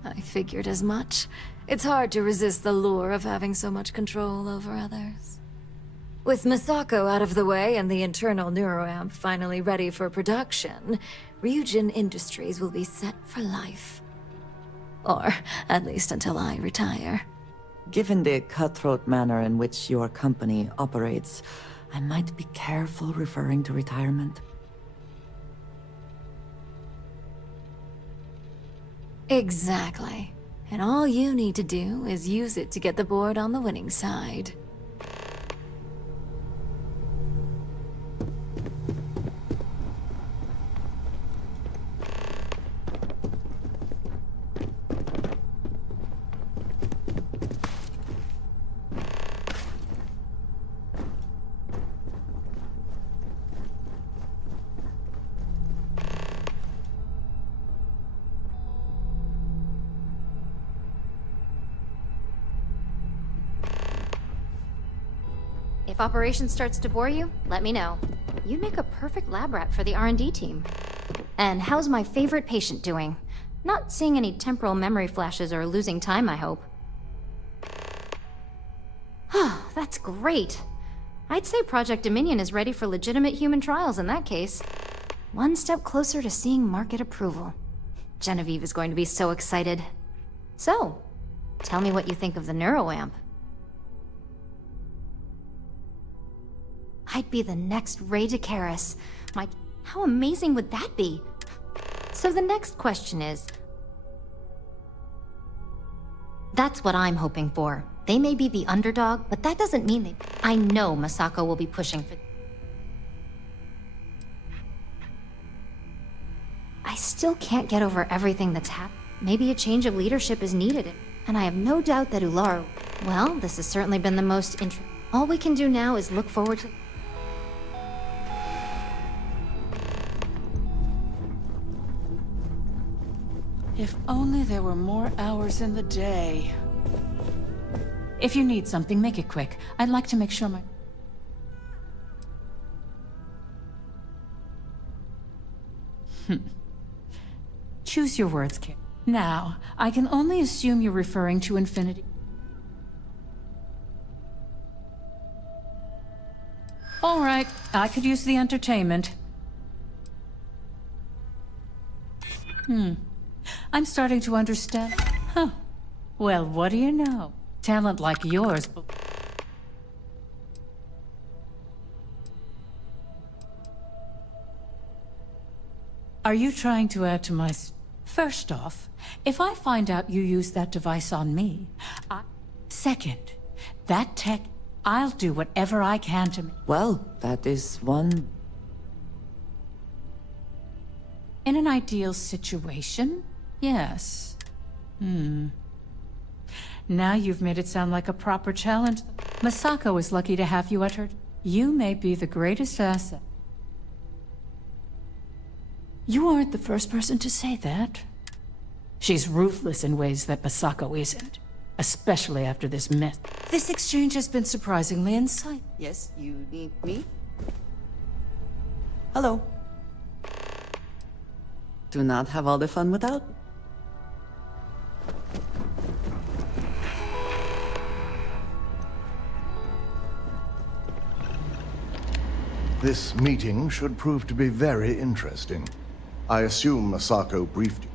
I figured as much. It's hard to resist the lure of having so much control over others. With Masako out of the way and the internal neuroamp finally ready for production, Ryujin Industries will be set for life. Or at least until I retire. Given the cutthroat manner in which your company operates, I might be careful referring to retirement. Exactly. And all you need to do is use it to get the board on the winning side. If operations starts to bore you, let me know. You'd make a perfect lab rat for the R&D team. And how's my favorite patient doing? Not seeing any temporal memory flashes or losing time, I hope. That's great. I'd say Project Dominion is ready for legitimate human trials in that case. One step closer to seeing market approval. Genevieve is going to be so excited. So, tell me what you think of the neuroamp. I'd be the next Ray DeCaris. How amazing would that be? So the next question is... That's what I'm hoping for. They may be the underdog, but that doesn't mean they... I know Masako will be pushing for... I still can't get over everything that's happened. Maybe a change of leadership is needed, and I have no doubt that Ularu... Well, this has certainly been the most all we can do now is look forward to... If only there were more hours in the day. If you need something, make it quick. I'd like to make sure my... Choose your words, Kate. Now, I can only assume you're referring to Infinity. All right, I could use the entertainment. I'm starting to understand. Huh. Well, what do you know? Talent like yours... Are you trying to add to my... First off, if I find out you use that device on me, Second, that tech... I'll do whatever I can to... Well, that is one... In an ideal situation, yes. Now you've made it sound like a proper challenge. Masako is lucky to have you at her... You may be the greatest asset. You aren't the first person to say that. She's ruthless in ways that Masako isn't. Especially after this mess. This exchange has been surprisingly insightful. Yes, you need me? Hello. Do not have all the fun without me. This meeting should prove to be very interesting. I assume Masako briefed you.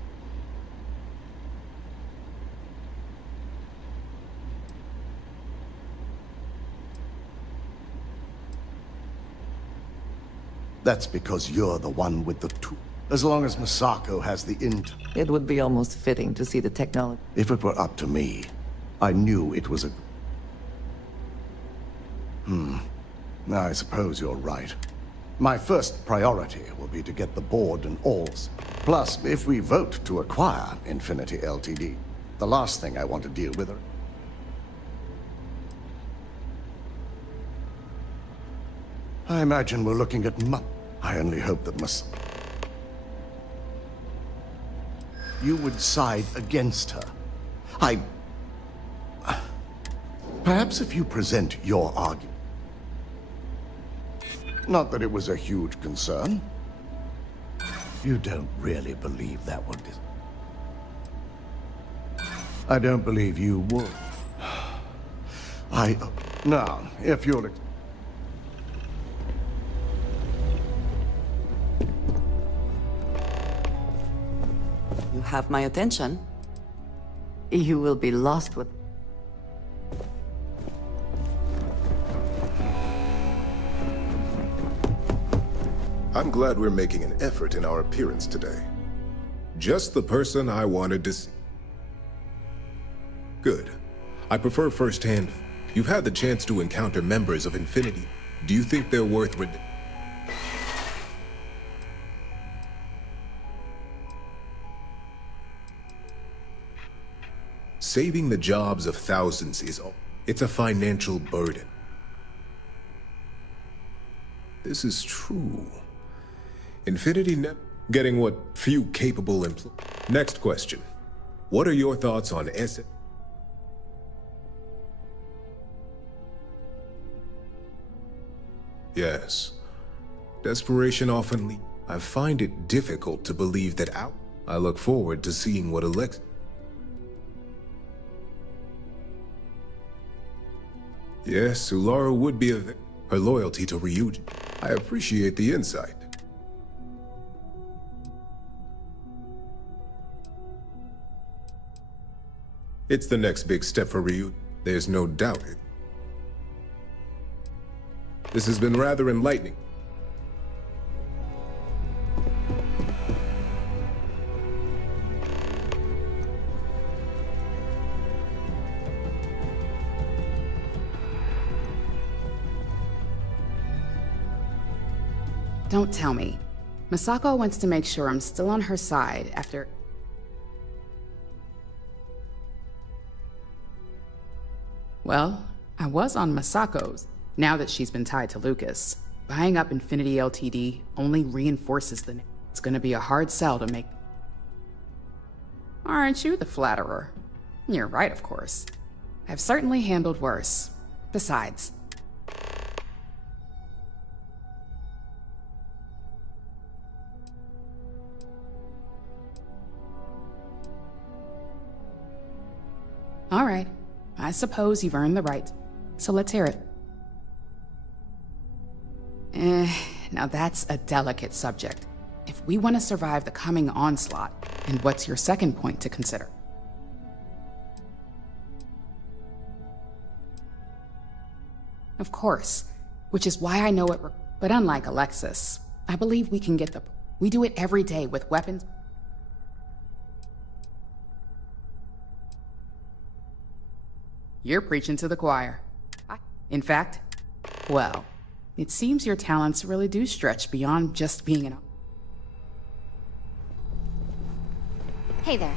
That's because you're the one with the tool. As long as Masako has the int... It would be almost fitting to see the technology. If it were up to me, I knew it was a... I suppose you're right. My first priority will be to get the board and alls. Plus, if we vote to acquire Infinity Ltd., the last thing I want to deal with are... I imagine we're looking at I only hope that you would side against her. Perhaps if you present your argument. Not that it was a huge concern. You don't really believe that would... I don't believe you would. Now, if you'll... you have my attention. You will be lost with... I'm glad we're making an effort in our appearance today. Just the person I wanted to see. Good. I prefer firsthand. You've had the chance to encounter members of Infinity. Do you think they're worth saving the jobs of thousands it's a financial burden. This is true. Infinity getting what few capable employees. Next question. What are your thoughts on Yes. Desperation often leads. I find it difficult to believe that I look forward to seeing what Alex. Yes, Ulara would be her loyalty to Ryuji. I appreciate the insight. It's the next big step for Ryu. There's no doubt it. This has been rather enlightening. Don't tell me. Masako wants to make sure I'm still on her side after... Well, I was on Masako's, now that she's been tied to Lucas. Buying up Infinity Ltd. only reinforces the... It's gonna be a hard sell to make... Aren't you the flatterer? You're right, of course. I've certainly handled worse. Besides... All right. I suppose you've earned the right. So let's hear it. Now that's a delicate subject. If we want to survive the coming onslaught, and what's your second point to consider? Of course, which is why I know it, but unlike Alexis, I believe we can get the... We do it every day with weapons... You're preaching to the choir. In fact, well, it seems your talents really do stretch beyond just being an... Hey there.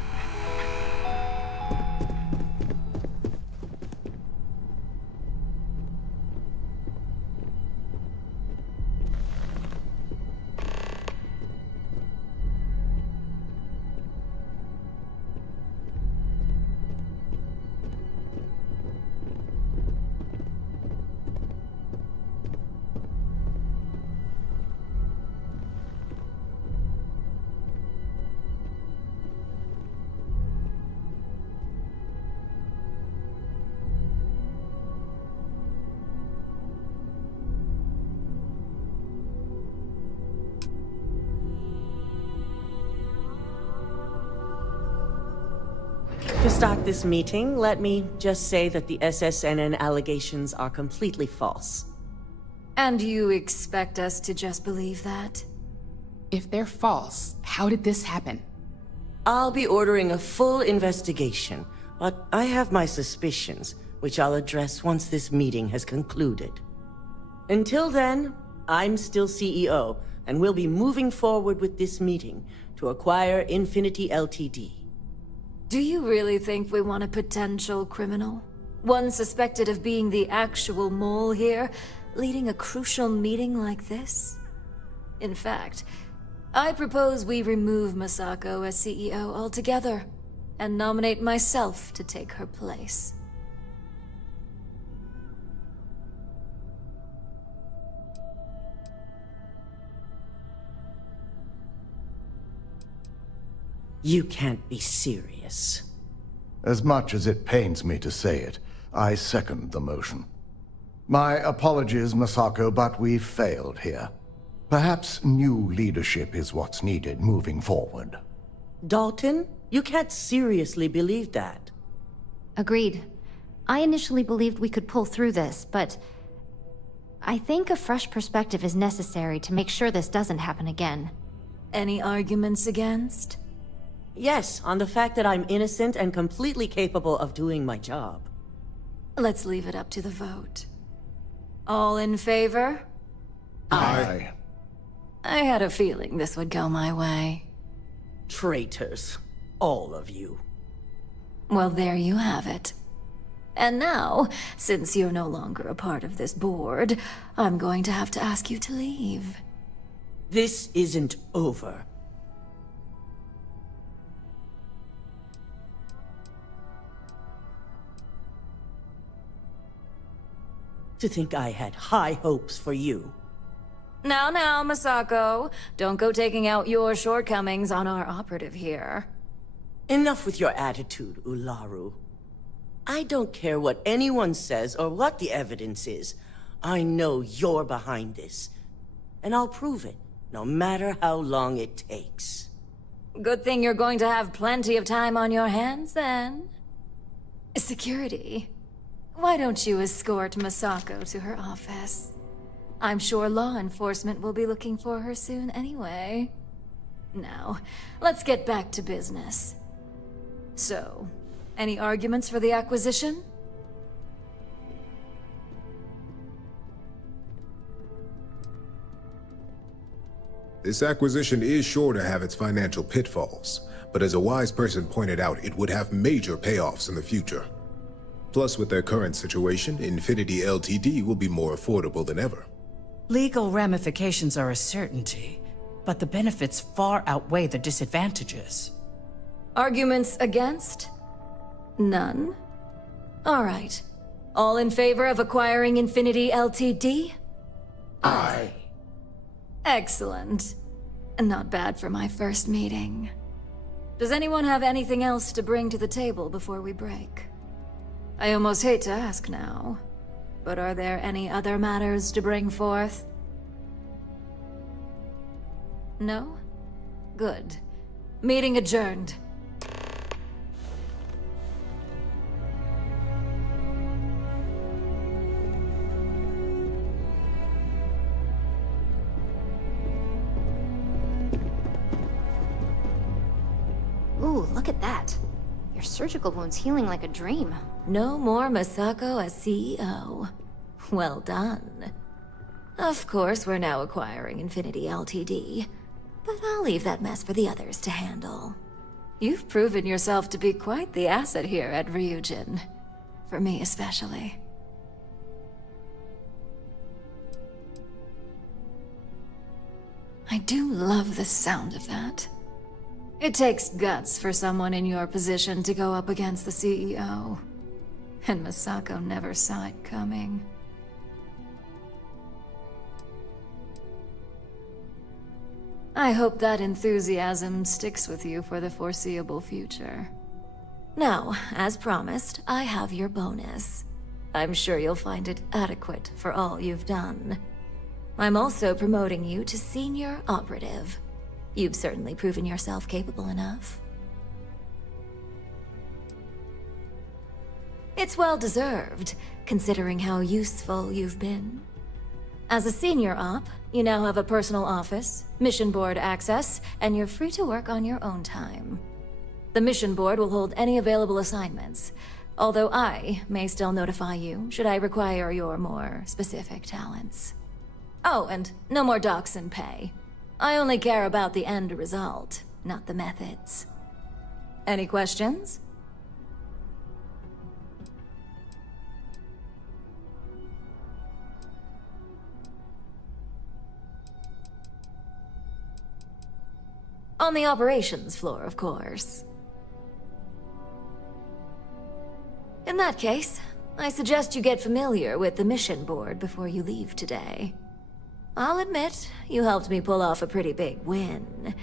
To start this meeting, let me just say that the SSNN allegations are completely false. And you expect us to just believe that? If they're false, how did this happen? I'll be ordering a full investigation, but I have my suspicions, which I'll address once this meeting has concluded. Until then, I'm still CEO, and we'll be moving forward with this meeting to acquire Infinity Ltd. Do you really think we want a potential criminal? One suspected of being the actual mole here, leading a crucial meeting like this? In fact, I propose we remove Masako as CEO altogether, and nominate myself to take her place. You can't be serious. As much as it pains me to say it, I second the motion. My apologies, Masako, but we've failed here. Perhaps new leadership is what's needed moving forward. Dalton, you can't seriously believe that. Agreed. I initially believed we could pull through this, but I think a fresh perspective is necessary to make sure this doesn't happen again. Any arguments against? Yes, on the fact that I'm innocent and completely capable of doing my job. Let's leave it up to the vote. All in favor? Aye. I had a feeling this would go my way. Traitors. All of you. Well, there you have it. And now, since you're no longer a part of this board, I'm going to have to ask you to leave. This isn't over. To think I had high hopes for you. Now, Masako. Don't go taking out your shortcomings on our operative here. Enough with your attitude, Ularu. I don't care what anyone says or what the evidence is. I know you're behind this. And I'll prove it, no matter how long it takes. Good thing you're going to have plenty of time on your hands, then. Security. Why don't you escort Masako to her office? I'm sure law enforcement will be looking for her soon anyway. Now, let's get back to business. So, any arguments for the acquisition? This acquisition is sure to have its financial pitfalls, but as a wise person pointed out, it would have major payoffs in the future. Plus, with their current situation, Infinity Ltd will be more affordable than ever. Legal ramifications are a certainty, but the benefits far outweigh the disadvantages. Arguments against? None? All right. All in favor of acquiring Infinity Ltd? Aye. Excellent. Not bad for my first meeting. Does anyone have anything else to bring to the table before we break? I almost hate to ask now, but are there any other matters to bring forth? No? Good. Meeting adjourned. Ooh, look at that. Your surgical wound's healing like a dream. No more Masako as CEO. Well done. Of course, we're now acquiring Infinity Ltd, but I'll leave that mess for the others to handle. You've proven yourself to be quite the asset here at Ryujin. For me especially. I do love the sound of that. It takes guts for someone in your position to go up against the CEO. And Masako never saw it coming. I hope that enthusiasm sticks with you for the foreseeable future. Now, as promised, I have your bonus. I'm sure you'll find it adequate for all you've done. I'm also promoting you to Senior Operative. You've certainly proven yourself capable enough. It's well deserved, considering how useful you've been. As a senior op, you now have a personal office, mission board access, and you're free to work on your own time. The mission board will hold any available assignments, although I may still notify you should I require your more specific talents. Oh, and no more docs and pay. I only care about the end result, not the methods. Any questions? On the operations floor, of course. In that case, I suggest you get familiar with the mission board before you leave today. I'll admit, you helped me pull off a pretty big win.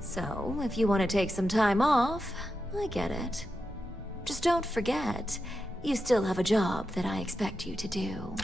So, if you want to take some time off, I get it. Just don't forget, you still have a job that I expect you to do.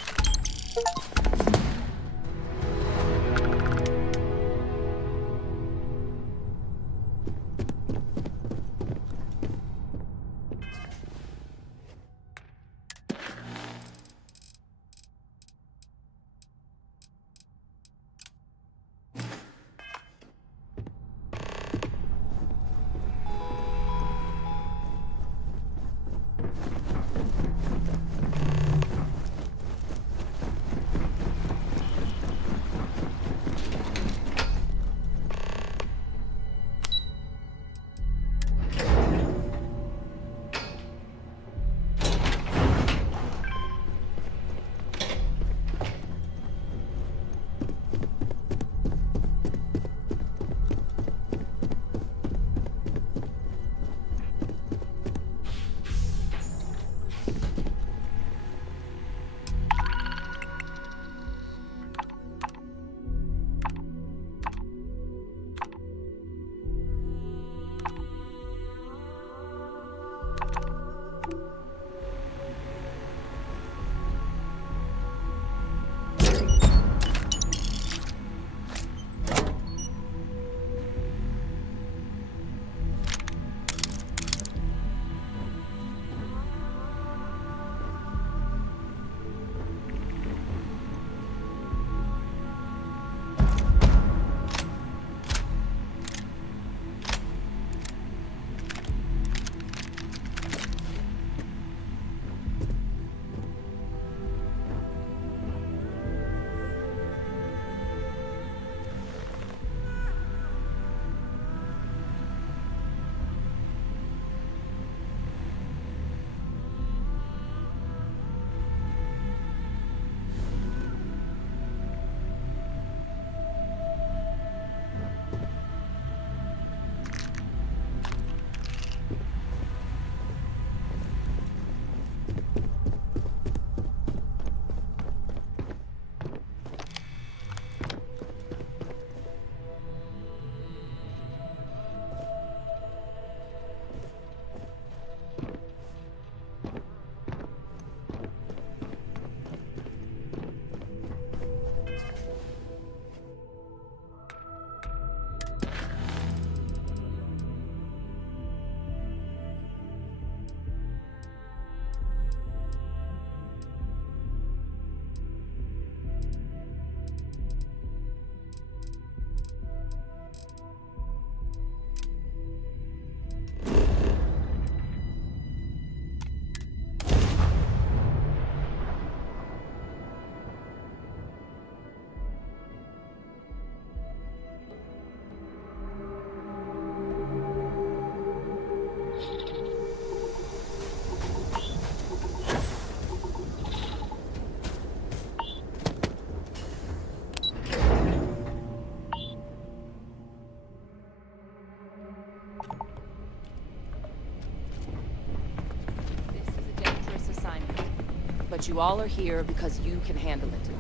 But you all are here because you can handle it.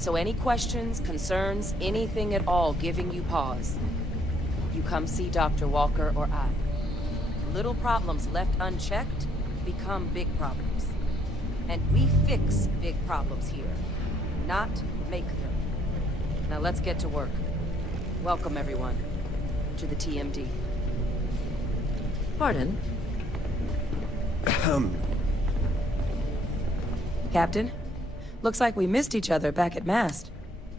So any questions, concerns, anything at all giving you pause, you come see Dr. Walker or I. Little problems left unchecked become big problems. And we fix big problems here, not make them. Now let's get to work. Welcome, everyone, to the TMD. Pardon? Captain, looks like we missed each other back at Mast.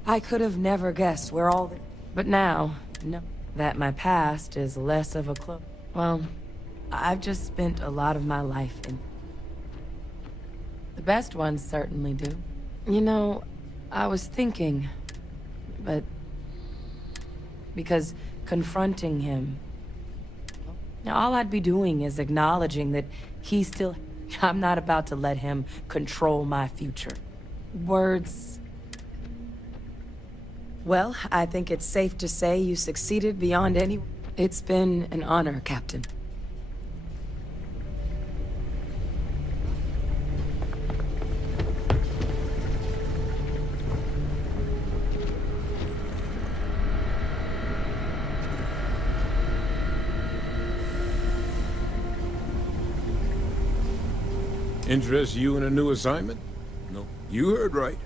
I could have never guessed where all the... But now, know that my past is less of a clue. Well, I've just spent a lot of my life in... The best ones certainly do. You know, I was thinking, but... Because confronting him... Now, all I'd be doing is acknowledging that he still... I'm not about to let him control my future. Words... Well, I think it's safe to say you succeeded beyond any... It's been an honor, Captain. Interest you in a new assignment? No, you heard right.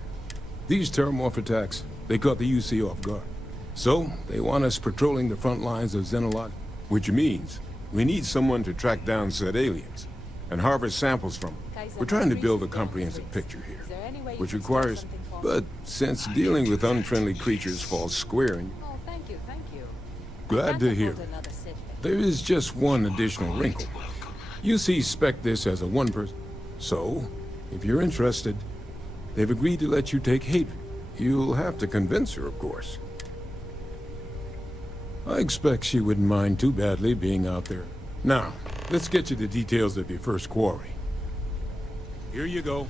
These terramorph attacks, they caught the UC off guard. So, they want us patrolling the front lines of Xenolog. Which means, we need someone to track down said aliens, and harvest samples from them. We're trying to build a comprehensive picture here, which requires... But since dealing with unfriendly creatures falls square in... Oh, thank you. Glad to hear it. There is just one additional wrinkle. UC spec this as a one-person... So, if you're interested, they've agreed to let you take Hadrian. You'll have to convince her, of course. I expect she wouldn't mind too badly being out there. Now, let's get you the details of your first quarry. Here you go.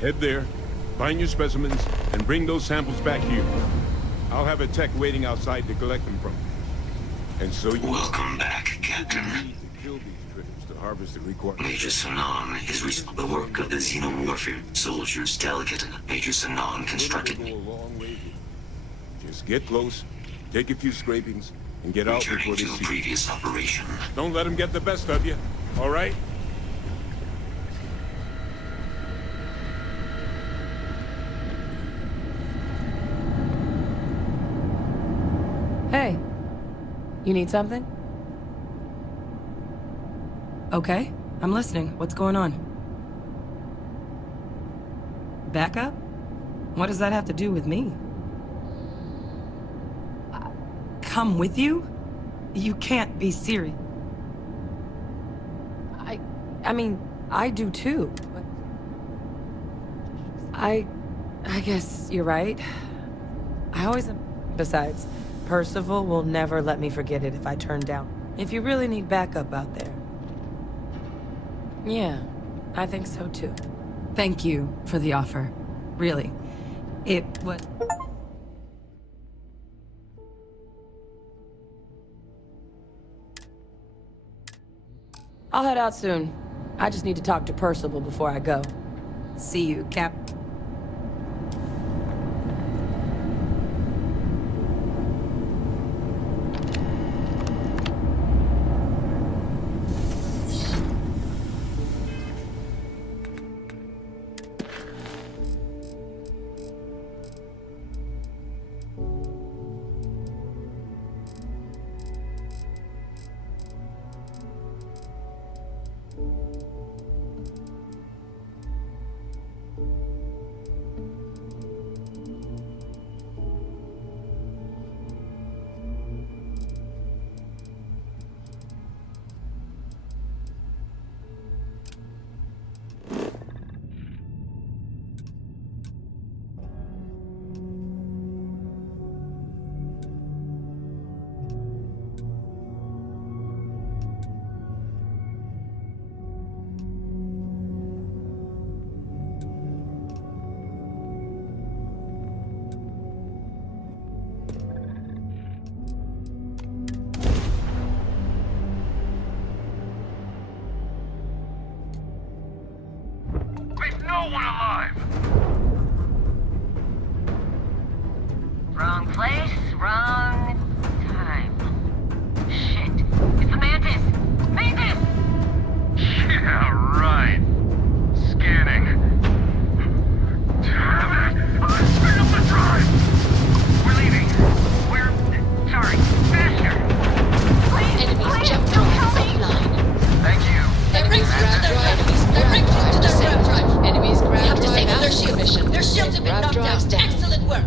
Head there, find your specimens, and bring those samples back here. I'll have a tech waiting outside to collect them from you. And so you... Welcome back, Captain. Harvest the required. Major Sanan is responsible for the work of the xenomorphic soldiers delegate Major Sanan constructed. Just get close, take a few scrapings, and get out before they see previous operation. Don't let them get the best of you, all right? Hey, you need something? Okay, I'm listening. What's going on? Backup? What does that have to do with me? Come with you? You can't be serious. I mean, I do too, but... I guess you're right. I always am. Besides, Percival will never let me forget it if I turn down. If you really need backup out there. Yeah, I think so too. Thank you for the offer. Really. It was... I'll head out soon. I just need to talk to Percival before I go. See you, Cap. no one alive! Wrong place, wrong time. Shit. It's the Mantis! Mantis! Yeah, right. Scanning. Damn it! Speed up the drive! We're leaving. We're... sorry. Faster! Please, Enemies jump drive offline. Thank you. Enemies grab drive. Direct to the grab drive. Enemies grab drive. We have disable their shield. Their shields have been knocked out. Excellent work.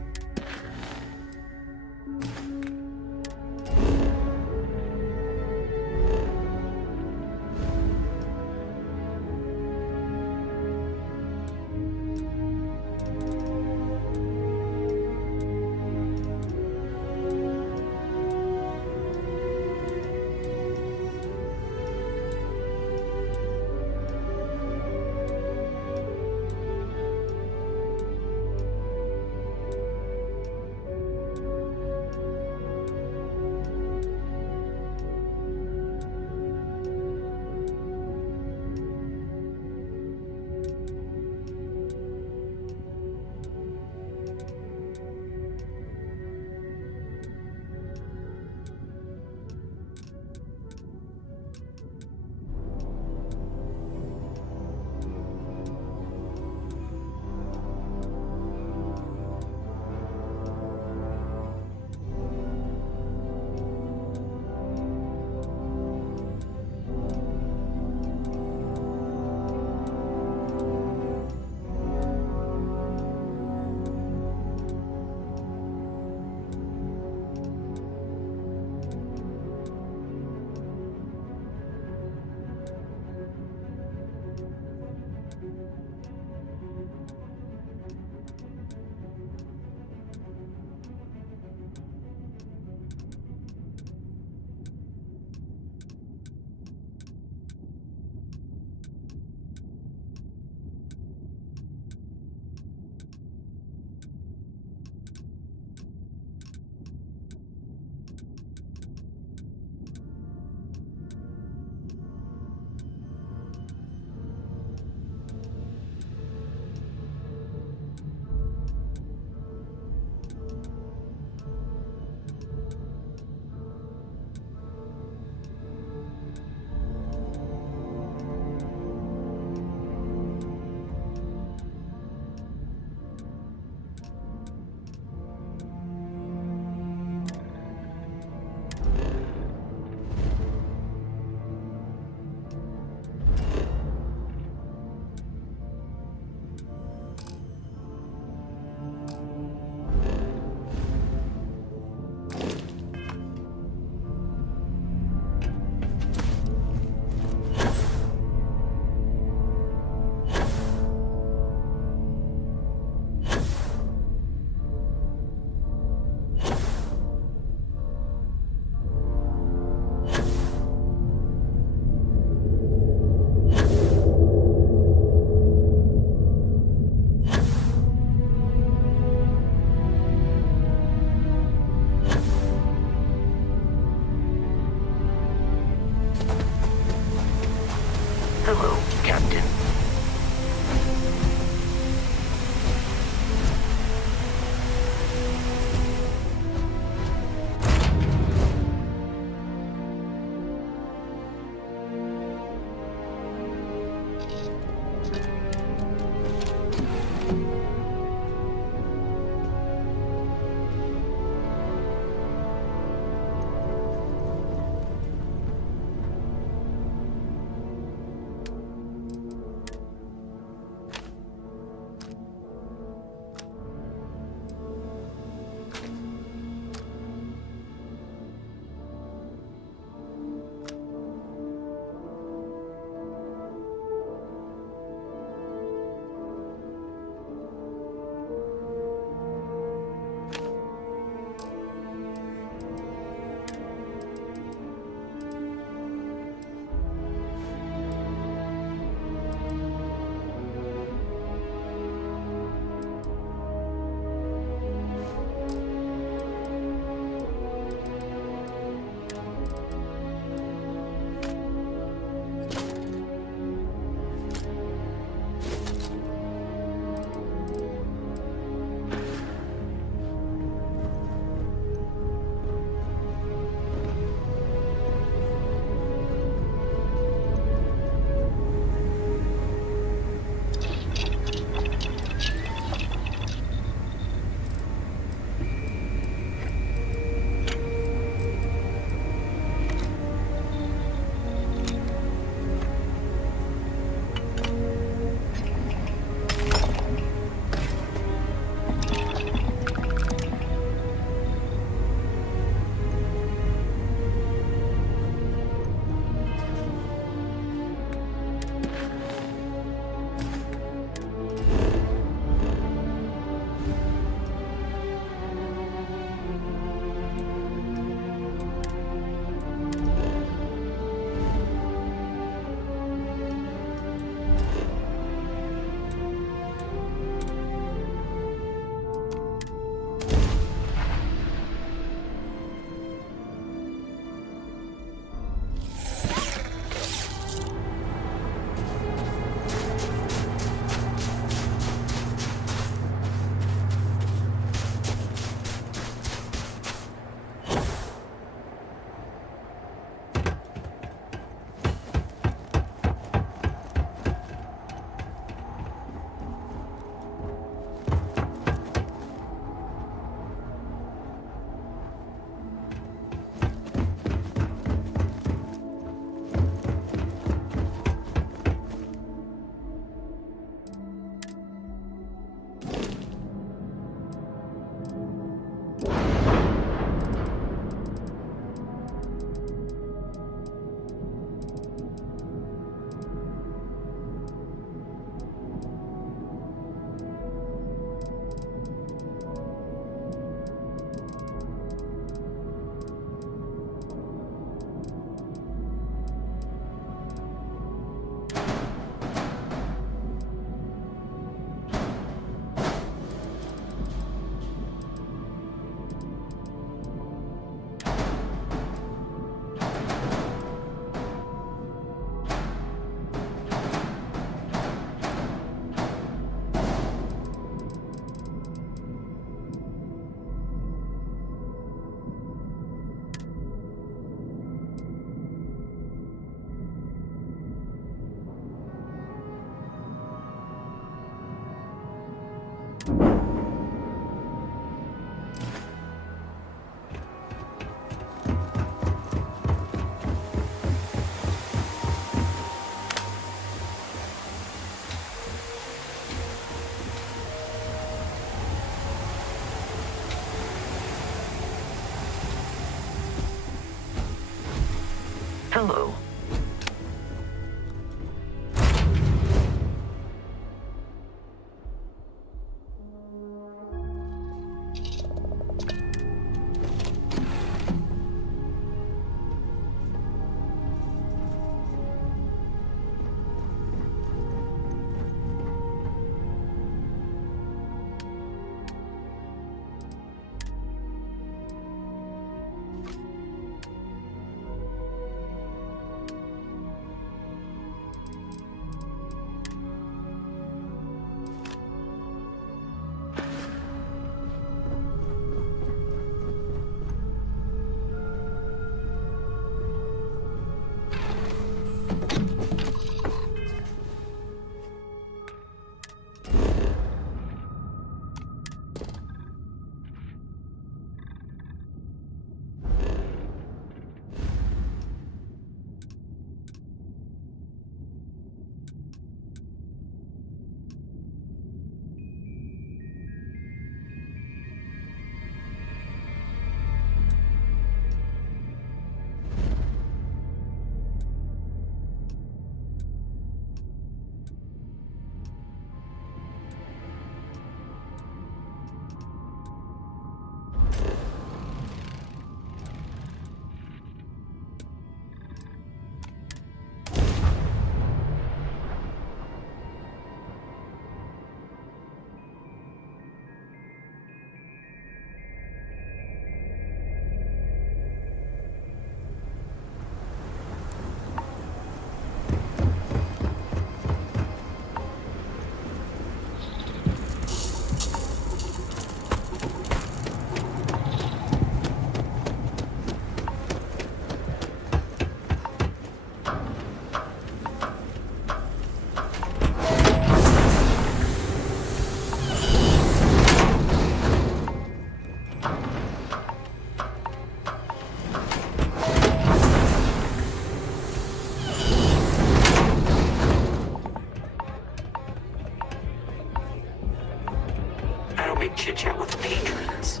light chit-chat with the patrons.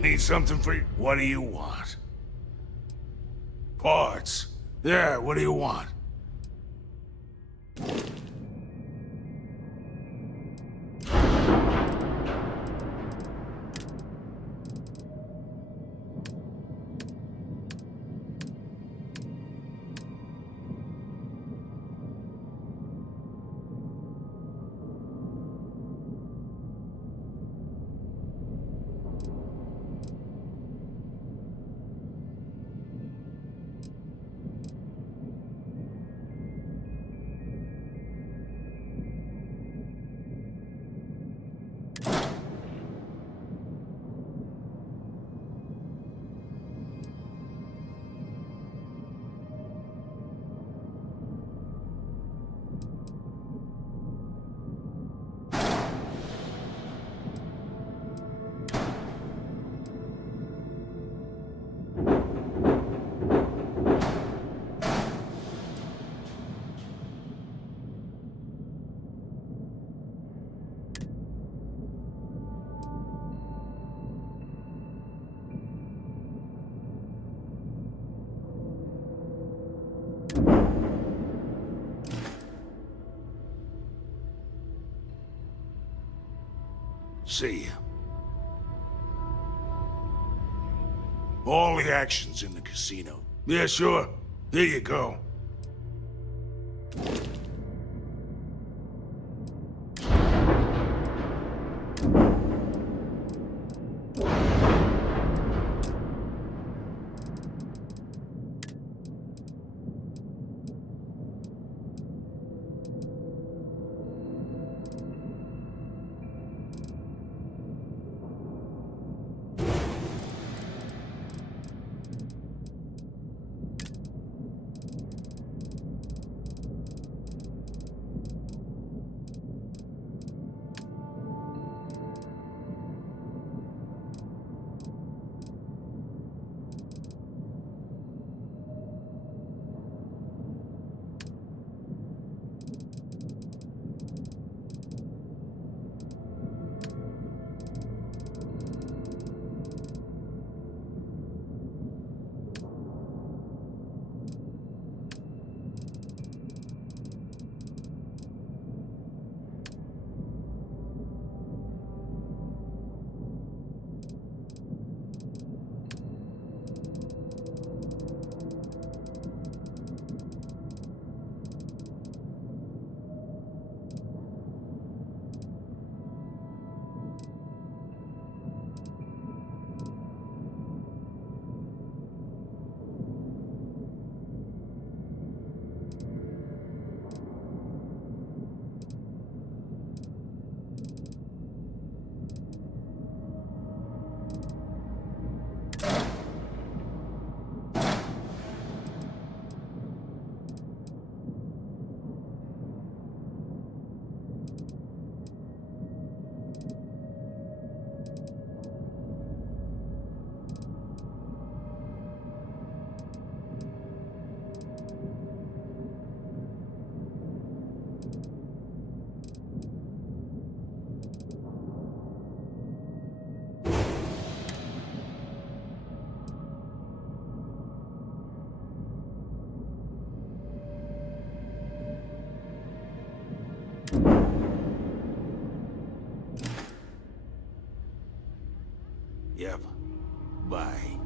Need something for you? What do you want? Parts. Yeah, what do you want? See ya. All the action's in the casino. Yeah, sure. Here you go. Yep. Bye.